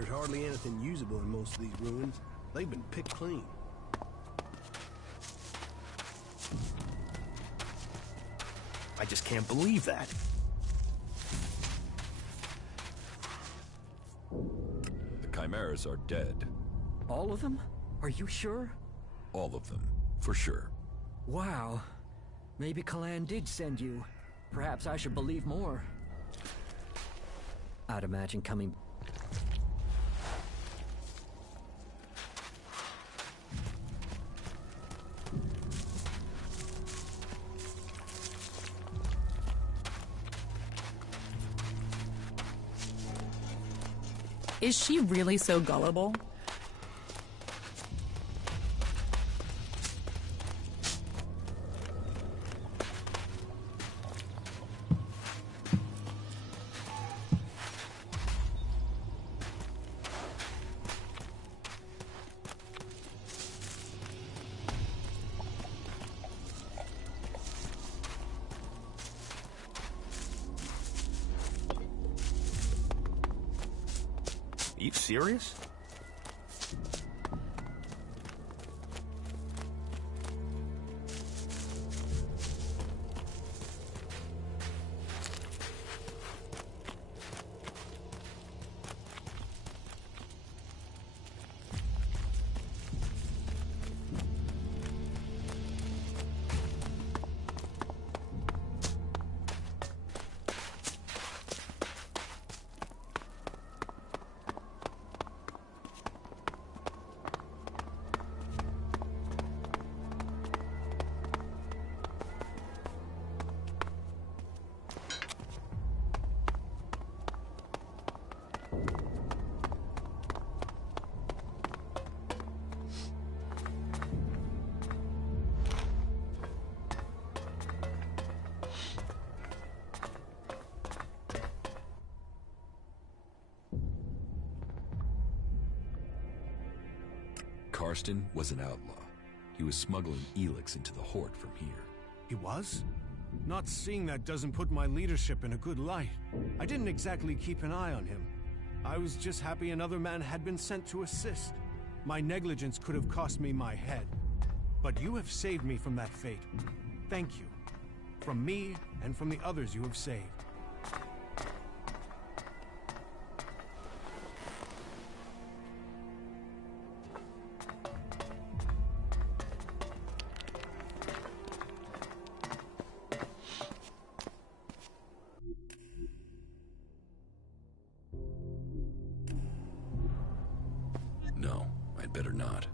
There's hardly anything usable in most of these ruins. They've been picked clean. I just can't believe that. The Chimeras are dead. All of them? Are you sure? All of them, for sure. Wow. Maybe Kalan did send you. Perhaps I should believe more. I'd imagine coming... Is she really so gullible? Are you serious? Karsten was an outlaw. He was smuggling Elex into the Horde from here. He was? Not seeing that doesn't put my leadership in a good light. I didn't exactly keep an eye on him. I was just happy another man had been sent to assist. My negligence could have cost me my head. But you have saved me from that fate. Thank you. From me and from the others you have saved. No, I'd better not.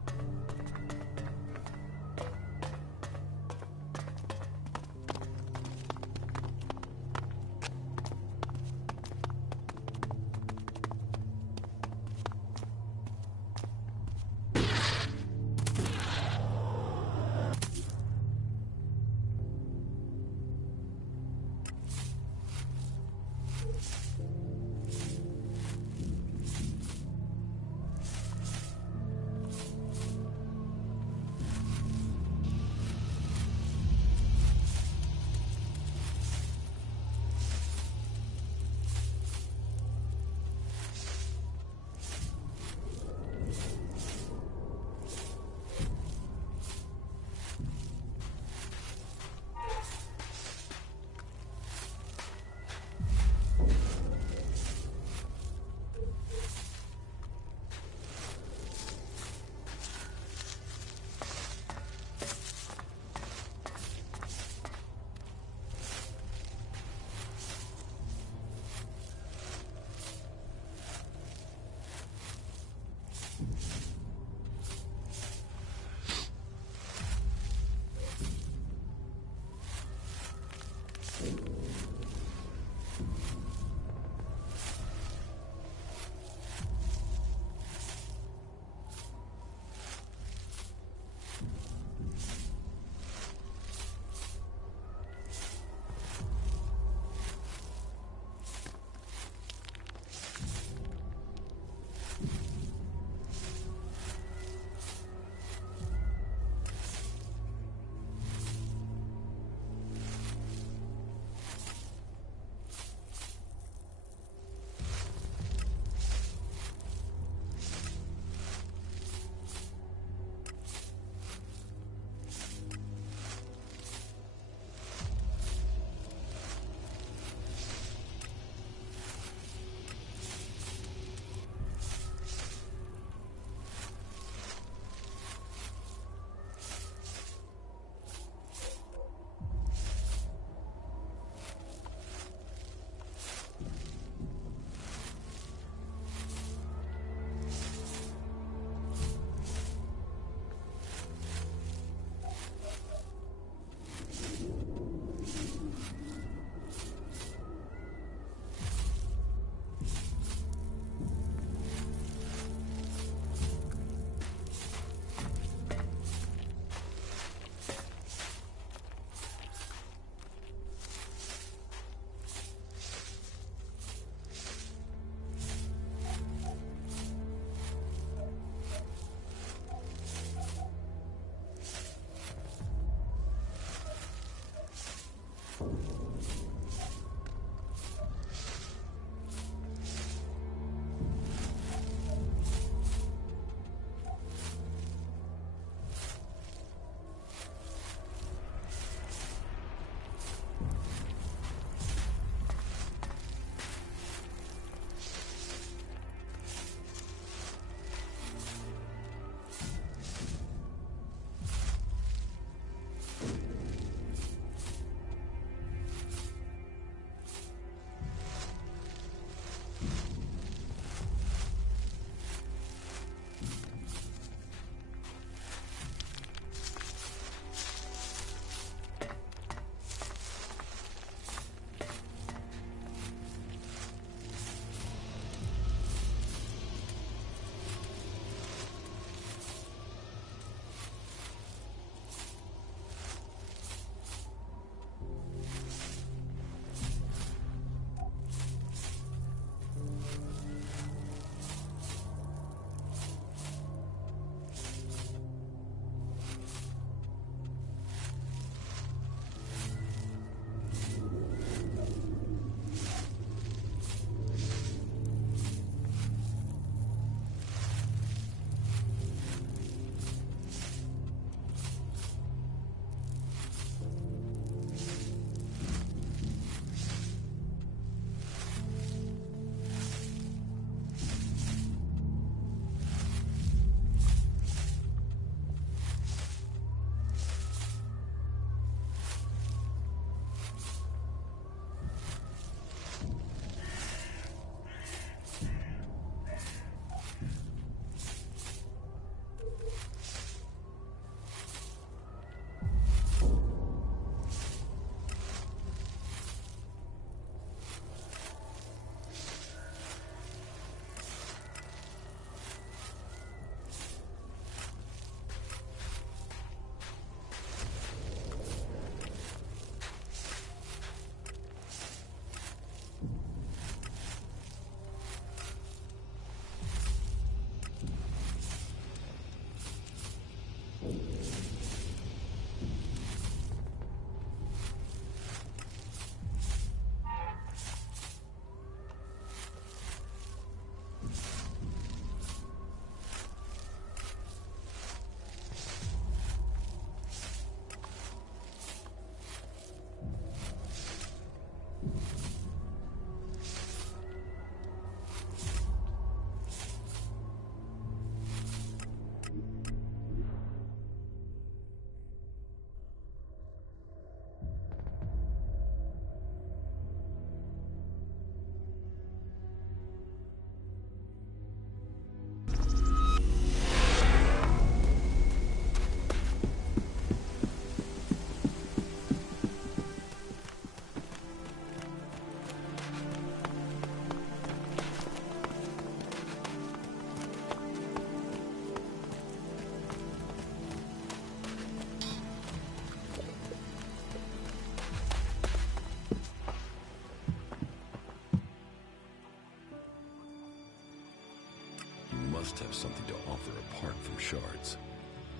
Must have something to offer apart from shards.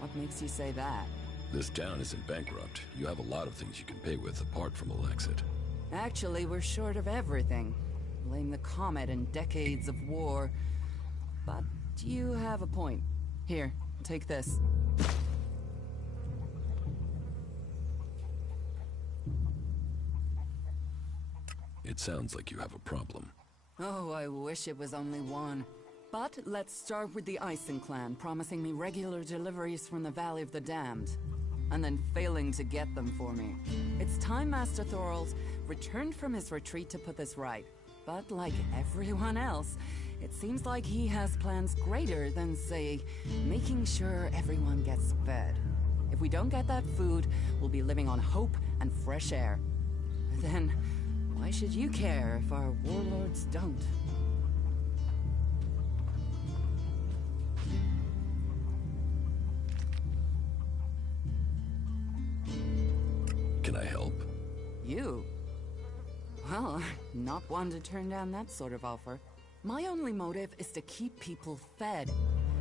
What makes you say that? This town isn't bankrupt. You have a lot of things you can pay with apart from Alexit. Actually, we're short of everything. Blame the comet and decades of war. But you have a point. Here, take this. It sounds like you have a problem. Oh, I wish it was only one. But let's start with the Ison clan, promising me regular deliveries from the Valley of the Damned, and then failing to get them for me. It's time Master Thorals returned from his retreat to put this right. But like everyone else, it seems like he has plans greater than, say, making sure everyone gets fed. If we don't get that food, we'll be living on hope and fresh air. Then, why should you care if our warlords don't? Can I help? You? Well, not one to turn down that sort of offer. My only motive is to keep people fed.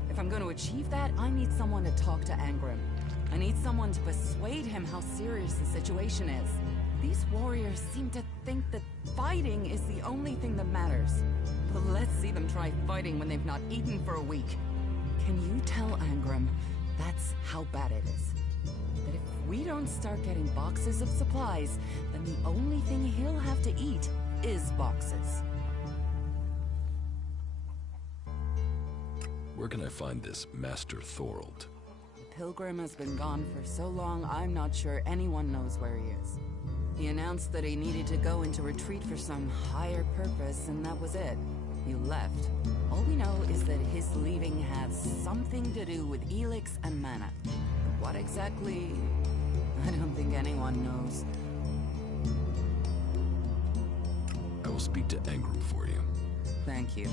If I'm going to achieve that, I need someone to talk to Angrim. I need someone to persuade him how serious the situation is. These warriors seem to think that fighting is the only thing that matters. But let's see them try fighting when they've not eaten for a week. Can you tell Angram that's how bad it is? That if we don't start getting boxes of supplies, then the only thing he'll have to eat is boxes. Where can I find this Master Thorold? The Pilgrim has been gone for so long, I'm not sure anyone knows where he is. He announced that he needed to go into retreat for some higher purpose, and that was it. He left. All we know is that his leaving has something to do with Elex and mana. What exactly? I don't think anyone knows. I will speak to Angram for you. Thank you.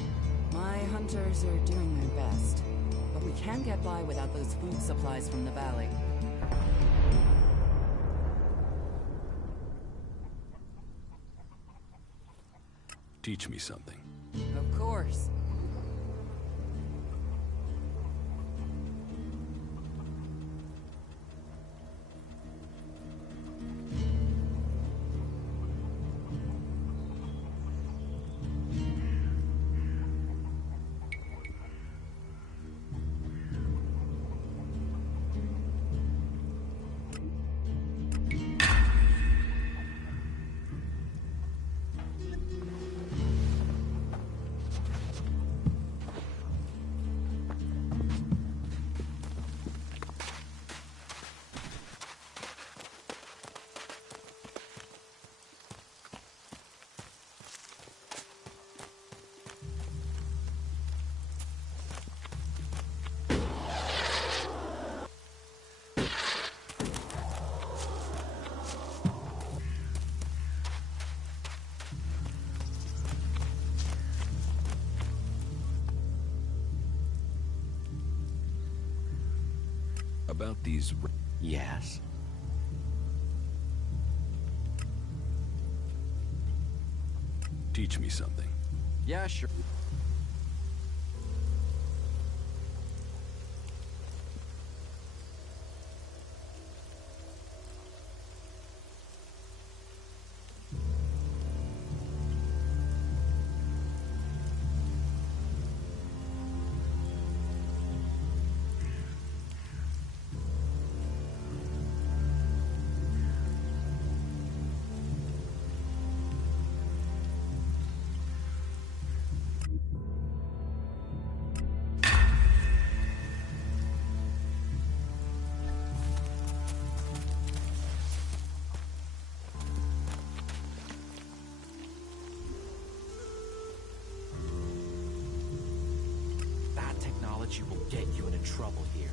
My hunters are doing their best, but we can't get by without those food supplies from the valley. Teach me something. Of course. About these... Yes. Teach me something. Yeah, sure. Technology will get you into trouble here.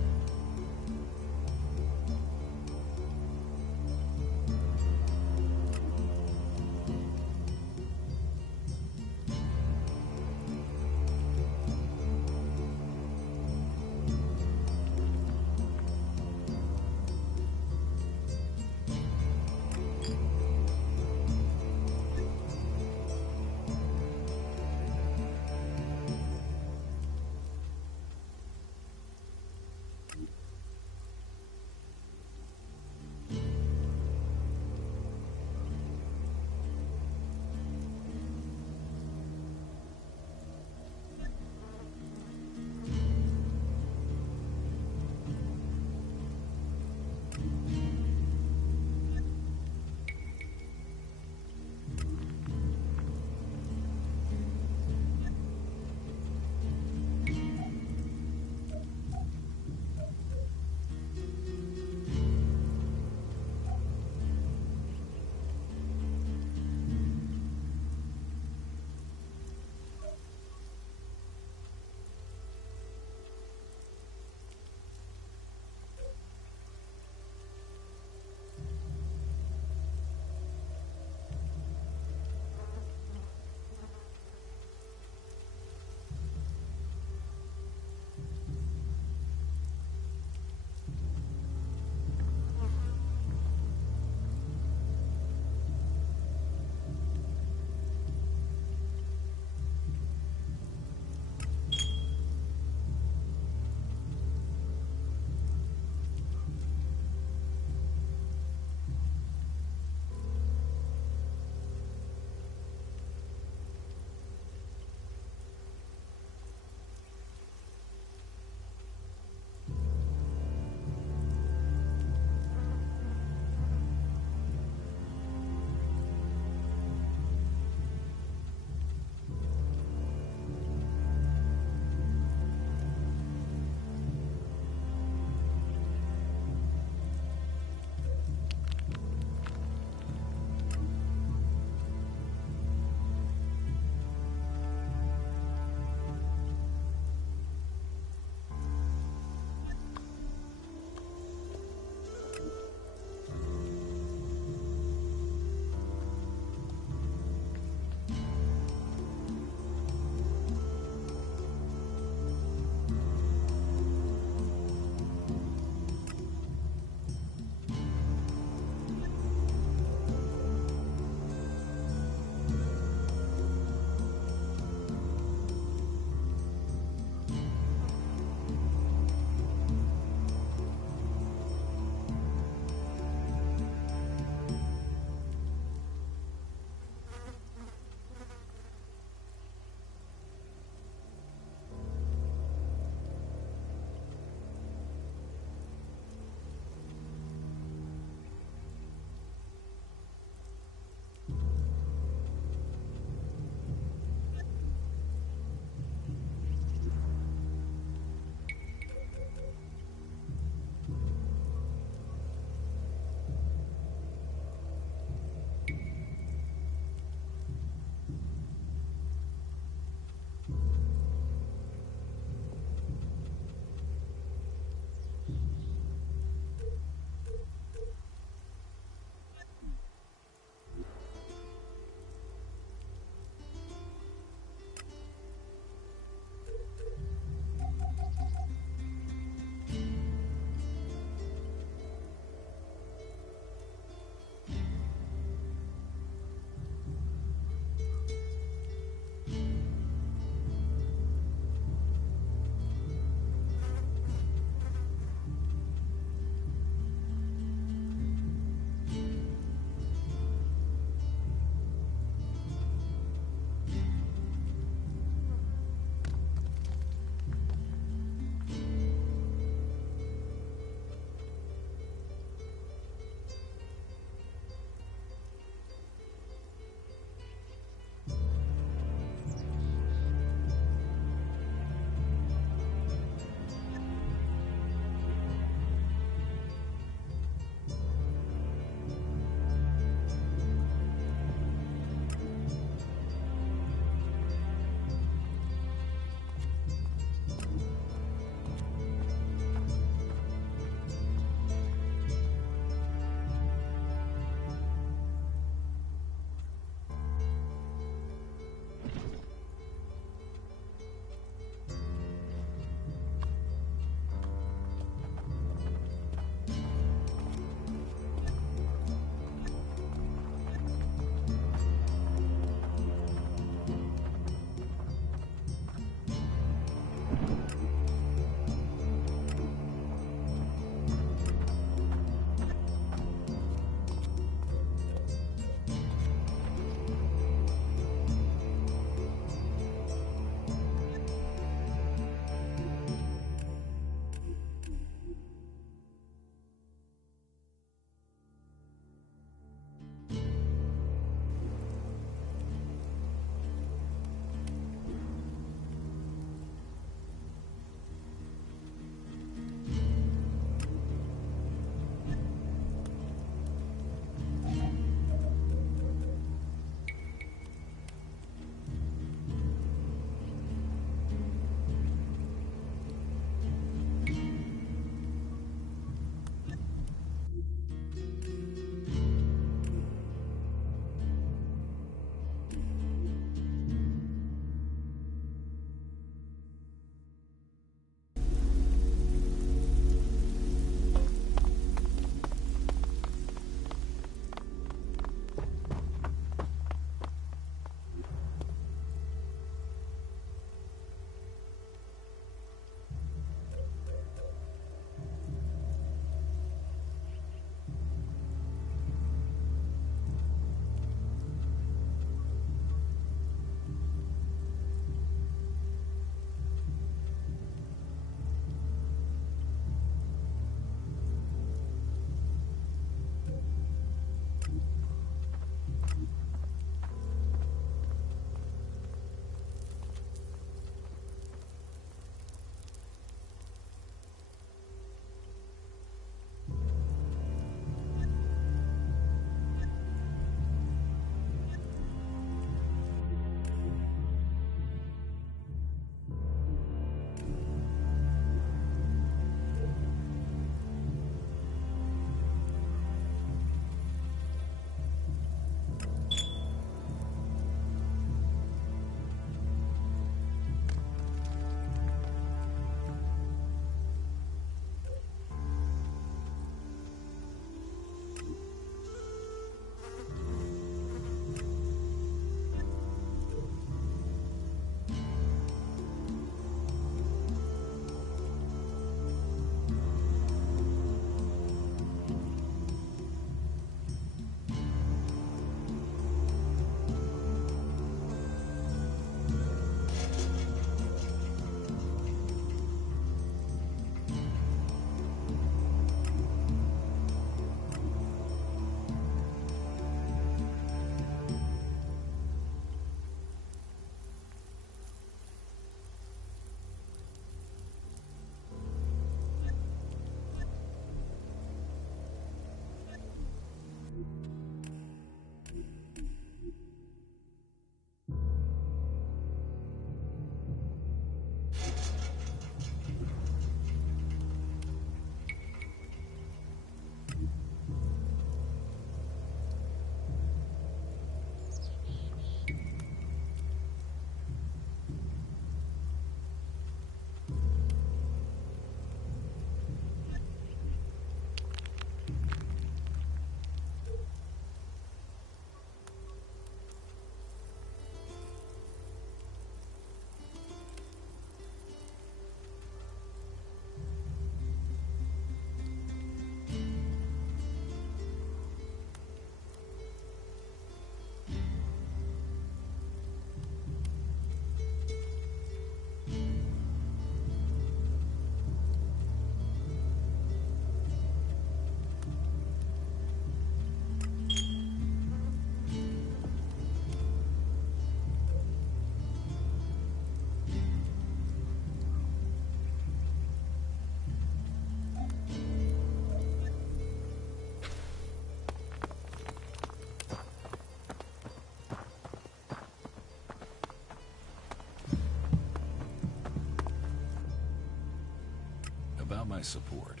my support.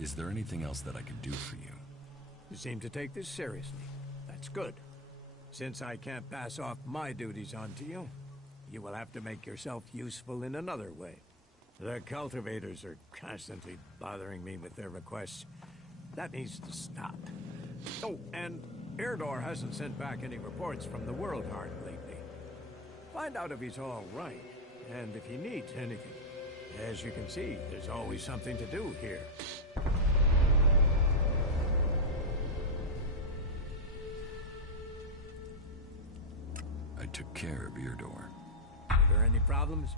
Is there anything else that I can do for you? You seem to take this seriously. That's good. Since I can't pass off my duties onto you, you will have to make yourself useful in another way. The cultivators are constantly bothering me with their requests. That needs to stop. Oh, and Erdor hasn't sent back any reports from the World Heart lately. Find out if he's all right, and if he needs anything. As you can see, there's always something to do here. I took care of Erdor. Are there any problems?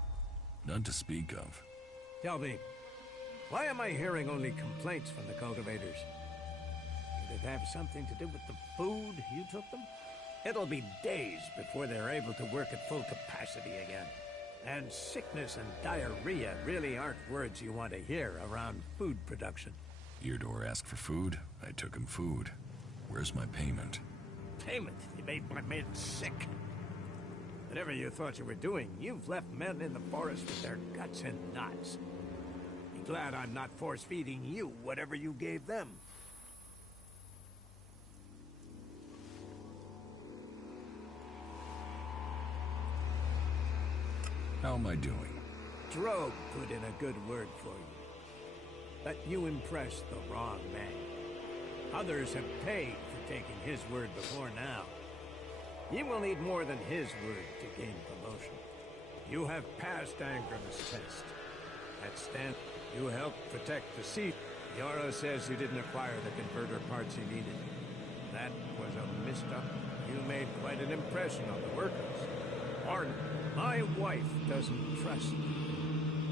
None to speak of. Tell me, why am I hearing only complaints from the cultivators? Did it have something to do with the food you took them? It'll be days before they're able to work at full capacity again. And sickness and diarrhea really aren't words you want to hear around food production. Erdor asked for food. I took him food. Where's my payment? Payment? You made my men sick. Whatever you thought you were doing, you've left men in the forest with their guts in knots. Be glad I'm not force-feeding you whatever you gave them. How am I doing? Drogue put in a good word for you. But you impressed the wrong man. Others have paid for taking his word before now. You will need more than his word to gain promotion. You have passed Angram's test. At Stan, you helped protect the sea. Yara says you didn't acquire the converter parts you needed. That was a misstep. You made quite an impression on the workers. Arn, my wife doesn't trust you.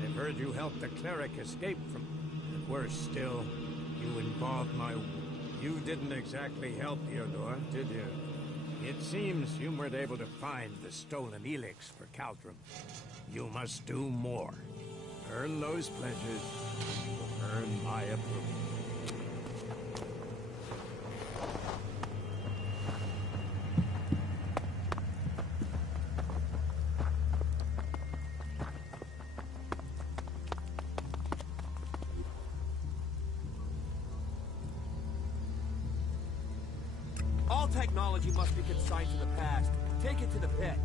They've heard you helped the cleric escape from... And worse still, you involved my... You didn't exactly help Erdor, did you? It seems you weren't able to find the stolen Elex for Caldrum. You must do more. Earn those pledges. Earn my approval. All technology must be consigned to the past. Take it to the pit.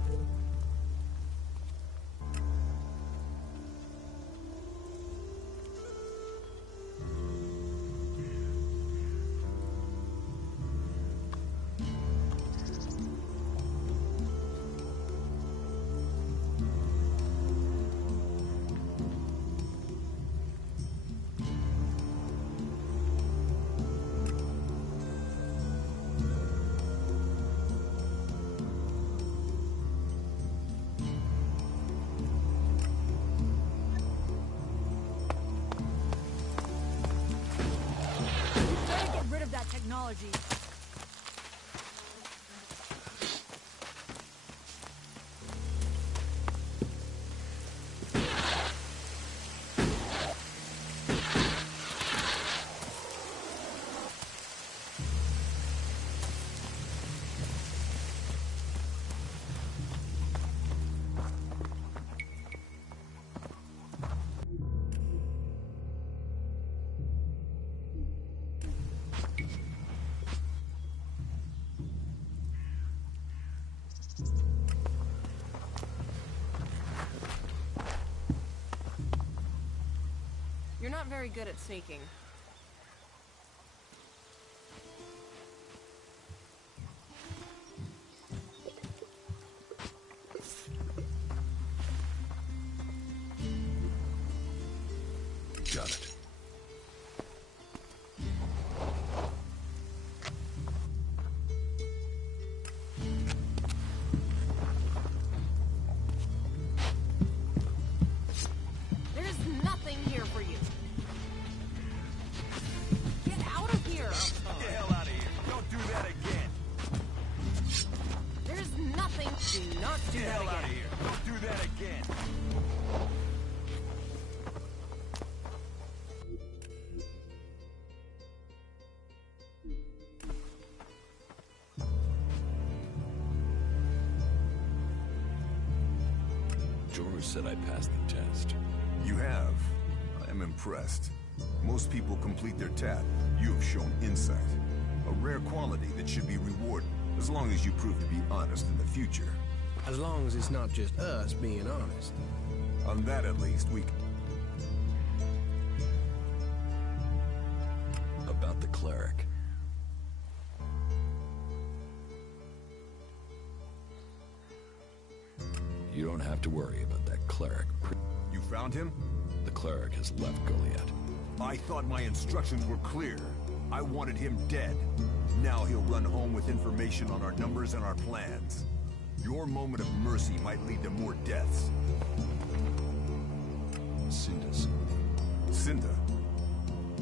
Technology. You're not very good at sneaking. Got it. There's nothing here for you. Get out of here! Get the hell out of here. Don't do that again. There's nothing. Do not do Get the that hell again. out of here. Don't do that again. Joru said I passed the test. You have. I am impressed. Most people complete their task. You have shown insight. A rare quality that should be rewarded, as long as you prove to be honest in the future. As long as it's not just us being honest. On that, at least, we can... About the cleric. You don't have to worry about that cleric. You found him? The cleric has left Goliath. I thought my instructions were clear. I wanted him dead. Now he'll run home with information on our numbers and our plans. Your moment of mercy might lead to more deaths. Cinda's. Cinda?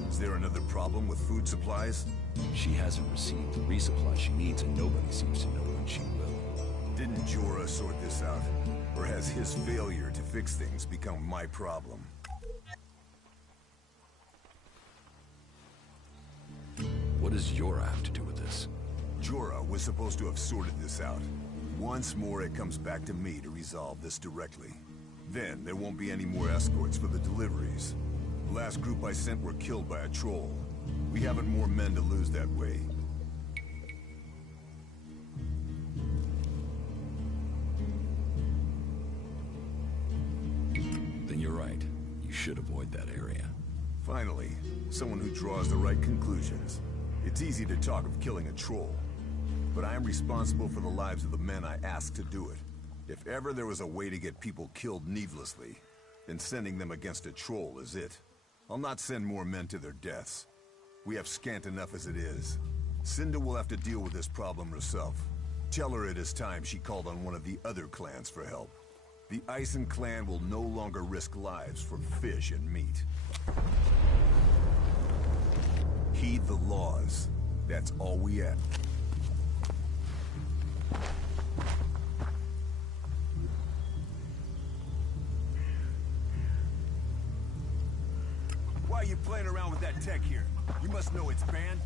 Is there another problem with food supplies? She hasn't received the resupply she needs, and nobody seems to know when she will. Didn't Jorah sort this out? Or has his failure to fix things become my problem? What does Jorah have to do with this? Jorah was supposed to have sorted this out. Once more, it comes back to me to resolve this directly. Then, there won't be any more escorts for the deliveries. The last group I sent were killed by a troll. We haven't more men to lose that way. Then you're right. You should avoid that area. Finally, someone who draws the right conclusions. It's easy to talk of killing a troll, but I am responsible for the lives of the men I asked to do it. If ever there was a way to get people killed needlessly, then sending them against a troll is it. I'll not send more men to their deaths. We have scant enough as it is. Cinda will have to deal with this problem herself. Tell her it is time she called on one of the other clans for help. The Ison clan will no longer risk lives for fish and meat. Heed the laws. That's all we ask. Why are you playing around with that tech here? You must know it's banned.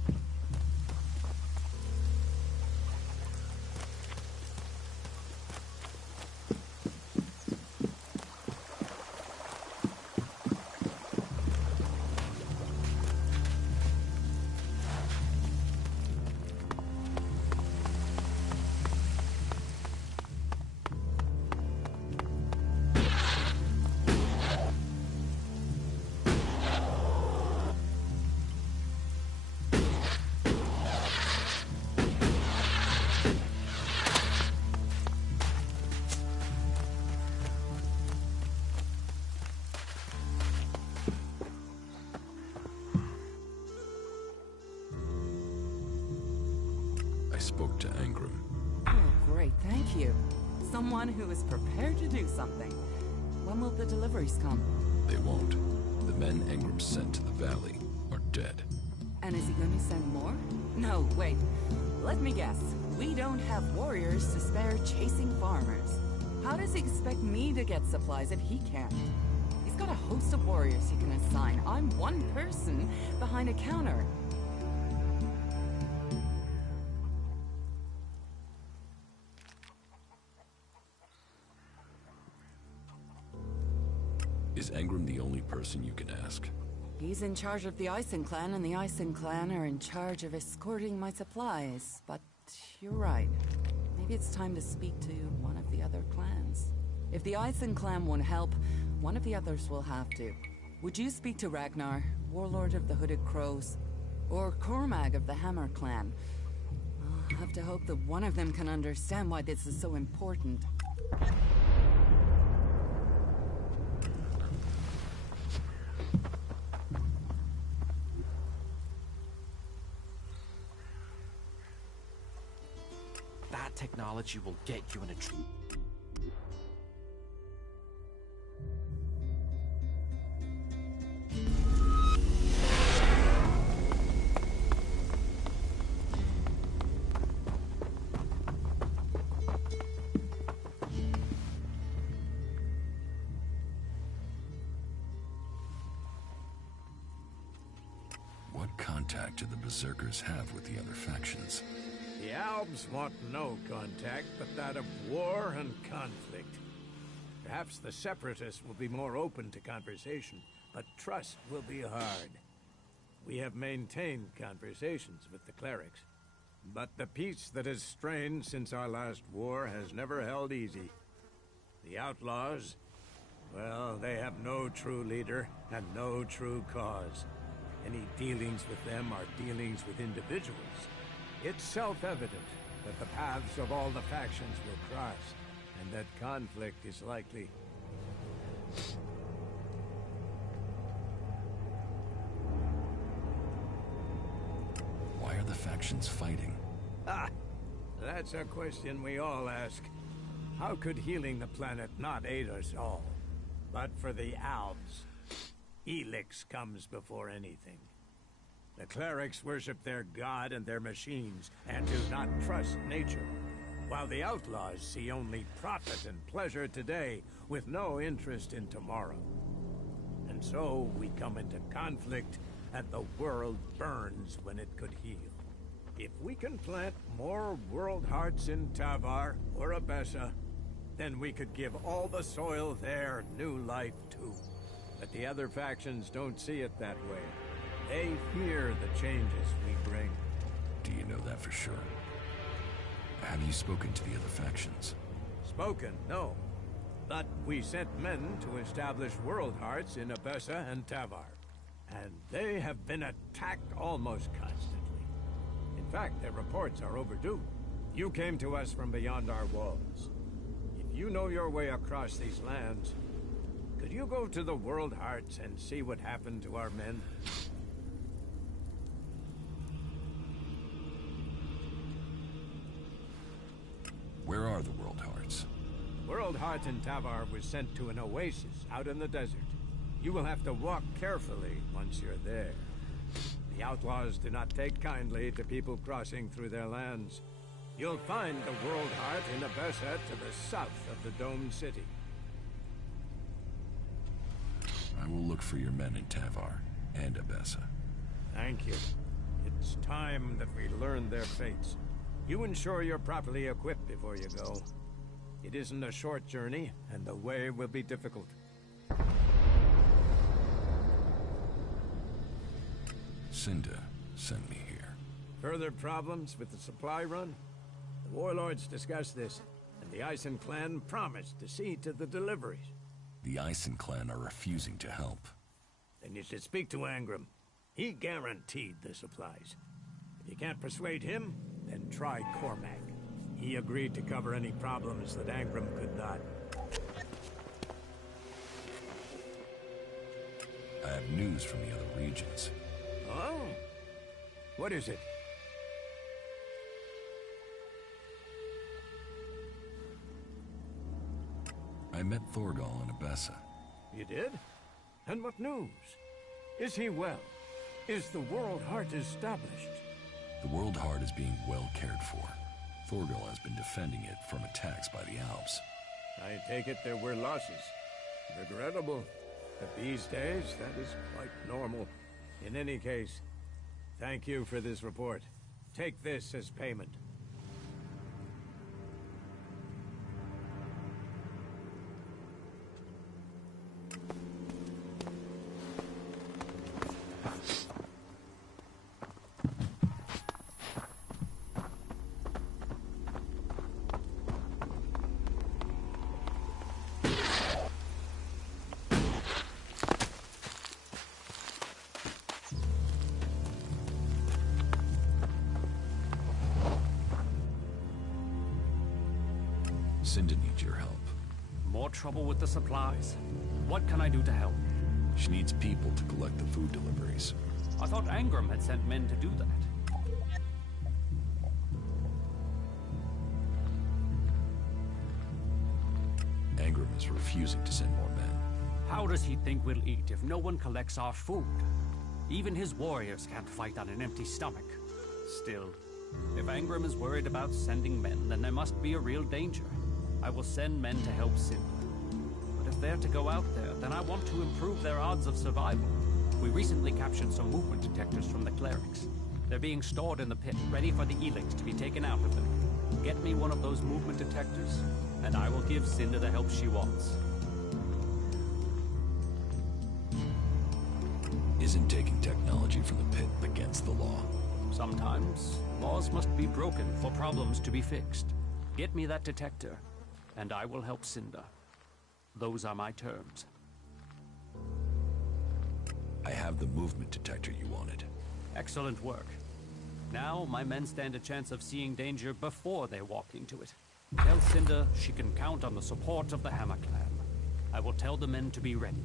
I spoke to Angram. Oh, great, thank you. Someone who is prepared to do something. When will the deliveries come? They won't. The men Angram sent to the valley are dead. And is he going to send more? No, wait. Let me guess. We don't have warriors to spare chasing farmers. How does he expect me to get supplies if he can't? He's got a host of warriors he can assign. I'm one person behind a counter. Is Angram the only person you can ask? He's in charge of the Ison clan, and the Ison clan are in charge of escorting my supplies. But you're right. Maybe it's time to speak to one of the other clans. If the Ison clan won't help, one of the others will have to. Would you speak to Ragnar, warlord of the Hooded Crows? Or Cormag of the Hammer clan? I'll have to hope that one of them can understand why this is so important. That technology will get you in a tree. What contact do the Berserkers have with the other factions? The Albs want no contact but that of war and conflict. Perhaps the Separatists will be more open to conversation, but trust will be hard. We have maintained conversations with the clerics, but the peace that has strained since our last war has never held easy. The outlaws, well, they have no true leader and no true cause. Any dealings with them are dealings with individuals. It's self-evident that the paths of all the factions will cross, and that conflict is likely. Why are the factions fighting? Ah, that's a question we all ask. How could healing the planet not aid us all? But for the Alps, Elex comes before anything. The clerics worship their god and their machines, and do not trust nature, while the outlaws see only profit and pleasure today, with no interest in tomorrow. And so we come into conflict, and the world burns when it could heal. If we can plant more world hearts in Tavar or Abessa, then we could give all the soil there new life too. But the other factions don't see it that way. They fear the changes we bring. Do you know that for sure? Have you spoken to the other factions? Spoken, no. But we sent men to establish world hearts in Abessa and Tavar. And they have been attacked almost constantly. In fact, their reports are overdue. You came to us from beyond our walls. If you know your way across these lands, could you go to the World Hearts and see what happened to our men? Where are the World Hearts? World Heart in Tavar was sent to an oasis out in the desert. You will have to walk carefully once you're there. The outlaws do not take kindly to people crossing through their lands. You'll find the World Heart in Abessa to the south of the domed city. I will look for your men in Tavar and Abessa. Thank you. It's time that we learn their fates. You ensure you're properly equipped before you go. It isn't a short journey, and the way will be difficult. Cinda sent me here. Further problems with the supply run? The warlords discussed this, and the Ison clan promised to see to the deliveries. The Ison clan are refusing to help. Then you should speak to Angram. He guaranteed the supplies. If you can't persuade him, then try Cormac. He agreed to cover any problems that Angram could not. I have news from the other regions. Oh? What is it? I met Thorgal in Abessa. You did? And what news? Is he well? Is the World Heart established? The World Heart is being well cared for. Thorgal has been defending it from attacks by the Alps. I take it there were losses. Regrettable. But these days, that is quite normal. In any case, thank you for this report. Take this as payment. Cinda needs your help. More trouble with the supplies. What can I do to help? She needs people to collect the food deliveries. I thought Angram had sent men to do that. Angram is refusing to send more men. How does he think we'll eat if no one collects our food? Even his warriors can't fight on an empty stomach. Still, if Angram is worried about sending men, then there must be a real danger. I will send men to help Cinda. But if they're to go out there, then I want to improve their odds of survival. We recently captured some movement detectors from the clerics. They're being stored in the pit, ready for the Elex to be taken out of them. Get me one of those movement detectors, and I will give Cinda the help she wants. Isn't taking technology from the pit against the law? Sometimes, laws must be broken for problems to be fixed. Get me that detector, and I will help Cinder. Those are my terms. I have the movement detector you wanted. Excellent work. Now, my men stand a chance of seeing danger before they walk into it. Tell Cinder she can count on the support of the Hammer Clan. I will tell the men to be ready.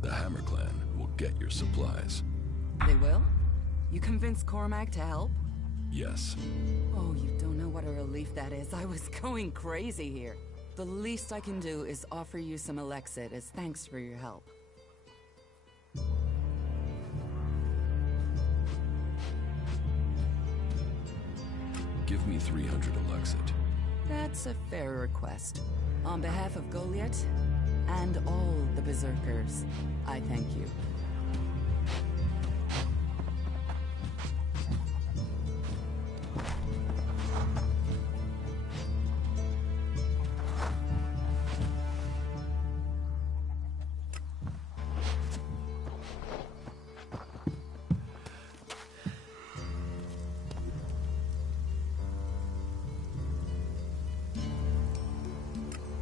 The Hammer Clan will get your supplies. They will? You convinced Cormac to help? Yes. Oh, you don't know what a relief that is. I was going crazy here. The least I can do is offer you some Elexit as thanks for your help. Give me 300 Elexit. That's a fair request. On behalf of Goliath and all the Berserkers, I thank you.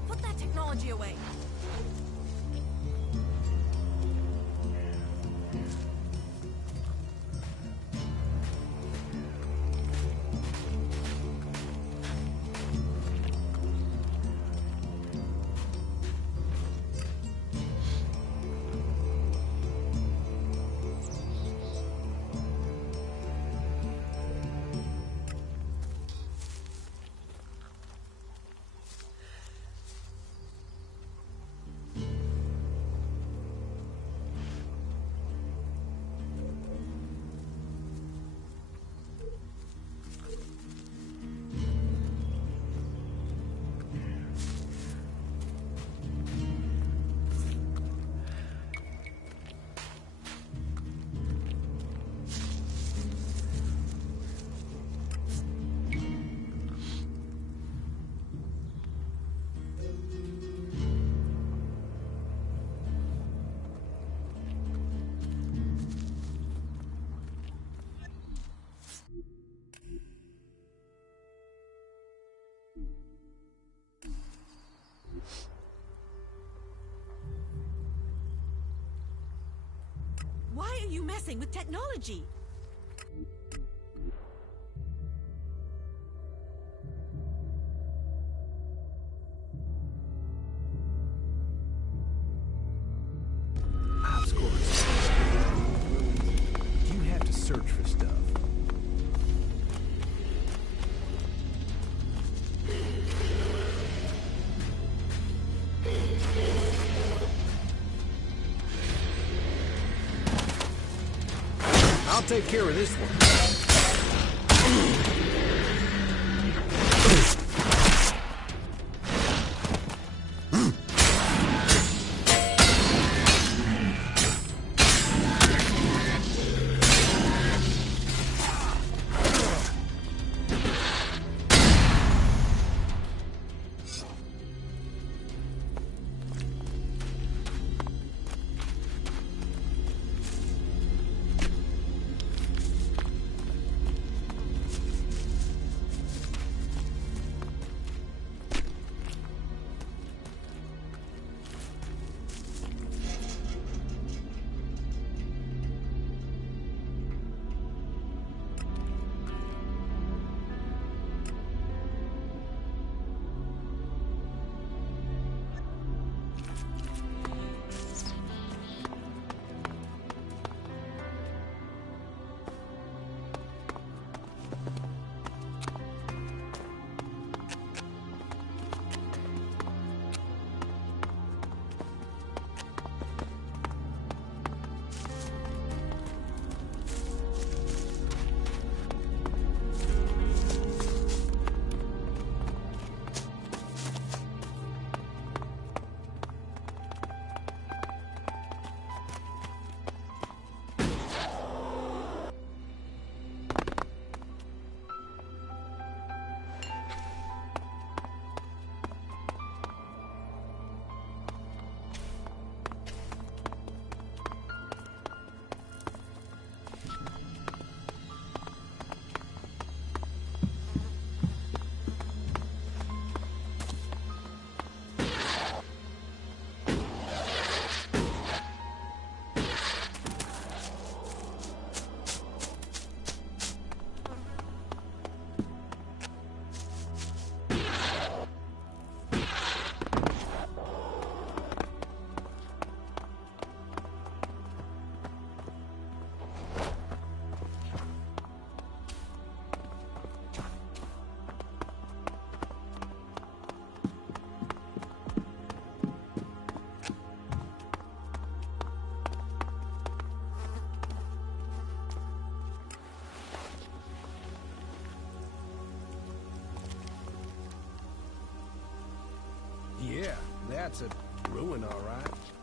Put that technology away. Why are you messing with technology? I've scored you have to search for stuff. I'll take care of this one. that's a ruin, all right.